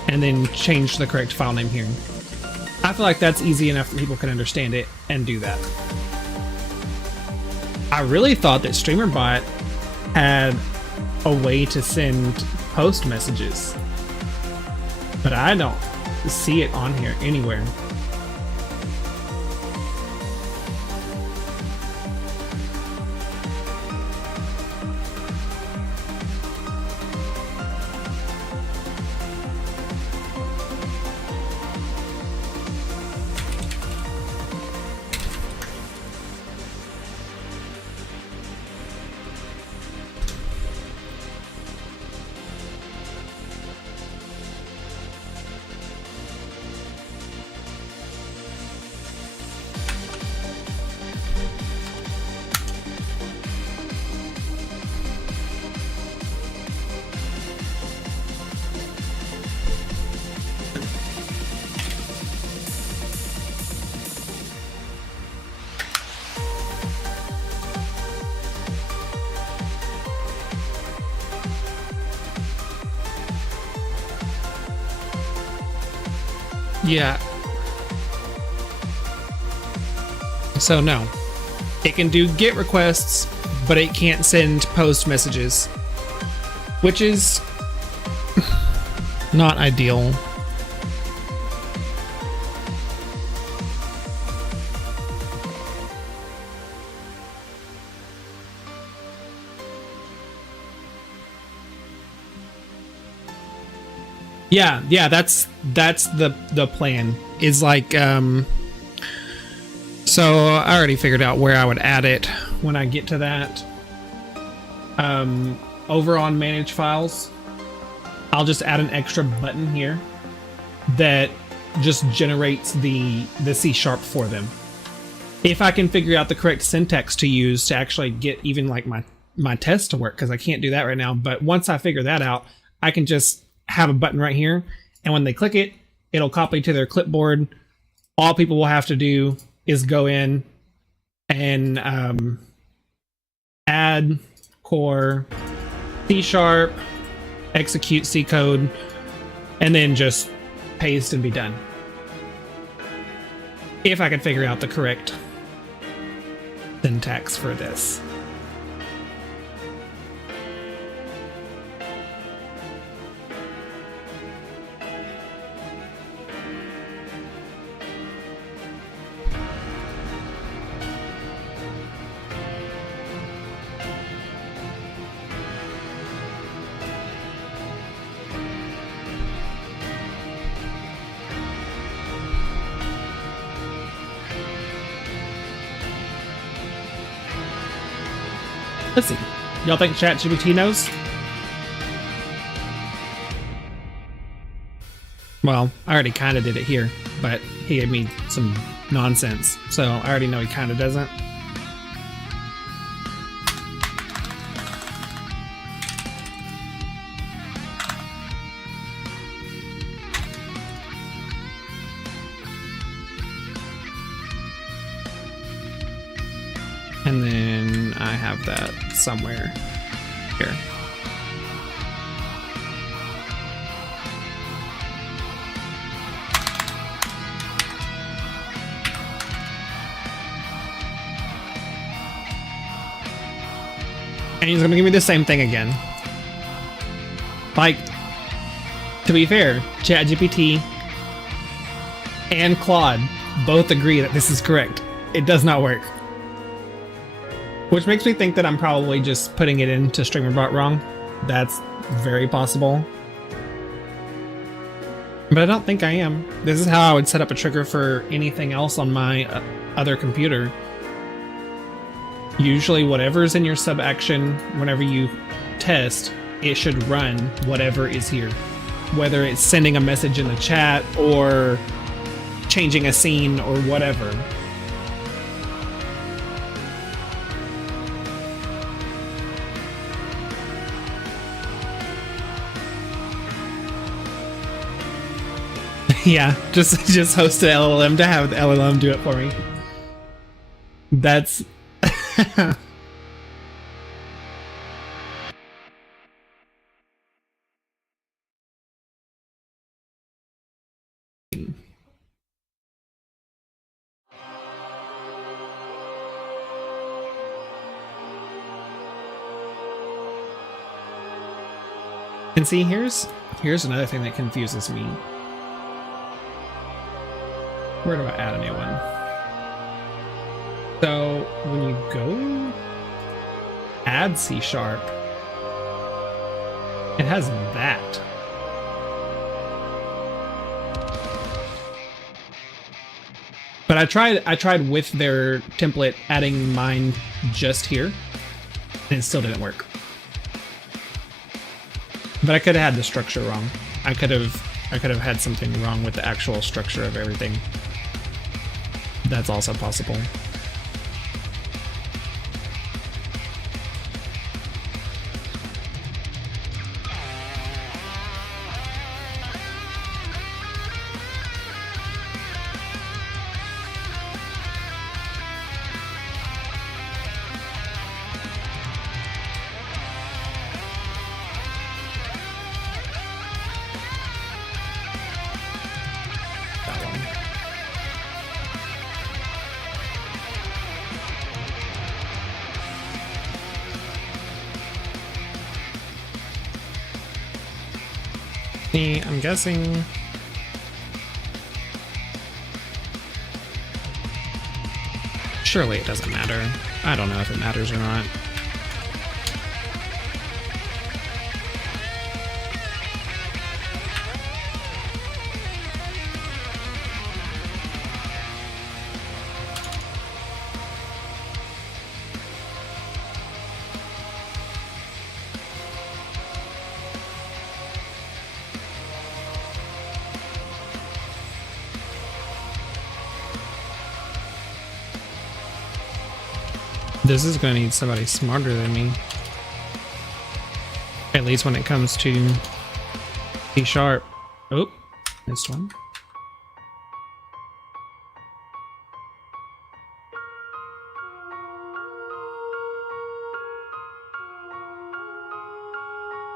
and then change the correct file name here. I feel like that's easy enough that people can understand it and do that. I really thought that StreamerBot had a way to send post messages, but I don't see it on here anywhere. Yeah. So no, it can do GET requests, but it can't send post messages, which is not ideal. Yeah, that's the plan. Is like so I already figured out where I would add it when I get to that. Over on manage files, I'll just add an extra button here that just generates the C# for them. if I can figure out the correct syntax to use to actually get even like my test to work, because I can't do that right now. But once I figure that out, I can just have a button right here, and when they click it, it'll copy to their clipboard. All people will have to do is go in and add core C#, execute C code, and then just paste and be done. If I can figure out the correct syntax for this. Let's see. Y'all think ChatGPT knows? Well, I already kind of did it here, but he gave me some nonsense, so I already know he kind of doesn't. And then I have that somewhere here. And he's gonna give me the same thing again. Like, to be fair, ChatGPT and Claude both agree that this is correct. It does not work. Which makes me think that I'm probably just putting it into StreamerBot wrong. That's very possible. But I don't think I am. This is how I would set up a trigger for anything else on my other computer. Usually whatever's in your sub action, whenever you test, it should run whatever is here. Whether it's sending a message in the chat or changing a scene or whatever. Yeah, just host an LLM to have the LLM do it for me. That's and see, here's another thing that confuses me. Where do I add a new one? So when you go add C#, it has that. But I tried with their template adding mine just here, and it still didn't work. But I could have had the structure wrong. I could have had something wrong with the actual structure of everything. That's also possible. I'm guessing surely it doesn't matter. I don't know if it matters or not. This is going to need somebody smarter than me. At least when it comes to C#. Oh, missed one.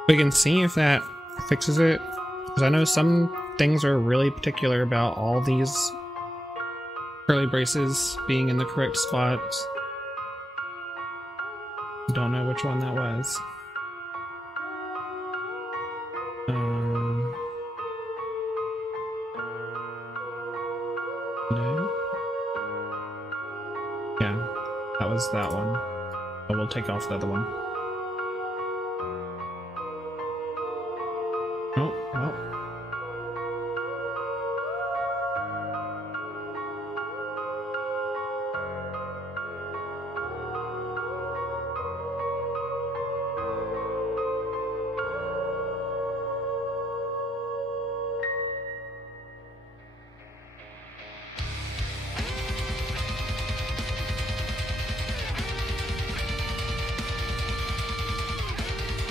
We can see if that fixes it, because I know some things are really particular about all these curly braces being in the correct spots. Don't know which one that was. No. Yeah, that was that one. But we'll take off the other one. Oh, well.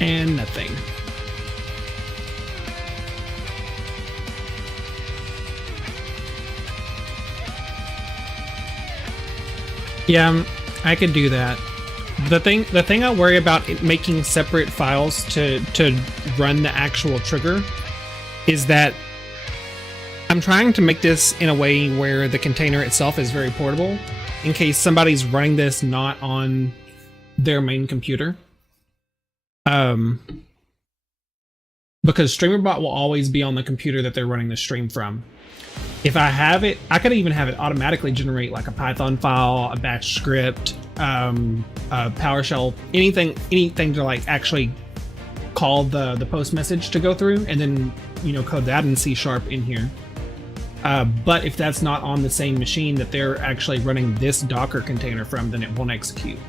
And nothing. Yeah, I could do that. The thing I worry about making separate files to run the actual trigger is that I'm trying to make this in a way where the container itself is very portable in case somebody's running this not on their main computer. Because StreamerBot will always be on the computer that they're running the stream from. If I have it, I could even have it automatically generate like a Python file, a batch script, a PowerShell, anything to like actually call the post message to go through, and then code that in C# in here. But if that's not on the same machine that they're actually running this Docker container from, then it won't execute.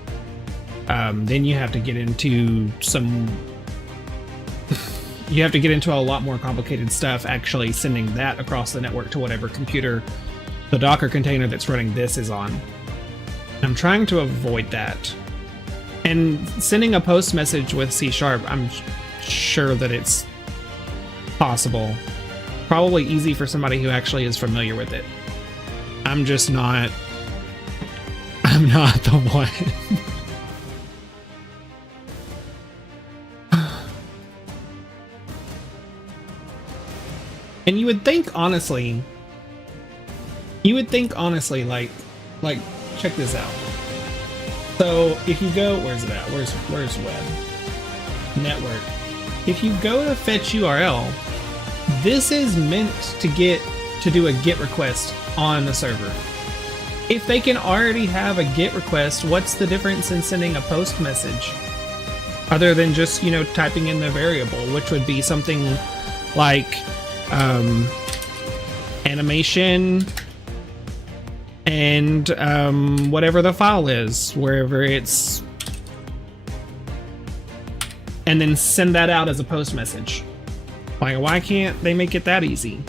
Then you have to get into you have to get into a lot more complicated stuff actually sending that across the network to whatever computer the Docker container that's running this is on. I'm trying to avoid that. And sending a post message with C#, I'm sure that it's possible. Probably easy for somebody who actually is familiar with it. I'm not the one. And you would think honestly, like check this out. So if you go, where's it at? Where's web? Network. If you go to fetch URL, this is meant to do a GET request on the server. If they can already have a GET request, what's the difference in sending a post message? Other than just, typing in the variable, which would be something like animation and whatever the file is, wherever it's, and then send that out as a post message. Like, why can't they make it that easy?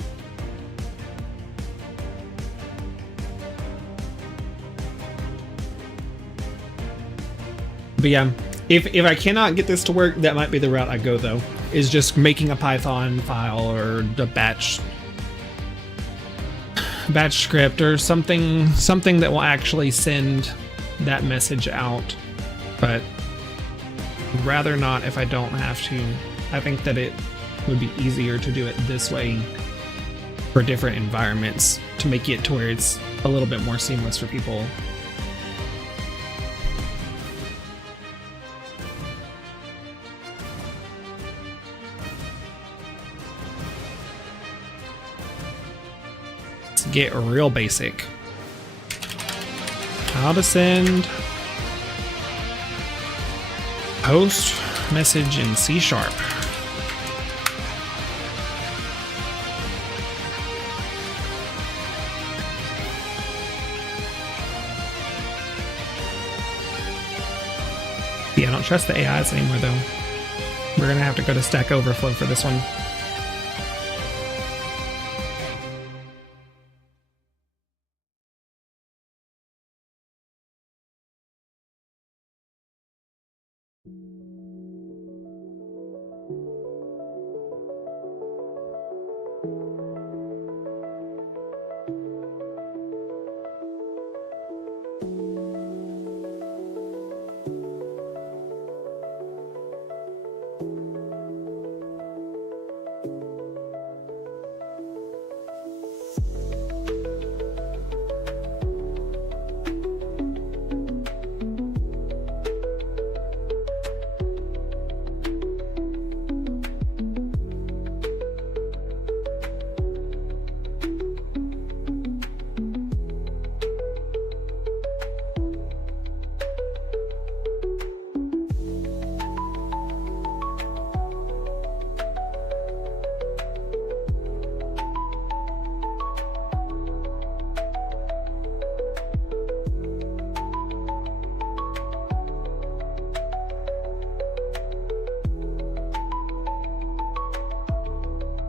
But yeah, if I cannot get this to work, that might be the route I go though, is just making a Python file or the batch script or something that will actually send that message out. But rather not if I don't have to. I think that it would be easier to do it this way for different environments to make it to where it's a little bit more seamless for people. Let's get real basic. How to send post message in C#. Yeah, I don't trust the AIs anymore though. We're gonna have to go to Stack Overflow for this one.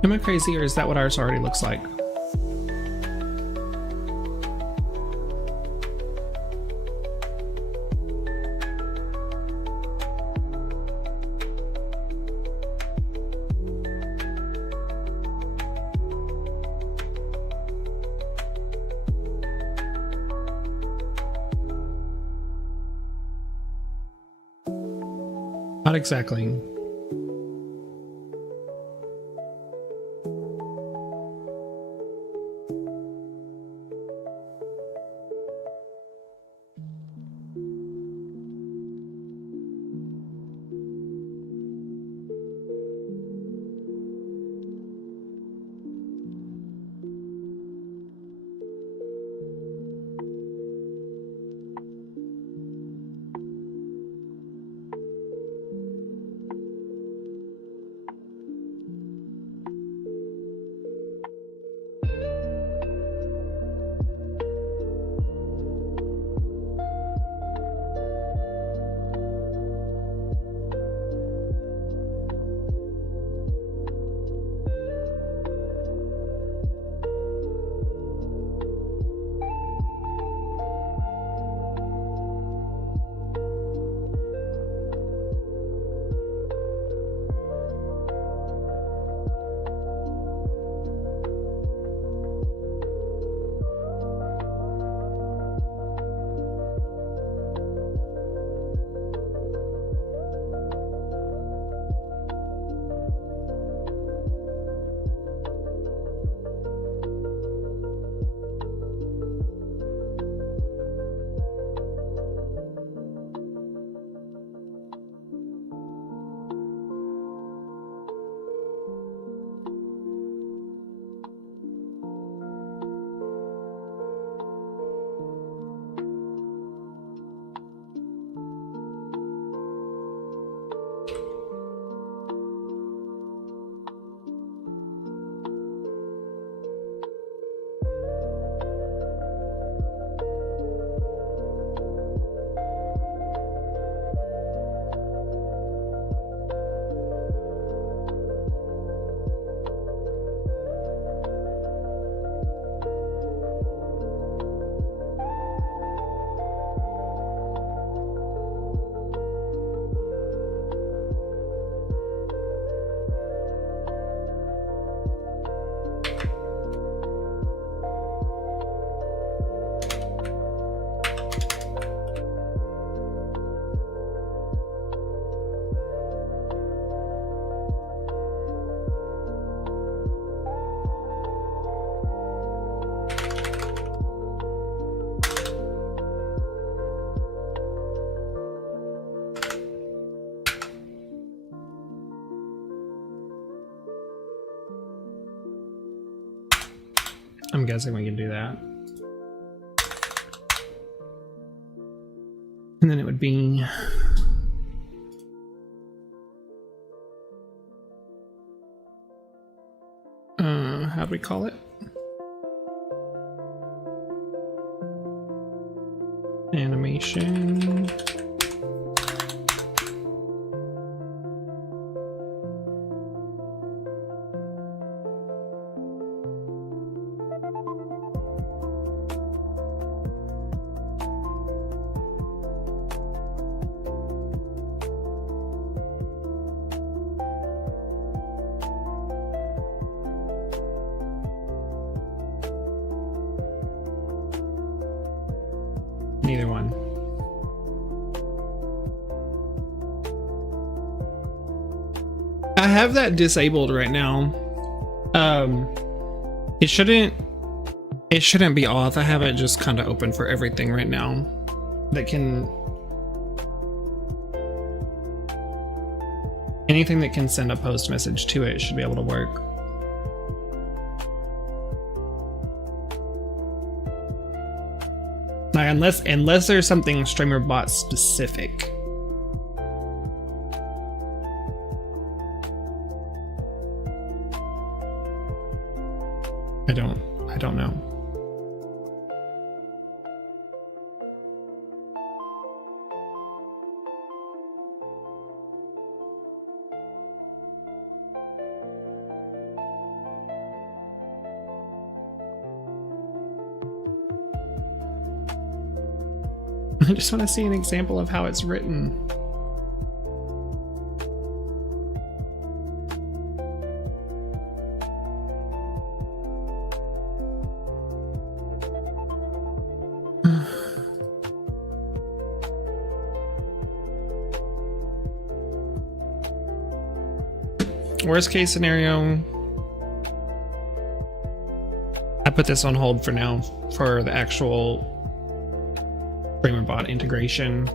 Am I crazy, or is that what ours already looks like? Not exactly. I'm guessing we can do that. And then it would be how do we call it? Animation. Neither one. I have that disabled right now. It shouldn't be off. I have it just kind of open for everything right now that can, anything that can send a post message to it should be able to work. Like unless there's something streamer bot specific. I don't know. I just want to see an example of how it's written. Worst case scenario, I put this on hold for now for the actual StreamerBot integration,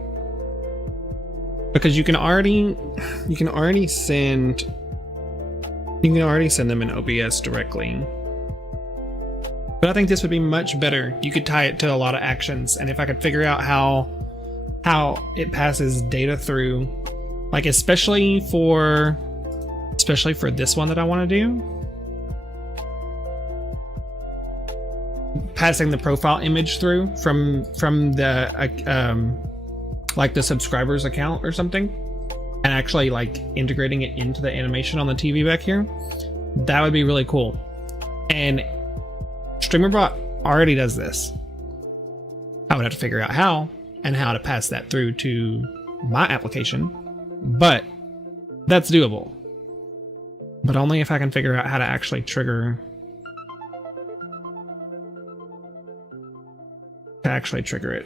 because you can already send them in OBS directly. But I think this would be much better. You could tie it to a lot of actions, and if I could figure out how it passes data through, like especially for this one that I want to do, passing the profile image through from the like the subscriber's account or something, and actually like integrating it into the animation on the TV back here, that would be really cool. And StreamerBot already does this. I would have to figure out how to pass that through to my application, but that's doable. But only if I can figure out how to actually trigger it.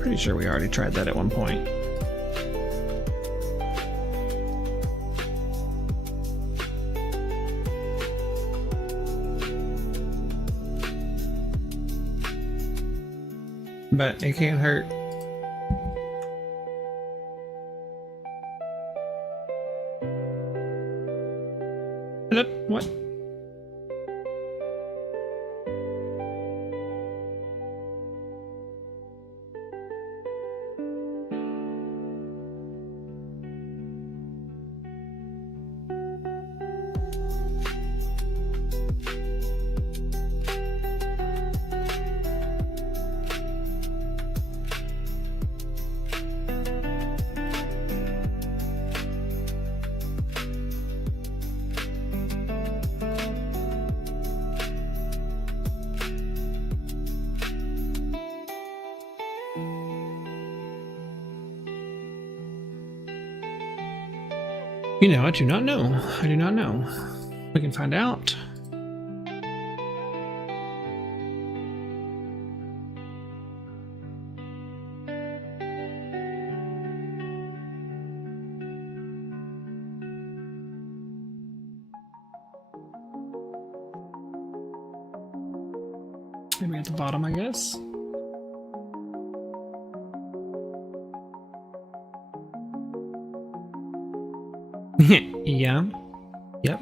Pretty sure we already tried that at one point. But it can't hurt. What? You know, I do not know. I do not know. We can find out. Maybe at the bottom, I guess. Yeah. Yep.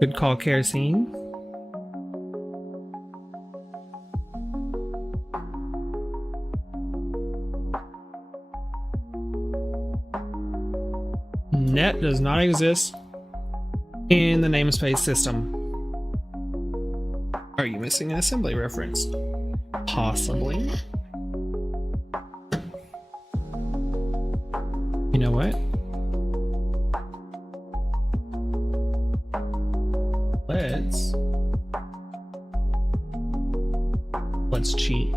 Good call, Kerosene. Net does not exist in the namespace system. Are you missing an assembly reference? Possibly. You know what? mods cheat.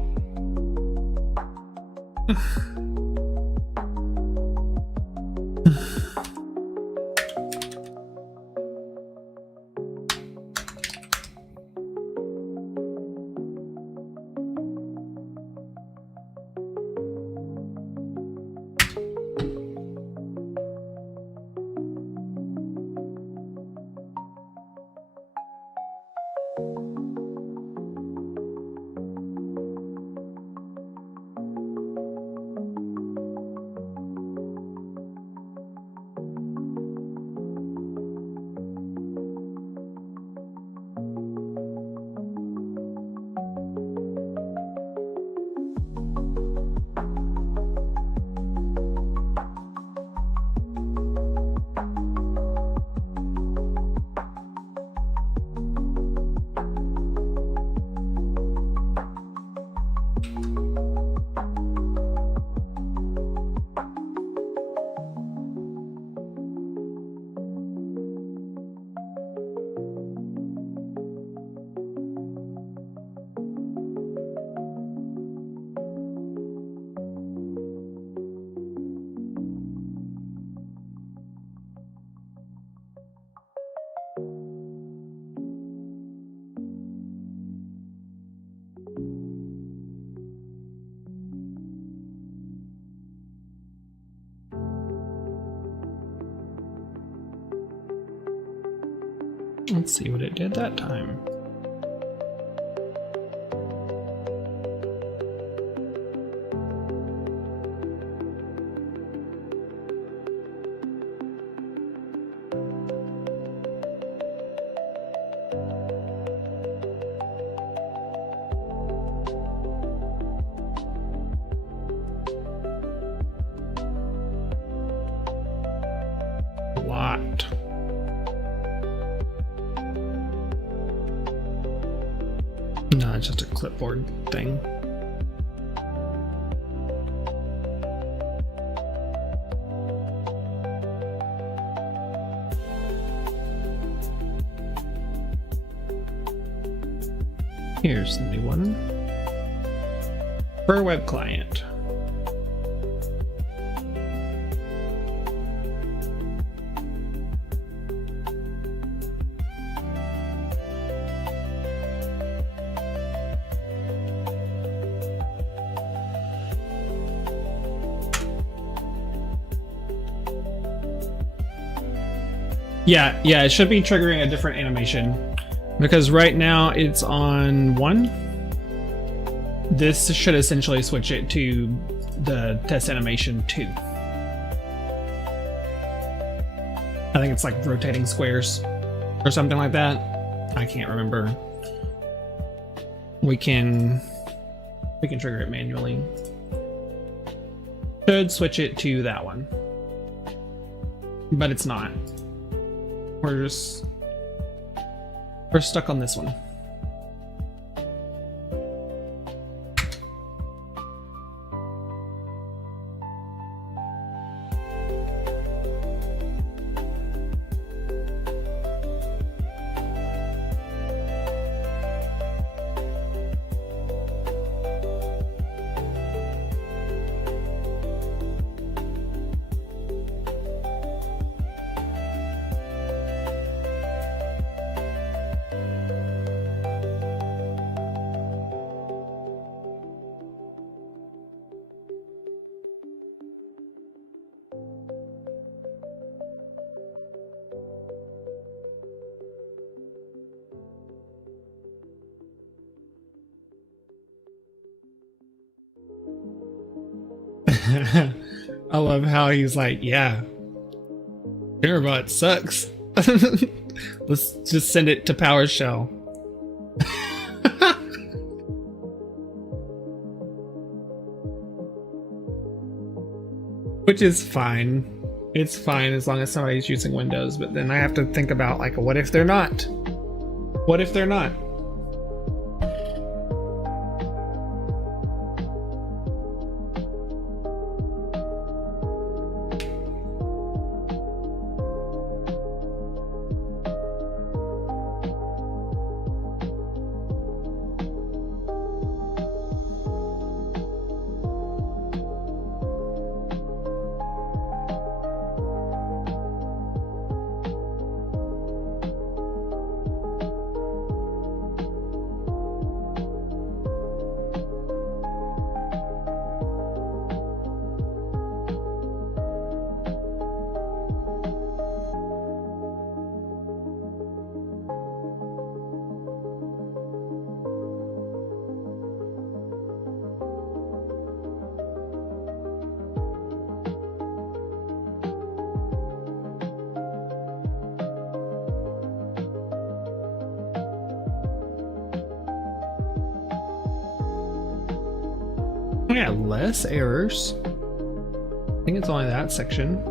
Let's see what it did that time. A lot. No, it's just a clipboard thing. Here's the new one. For a web client. Yeah, it should be triggering a different animation because right now it's on 1. This should essentially switch it to the test animation 2. I think it's like rotating squares or something like that. I can't remember. We can trigger it manually. Should switch it to that one, but it's not. We're stuck on this one. I love how he's like, yeah, Airbot sucks. Let's just send it to PowerShell. Which is fine. It's fine as long as somebody's using Windows, but then I have to think about, like, what if they're not? What if they're not? yeah, less errors. I think it's only that section.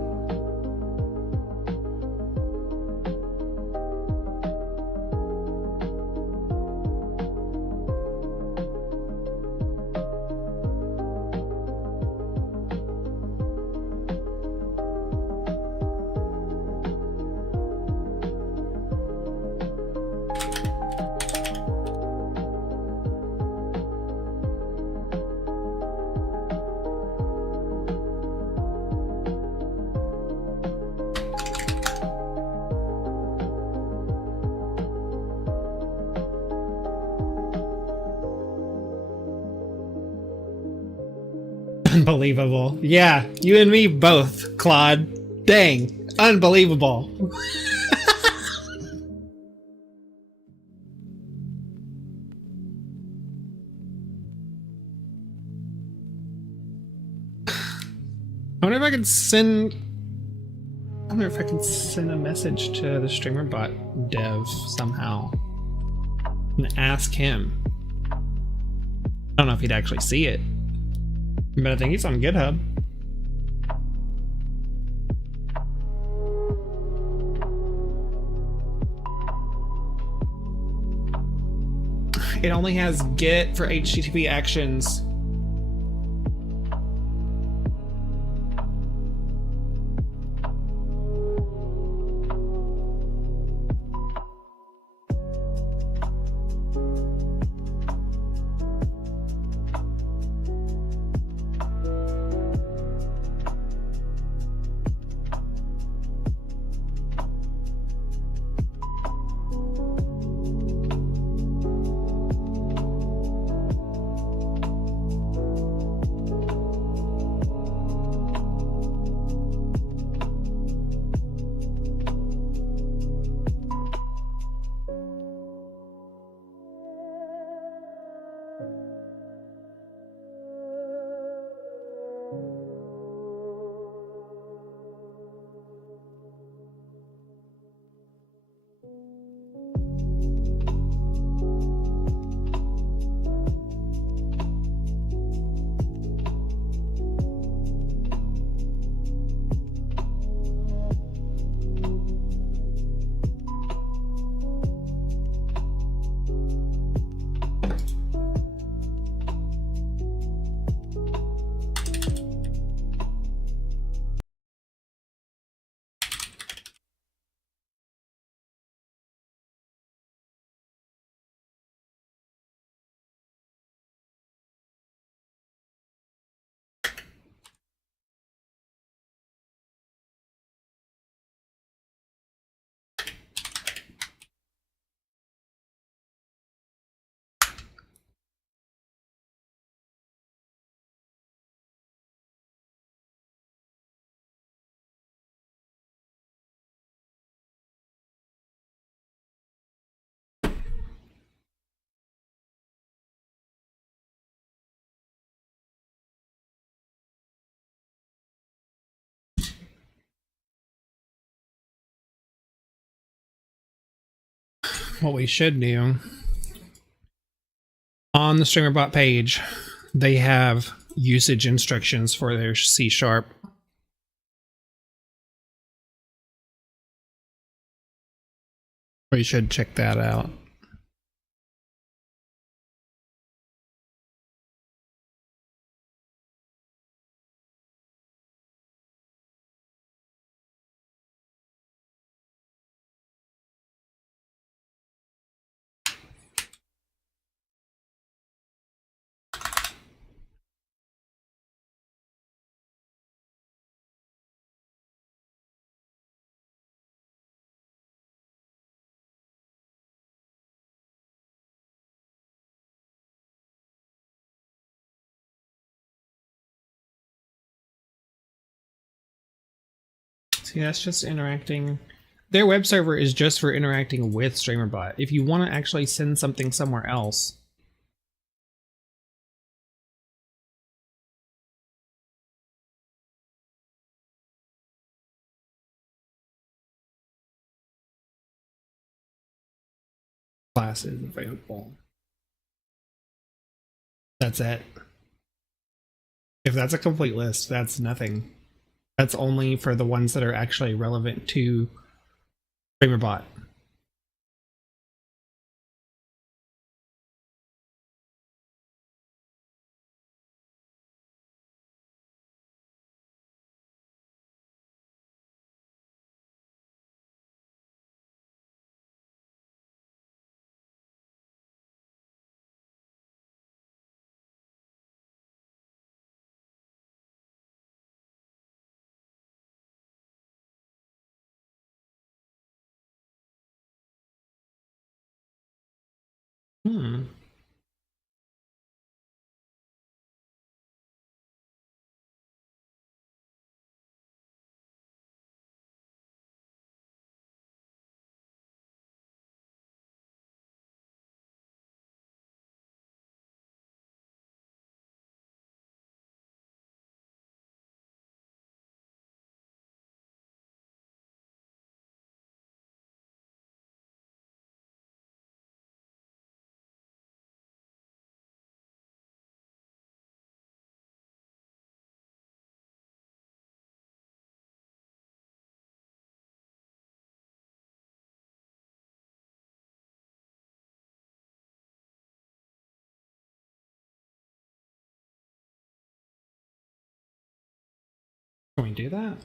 Unbelievable. Yeah, you and me both, Claude. Dang, unbelievable. I wonder if I can send... I wonder if I can send a message to the StreamerBot dev somehow and ask him. I don't know if he'd actually see it, but I think he's on GitHub. It only has Git for HTTP actions. What we should do on the StreamerBot page, they have usage instructions for their C#. We should check that out. See, that's just interacting. Their web server is just for interacting with StreamerBot. If you want to actually send something somewhere else, class is available. That's it. If that's a complete list, that's nothing. That's only for the ones that are actually relevant to StreamerBot. Hmm. Can we do that?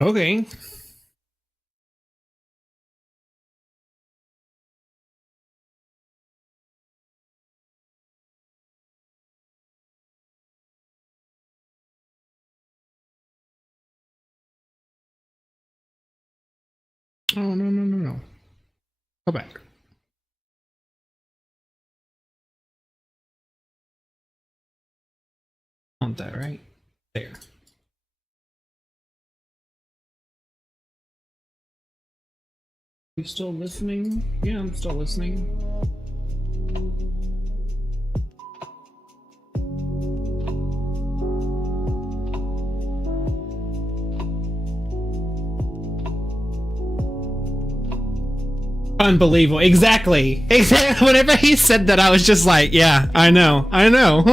Okay. Oh, no, no, no, no. Go back. Want that, right? There. You still listening? Yeah, I'm still listening. Unbelievable. Exactly. Exactly. Whenever he said that, I was just like, yeah, I know. I know.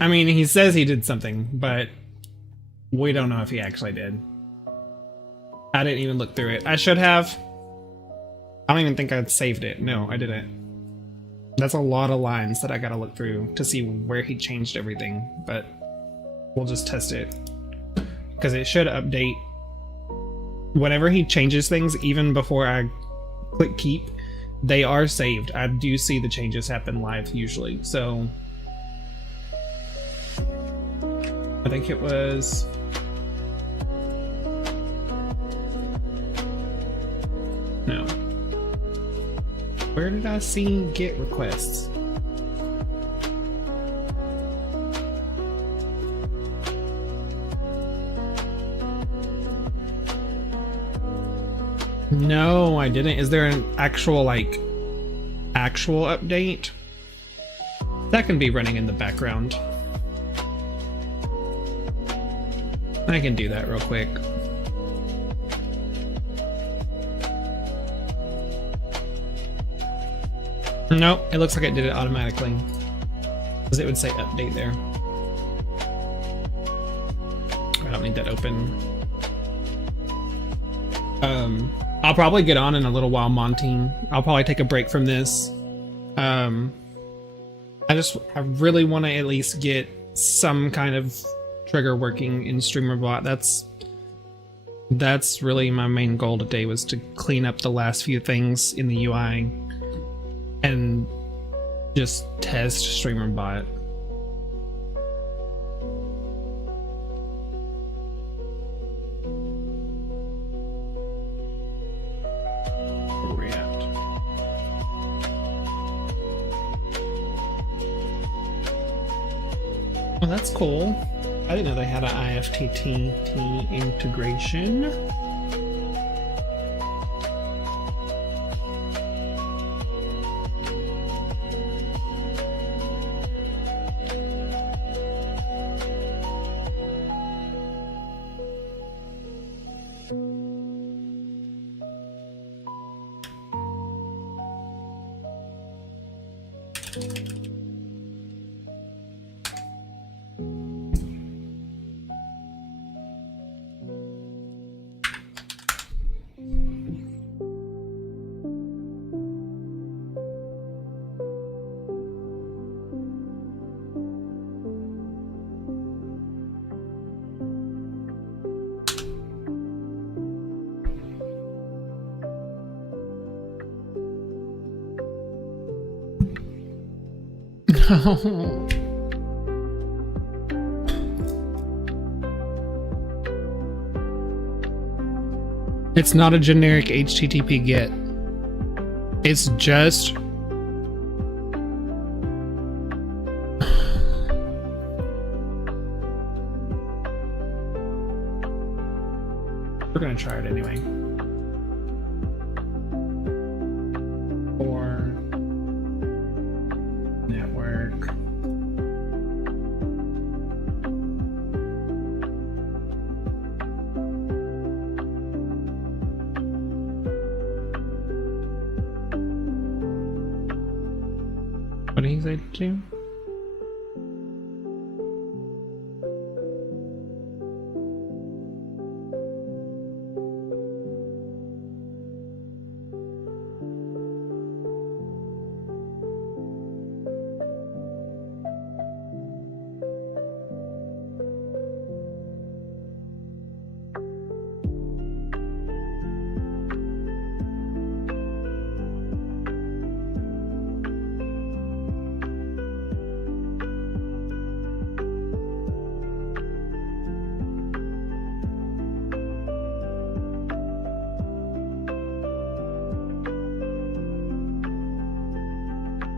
I mean, he says he did something, but we don't know if he actually did. I didn't even look through it. I should have. I don't even think I'd saved it. No, I didn't. That's a lot of lines that I gotta look through to see where he changed everything, but we'll just test it. Because it should update. Whenever he changes things, even before I click keep, they are saved. I do see the changes happen live usually, so I think it was no. Where did I see get requests? No, I didn't. Is there an actual actual update? That can be running in the background. I can do that real quick. Nope, it looks like it did it automatically. Because it would say update there. I don't need that open. I'll probably get on in a little while, Monty. I'll probably take a break from this. I really want to at least get some kind of trigger working in StreamerBot. That's really my main goal today, was to clean up the last few things in the UI and just test StreamerBot. Where are we at? Well, that's cool. I didn't know they had an IFTTT integration. It's not a generic HTTP GET. It's just we're gonna try it anyway. Or network. What did he say to?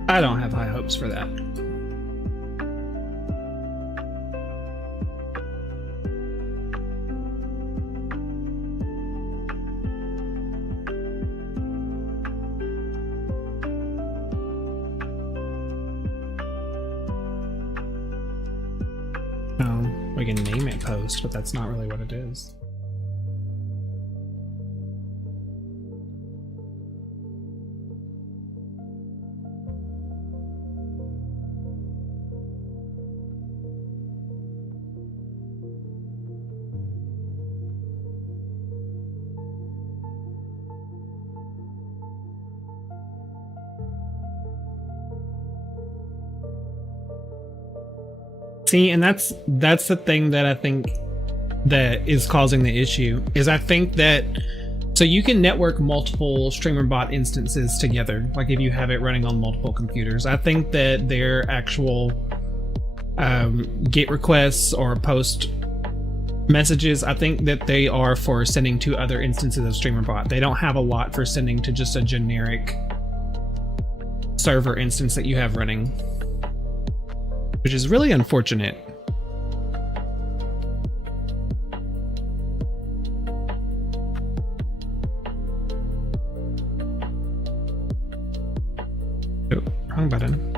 I don't have high hopes for that. Oh, we can name it post, but that's not really what it is. See, and that's the thing that I think that is causing the issue is I think that so you can network multiple streamer bot instances together, like if you have it running on multiple computers. I think that their actual GET requests or post messages, I think that they are for sending to other instances of streamer bot. They don't have a lot for sending to just a generic server instance that you have running, which is really unfortunate. Oh, wrong button.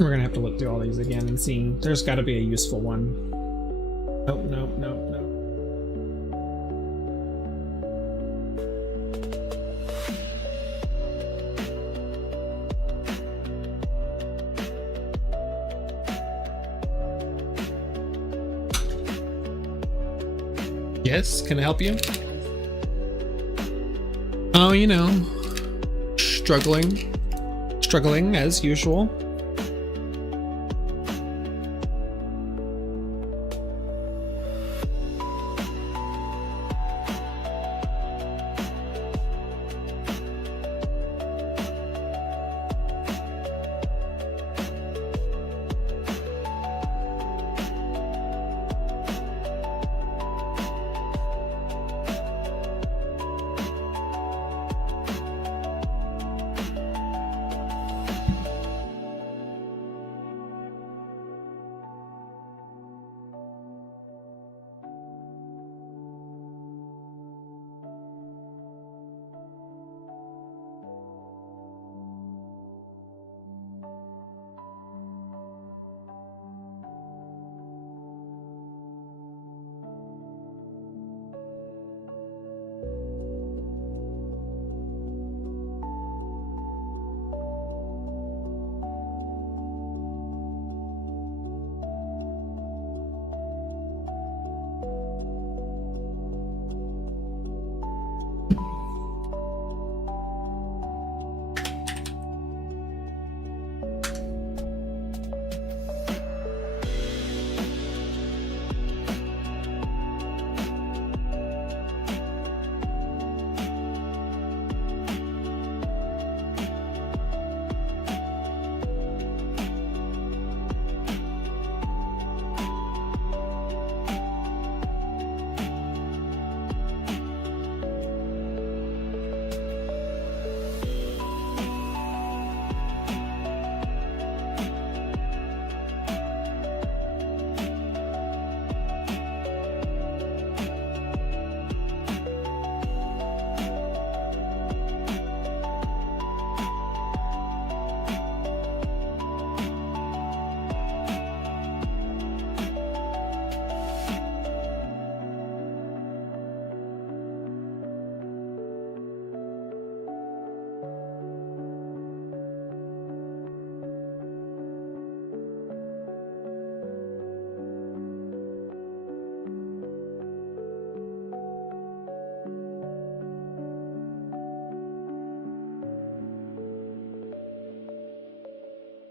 We're gonna have to look through all these again and see. There's got to be a useful one. Oh, no, no, no. Yes, can I help you? Oh, you know, struggling as usual.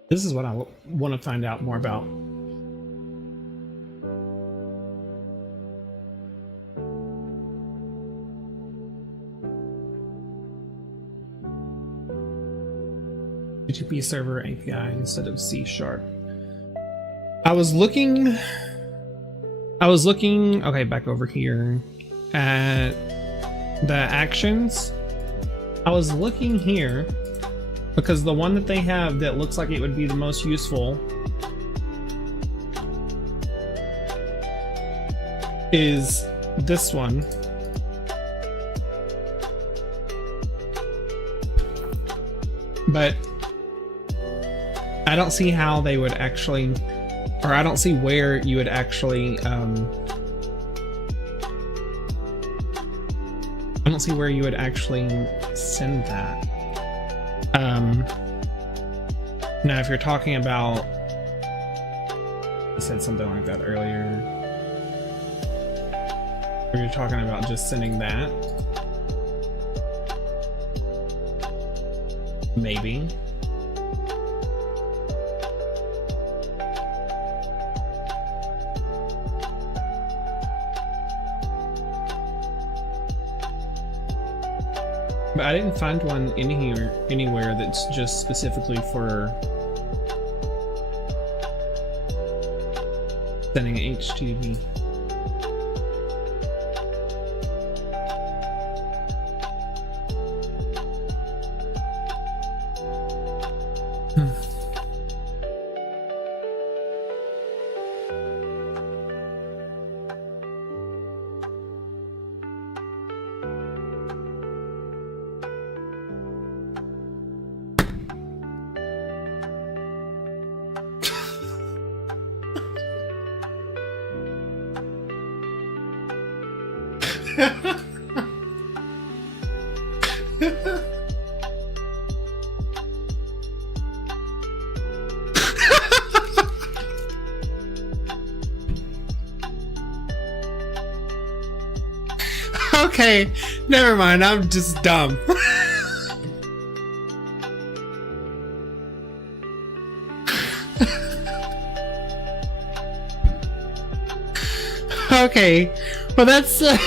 This is what I want to find out more about. HTTP server API instead of C#. I was looking, okay, back over here at the actions. I was looking here because the one that they have that looks like it would be the most useful is this one. But I don't see how they would actually, or I don't see where you would actually, I don't see where you would actually send that. Now, if you're talking about, you said something like that earlier, or you're talking about just sending that, maybe. But I didn't find one anywhere that's just specifically for sending HTTP. Okay, never mind. I'm just dumb. Okay, well that's a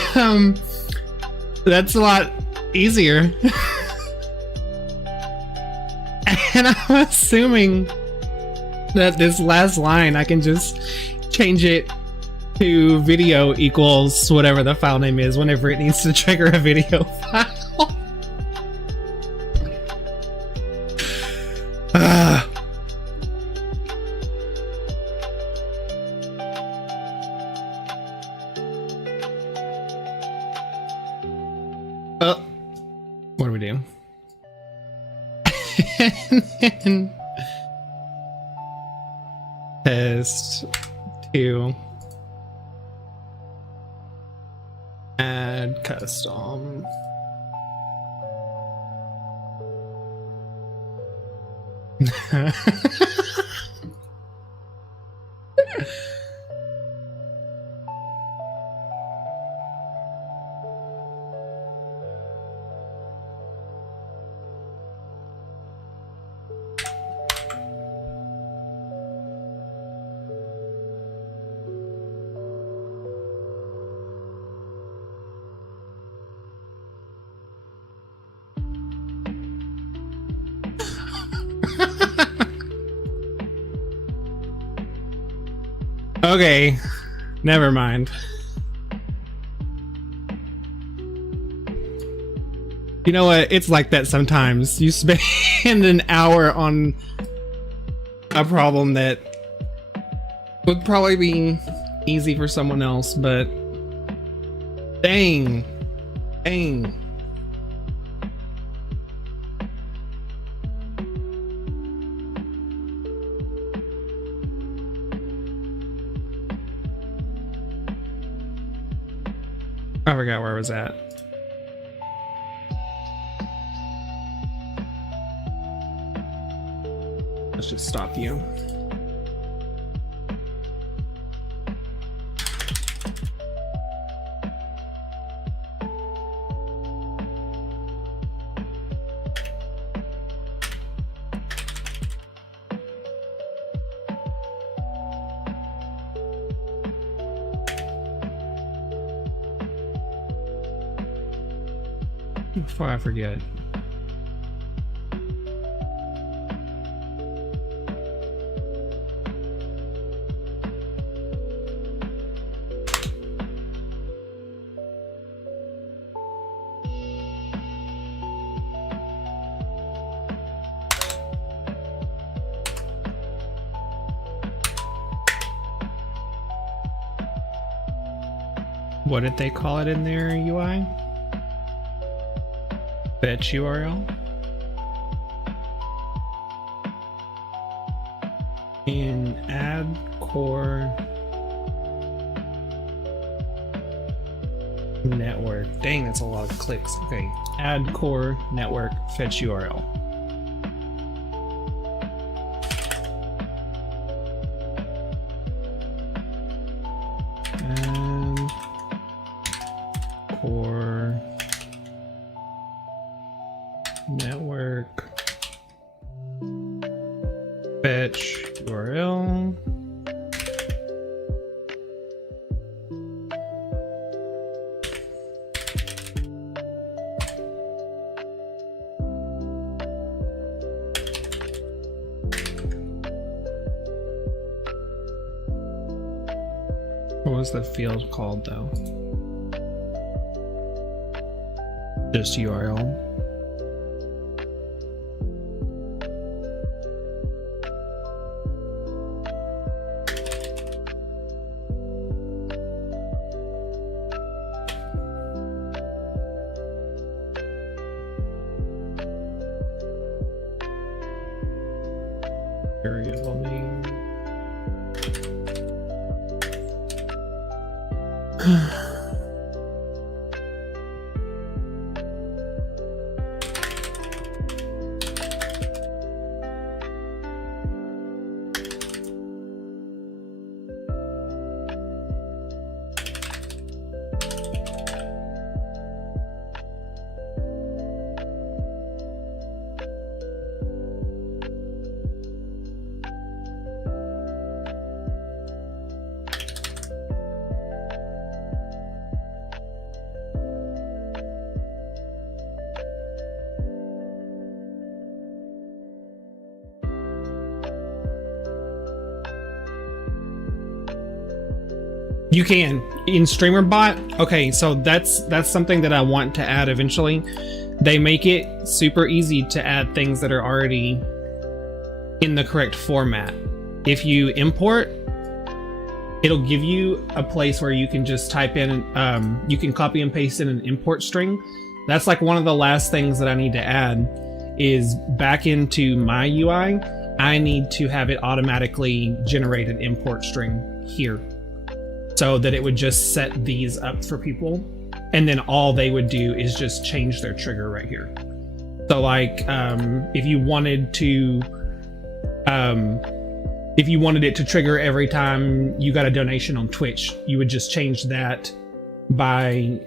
lot easier. And I'm assuming that this last line I can just change it to video equals whatever the file name is whenever it needs to trigger a video file. What do we do? And test 2. Add custom. Okay, never mind. You know what? It's like that sometimes. You spend an hour on a problem that would probably be easy for someone else, but dang. I forgot where I was at. Let's just stop you. Before I forget. What did they call it in their UI? Fetch URL. And add core network. Dang, that's a lot of clicks. Okay, add core network fetch URL. And core network fetch URL. What was the field called though? Just URL. Variable name. You can in StreamerBot. Okay, so that's something that I want to add eventually. They make it super easy to add things that are already in the correct format. If you import, it'll give you a place where you can just type in, you can copy and paste in an import string. That's like one of the last things that I need to add is back into my UI. I need to have it automatically generate an import string here so that it would just set these up for people. And then all they would do is just change their trigger right here. So like, if you wanted it to trigger every time you got a donation on Twitch, you would just change that by,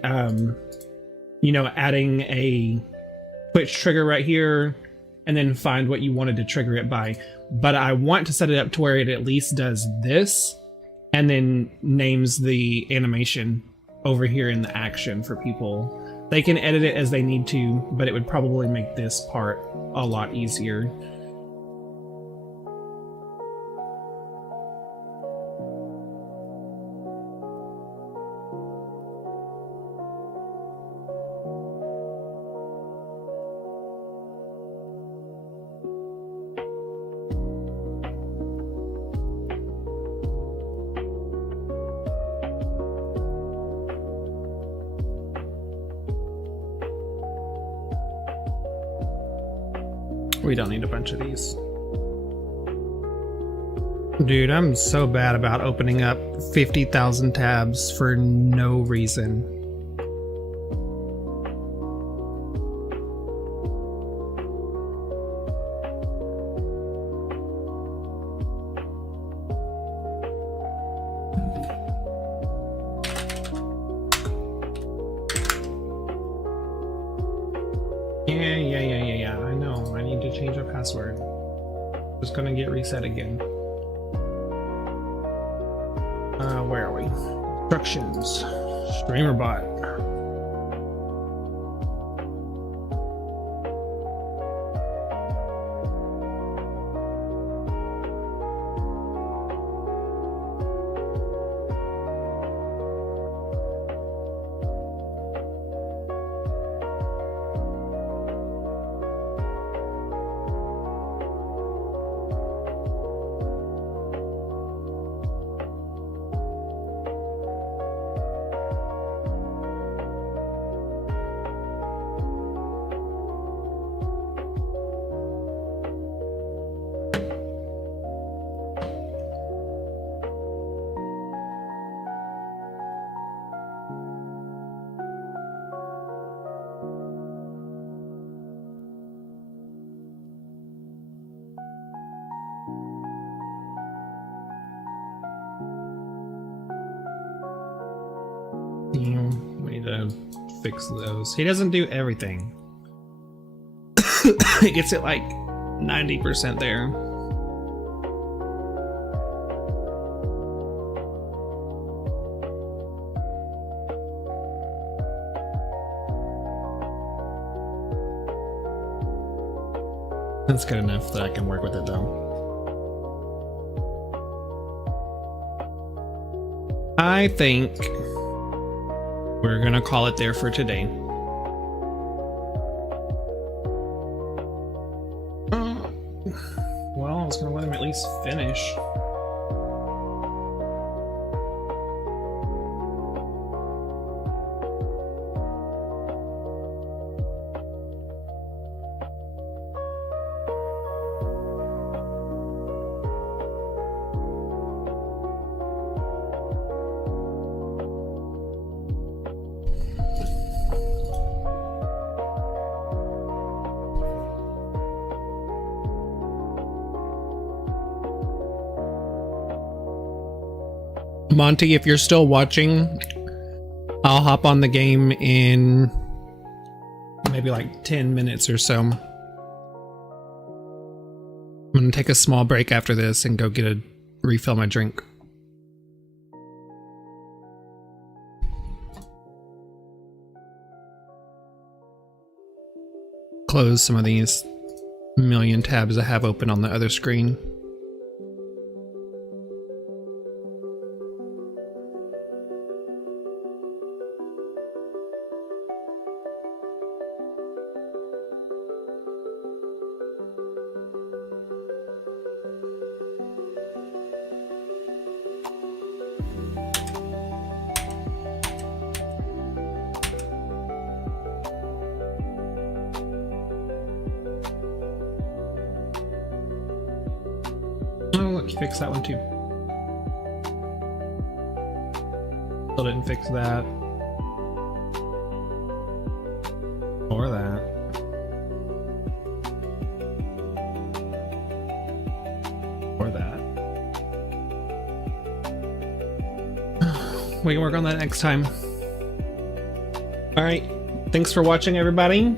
you know, adding a Twitch trigger right here and then find what you wanted to trigger it by. But I want to set it up to where it at least does this and then names the animation over here in the action for people. They can edit it as they need to, but it would probably make this part a lot easier. We don't need a bunch of these. Dude, I'm so bad about opening up 50,000 tabs for no reason. Yeah. I know. I need to change our password. It's gonna get reset again. Where are we? Instructions. StreamerBot. We need to fix those. He doesn't do everything. He gets it like 90% there. That's good enough that I can work with it though. I think we're gonna call it there for today. Well, I was gonna let him at least finish. Monty, if you're still watching, I'll hop on the game in maybe like 10 minutes or so. I'm gonna take a small break after this and go refill my drink. Close some of these million tabs I have open on the other screen. Nope, you fixed that one too. Still didn't fix that. Or that. Or that. We can work on that next time. Alright, thanks for watching, everybody.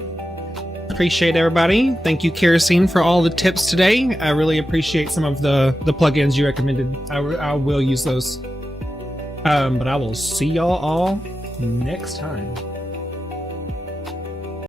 Appreciate everybody. Thank you, Kerosene, for all the tips today. I really appreciate some of the plugins you recommended. I will use those. But I will see y'all all next time.